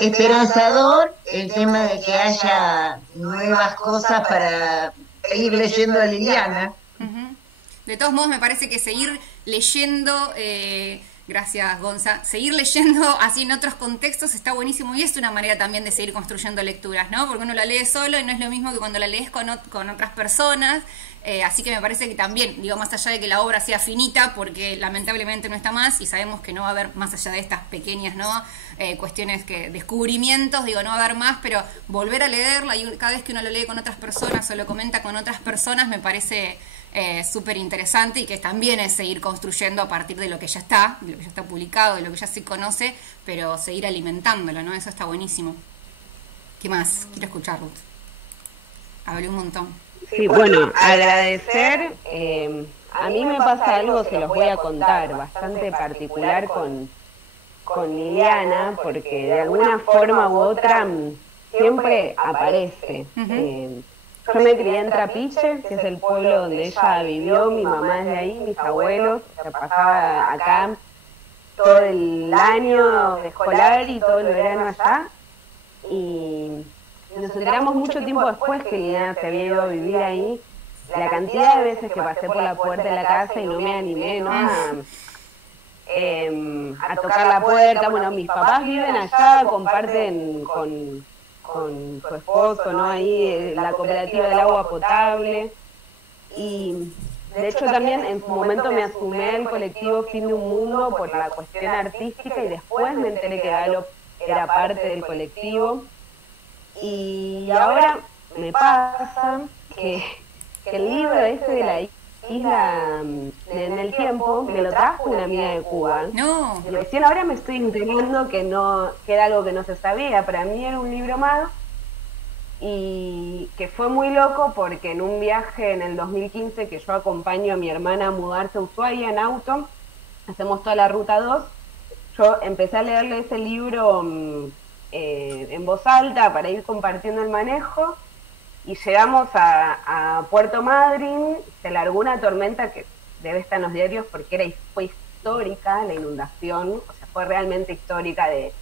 Esperanzador el tema de que haya nuevas cosas para seguir leyendo a Liliana. De todos modos, me parece que seguir leyendo, gracias Gonza, seguir leyendo así en otros contextos está buenísimo, y es una manera también de seguir construyendo lecturas, ¿no? Porque uno la lee solo y no es lo mismo que cuando la lees con otras personas. Así que me parece que también, digo, más allá de que la obra sea finita, porque lamentablemente no está más y sabemos que no va a haber más allá de estas pequeñas, ¿no? Cuestiones descubrimientos, digo, no va a haber más, pero volver a leerla, y cada vez que uno lo lee con otras personas o lo comenta con otras personas, me parece súper interesante, y que también es seguir construyendo a partir de lo que ya está, de lo que ya está publicado, de lo que ya se conoce, pero seguir alimentándolo, ¿no? Eso está buenísimo. ¿Qué más? Quiero escuchar, Ruth. Hablé un montón. Sí, bueno, agradecer. A mí me pasa algo, se los voy a contar, bastante particular con Liliana, porque de alguna forma u otra siempre aparece. Yo me crié en Trapiche, que es el pueblo donde ella vivió, mi mamá es de ahí, mis abuelos, se pasaba acá todo el año escolar y todo el verano allá. Y nos enteramos mucho tiempo después que Liliana se había ido a vivir ahí, la cantidad de veces que pasé por la puerta de la casa y no me animé, ¿no? A tocar la puerta. Bueno, mis papás viven allá, comparten con su esposo, ¿no? Ahí la cooperativa del agua potable. Y de hecho también en su momento me asumí al colectivo Fin de un Mundo por la cuestión artística y después me enteré que Galo era parte del colectivo. Y ahora me pasa que el libro ese de la isla en el tiempo me lo trajo una amiga de Cuba. No. Y recién ahora me estoy enterando que era algo que no se sabía. Para mí era un libro más y que fue muy loco porque en un viaje en el 2015 que yo acompaño a mi hermana a mudarse a Ushuaia en auto, hacemos toda la ruta 2, yo empecé a leerle ese libro en voz alta para ir compartiendo el manejo. Y llegamos a Puerto Madryn, se largó una tormenta que debe estar en los diarios porque fue histórica la inundación, o sea, fue realmente histórica de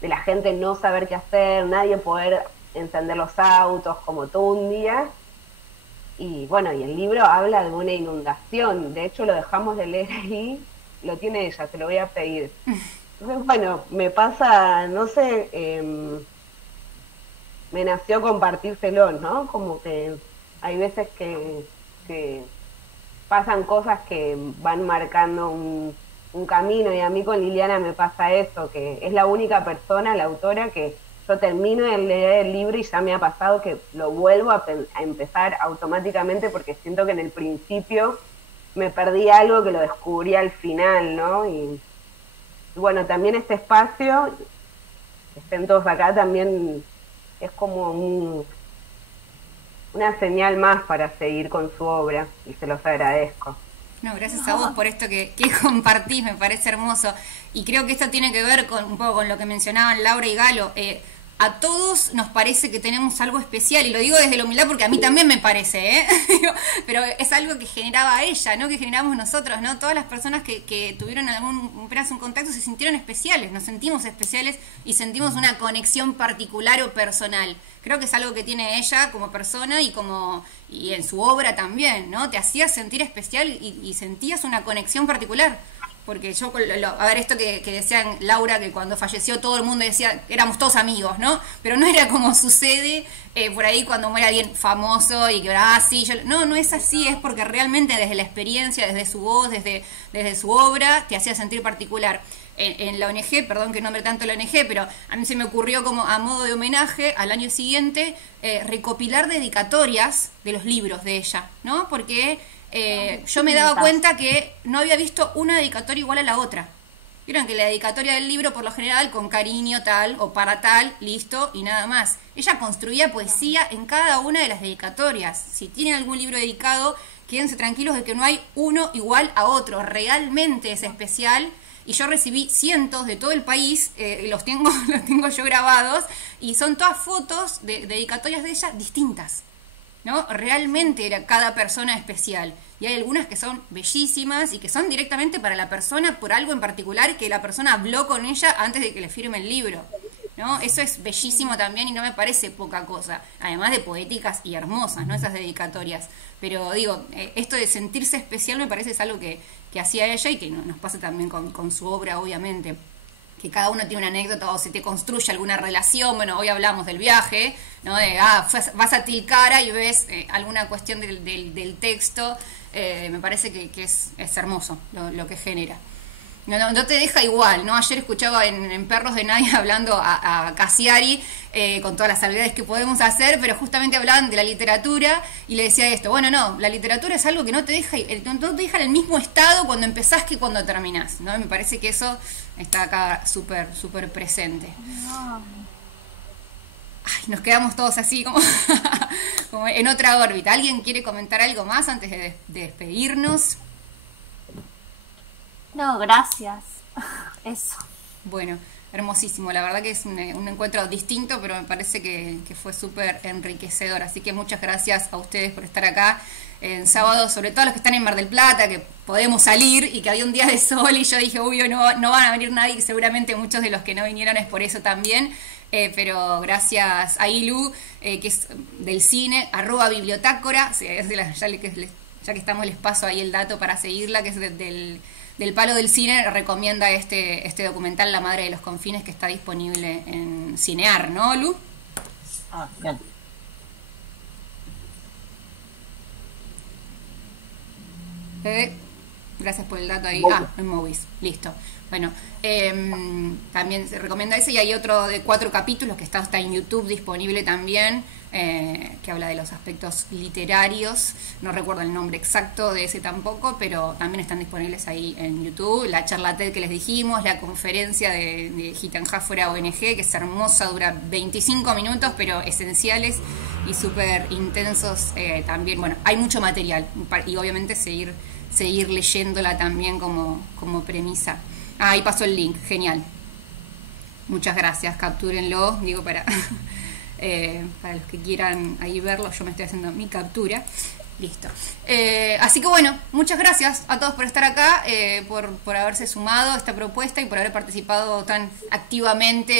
la gente no saber qué hacer, nadie poder encender los autos, como todo un día. Y bueno, y el libro habla de una inundación, de hecho lo dejamos de leer ahí, lo tiene ella, se lo voy a pedir. Entonces, bueno, me pasa, no sé... me nació compartírselo, ¿no? Como que hay veces que pasan cosas que van marcando un camino, y a mí con Liliana me pasa eso, que es la única persona, la autora, que yo termino de leer el libro y ya me ha pasado que lo vuelvo a empezar automáticamente porque siento que en el principio me perdí algo que lo descubrí al final, ¿no? Y bueno, también este espacio, estén todos acá, también... es como una señal más para seguir con su obra y se los agradezco. No, gracias a vos por esto que compartís, me parece hermoso. Y creo que esto tiene que ver un poco con lo que mencionaban Laura y Galo. A todos nos parece que tenemos algo especial, y lo digo desde la humildad porque a mí también me parece, ¿eh? Pero es algo que generaba ella, ¿no? Que generamos nosotros, ¿no? Todas las personas que tuvieron apenas un contacto se sintieron especiales, nos sentimos especiales y sentimos una conexión particular o personal. Creo que es algo que tiene ella como persona y en su obra también, ¿no? Te hacía sentir especial y sentías una conexión particular. Porque yo, a ver, esto que decían Laura, que cuando falleció todo el mundo decía, éramos todos amigos, ¿no? Pero no era como sucede por ahí cuando muere alguien famoso y que, sí, no es así, es porque realmente desde la experiencia, desde su voz, desde su obra, te hacía sentir particular. En la ONG, perdón que nombre tanto la ONG, pero a mí se me ocurrió como a modo de homenaje al año siguiente recopilar dedicatorias de los libros de ella, ¿no? Porque... yo me daba cuenta que no había visto una dedicatoria igual a la otra. Vieron que la dedicatoria del libro, por lo general, con cariño tal o para tal, listo, y nada más. Ella construía poesía en cada una de las dedicatorias. Si tienen algún libro dedicado, quédense tranquilos de que no hay uno igual a otro. Realmente es especial. Y yo recibí cientos de todo el país, los tengo yo grabados, y son todas fotos de dedicatorias de ella distintas, ¿no? Realmente era cada persona especial, y hay algunas que son bellísimas y que son directamente para la persona por algo en particular que la persona habló con ella antes de que le firme el libro, ¿no? Eso es bellísimo también y no me parece poca cosa, además de poéticas y hermosas, ¿no? Esas dedicatorias, pero digo, esto de sentirse especial me parece es algo que hacía ella y que nos pasa también con su obra, obviamente, que cada uno tiene una anécdota o se te construye alguna relación. Bueno, hoy hablamos del viaje, ¿no? De, vas a Tilcara y ves alguna cuestión del texto. Me parece que es hermoso lo que genera. No te deja igual, ¿no? Ayer escuchaba en Perros de Nadie hablando a Cassiari, con todas las salvedades que podemos hacer, pero justamente hablaban de la literatura y le decía esto, bueno, no, la literatura es algo que no te deja en el mismo estado cuando empezás que cuando terminás, ¿no? Me parece que eso está acá súper, súper presente. Ay, nos quedamos todos así como como en otra órbita. ¿Alguien quiere comentar algo más antes de despedirnos? No, gracias. Eso. Bueno, hermosísimo. La verdad que es un encuentro distinto, pero me parece que fue súper enriquecedor. Así que muchas gracias a ustedes por estar acá en sábado, sobre todo los que están en Mar del Plata, que podemos salir y que había un día de sol y yo dije, uy, no van a venir nadie, y seguramente muchos de los que no vinieron es por eso también. Pero gracias a Ilu, que es del cine, @bibliotácora, ya que estamos les paso ahí el dato para seguirla, que es del palo del cine, recomienda este documental La Madre de los Confines, que está disponible en Cinear, ¿no, Lu? Ah, bien. Gracias por el dato ahí. En Movies, listo. Bueno, también se recomienda ese, y hay otro de 4 capítulos que está en YouTube disponible también, que habla de los aspectos literarios. No recuerdo el nombre exacto de ese tampoco, pero también están disponibles ahí en YouTube. La charla TED que les dijimos, la conferencia de Gitanjáfora ONG, que es hermosa, dura 25 minutos, pero esenciales y súper intensos también. Bueno, hay mucho material y obviamente seguir leyéndola también como premisa. Ahí pasó el link, genial. Muchas gracias, captúrenlo, digo para los que quieran ahí verlo, yo me estoy haciendo mi captura. Listo. Así que bueno, muchas gracias a todos por estar acá, por haberse sumado a esta propuesta y por haber participado tan activamente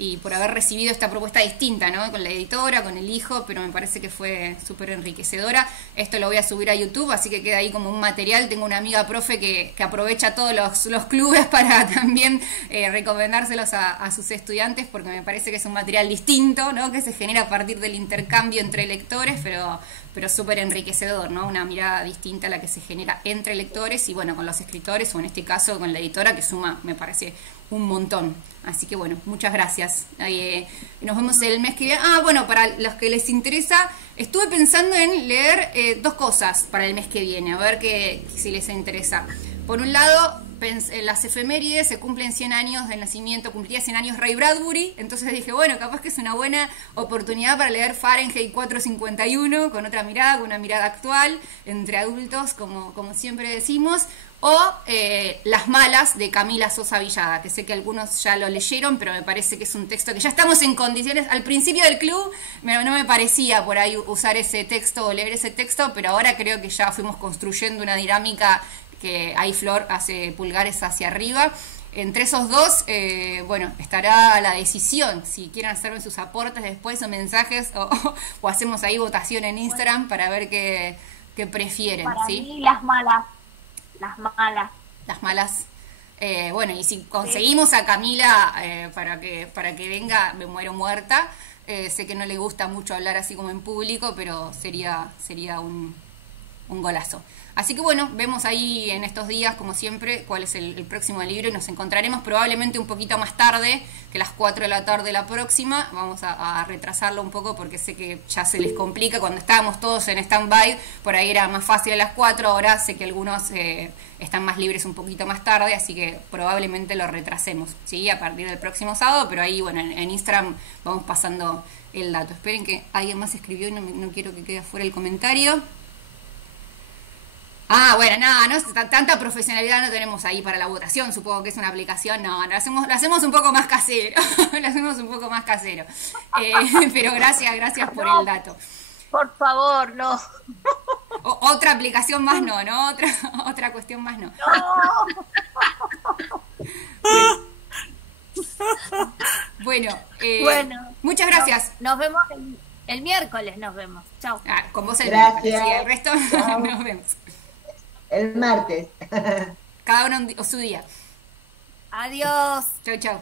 y por haber recibido esta propuesta distinta, ¿no? Con la editora, con el hijo, pero me parece que fue súper enriquecedora. Esto lo voy a subir a YouTube, así que queda ahí como un material. Tengo una amiga profe que aprovecha todos los clubes para también recomendárselos a sus estudiantes, porque me parece que es un material distinto, ¿no? Que se genera a partir del intercambio entre lectores, pero súper enriquecedor, ¿no? Una mirada distinta a la que se genera entre lectores y, bueno, con los escritores, o en este caso con la editora, que suma, me parece, un montón. Así que bueno, muchas gracias. Nos vemos el mes que viene. Bueno, para los que les interesa, estuve pensando en leer 2 cosas para el mes que viene, a ver si les interesa. Por un lado, las efemérides, se cumplen 100 años del nacimiento, cumpliría 100 años Ray Bradbury, entonces dije, bueno, capaz que es una buena oportunidad para leer Fahrenheit 451 con otra mirada, con una mirada actual, entre adultos, como siempre decimos, o Las Malas de Camila Sosa Villada, que sé que algunos ya lo leyeron, pero me parece que es un texto que ya estamos en condiciones. Al principio del club no me parecía por ahí usar ese texto o leer ese texto, pero ahora creo que ya fuimos construyendo una dinámica que ahí Flor hace pulgares hacia arriba. Entre esos dos, bueno, estará la decisión, si quieren hacerme sus aportes después o mensajes, o hacemos ahí votación en Instagram para ver qué prefieren. Para ¿sí? mí, Las Malas. Las Malas. Bueno, y si conseguimos a Camila para que venga, me muero muerta. Sé que no le gusta mucho hablar así como en público, pero sería un golazo. Así que bueno, vemos ahí en estos días, como siempre, cuál es el próximo libro, y nos encontraremos probablemente un poquito más tarde que las 4 de la tarde la próxima. Vamos a retrasarlo un poco porque sé que ya se les complica. Cuando estábamos todos en stand-by, por ahí era más fácil a las 4, ahora sé que algunos están más libres un poquito más tarde, así que probablemente lo retrasemos, ¿sí? A partir del próximo sábado, pero ahí, bueno, en Instagram vamos pasando el dato. Esperen que alguien más escribió y no quiero que quede afuera el comentario. Bueno, no, tanta profesionalidad no tenemos ahí para la votación, supongo que es una aplicación, lo hacemos un poco más casero, pero gracias por el dato. Por favor, no. Otra aplicación más no, otra cuestión más no. Bueno, muchas gracias. Nos vemos el miércoles, nos vemos. Chao. Con vos el Gracias. miércoles, y el resto nos vemos. El martes. Cada uno su día. Adiós. Chau.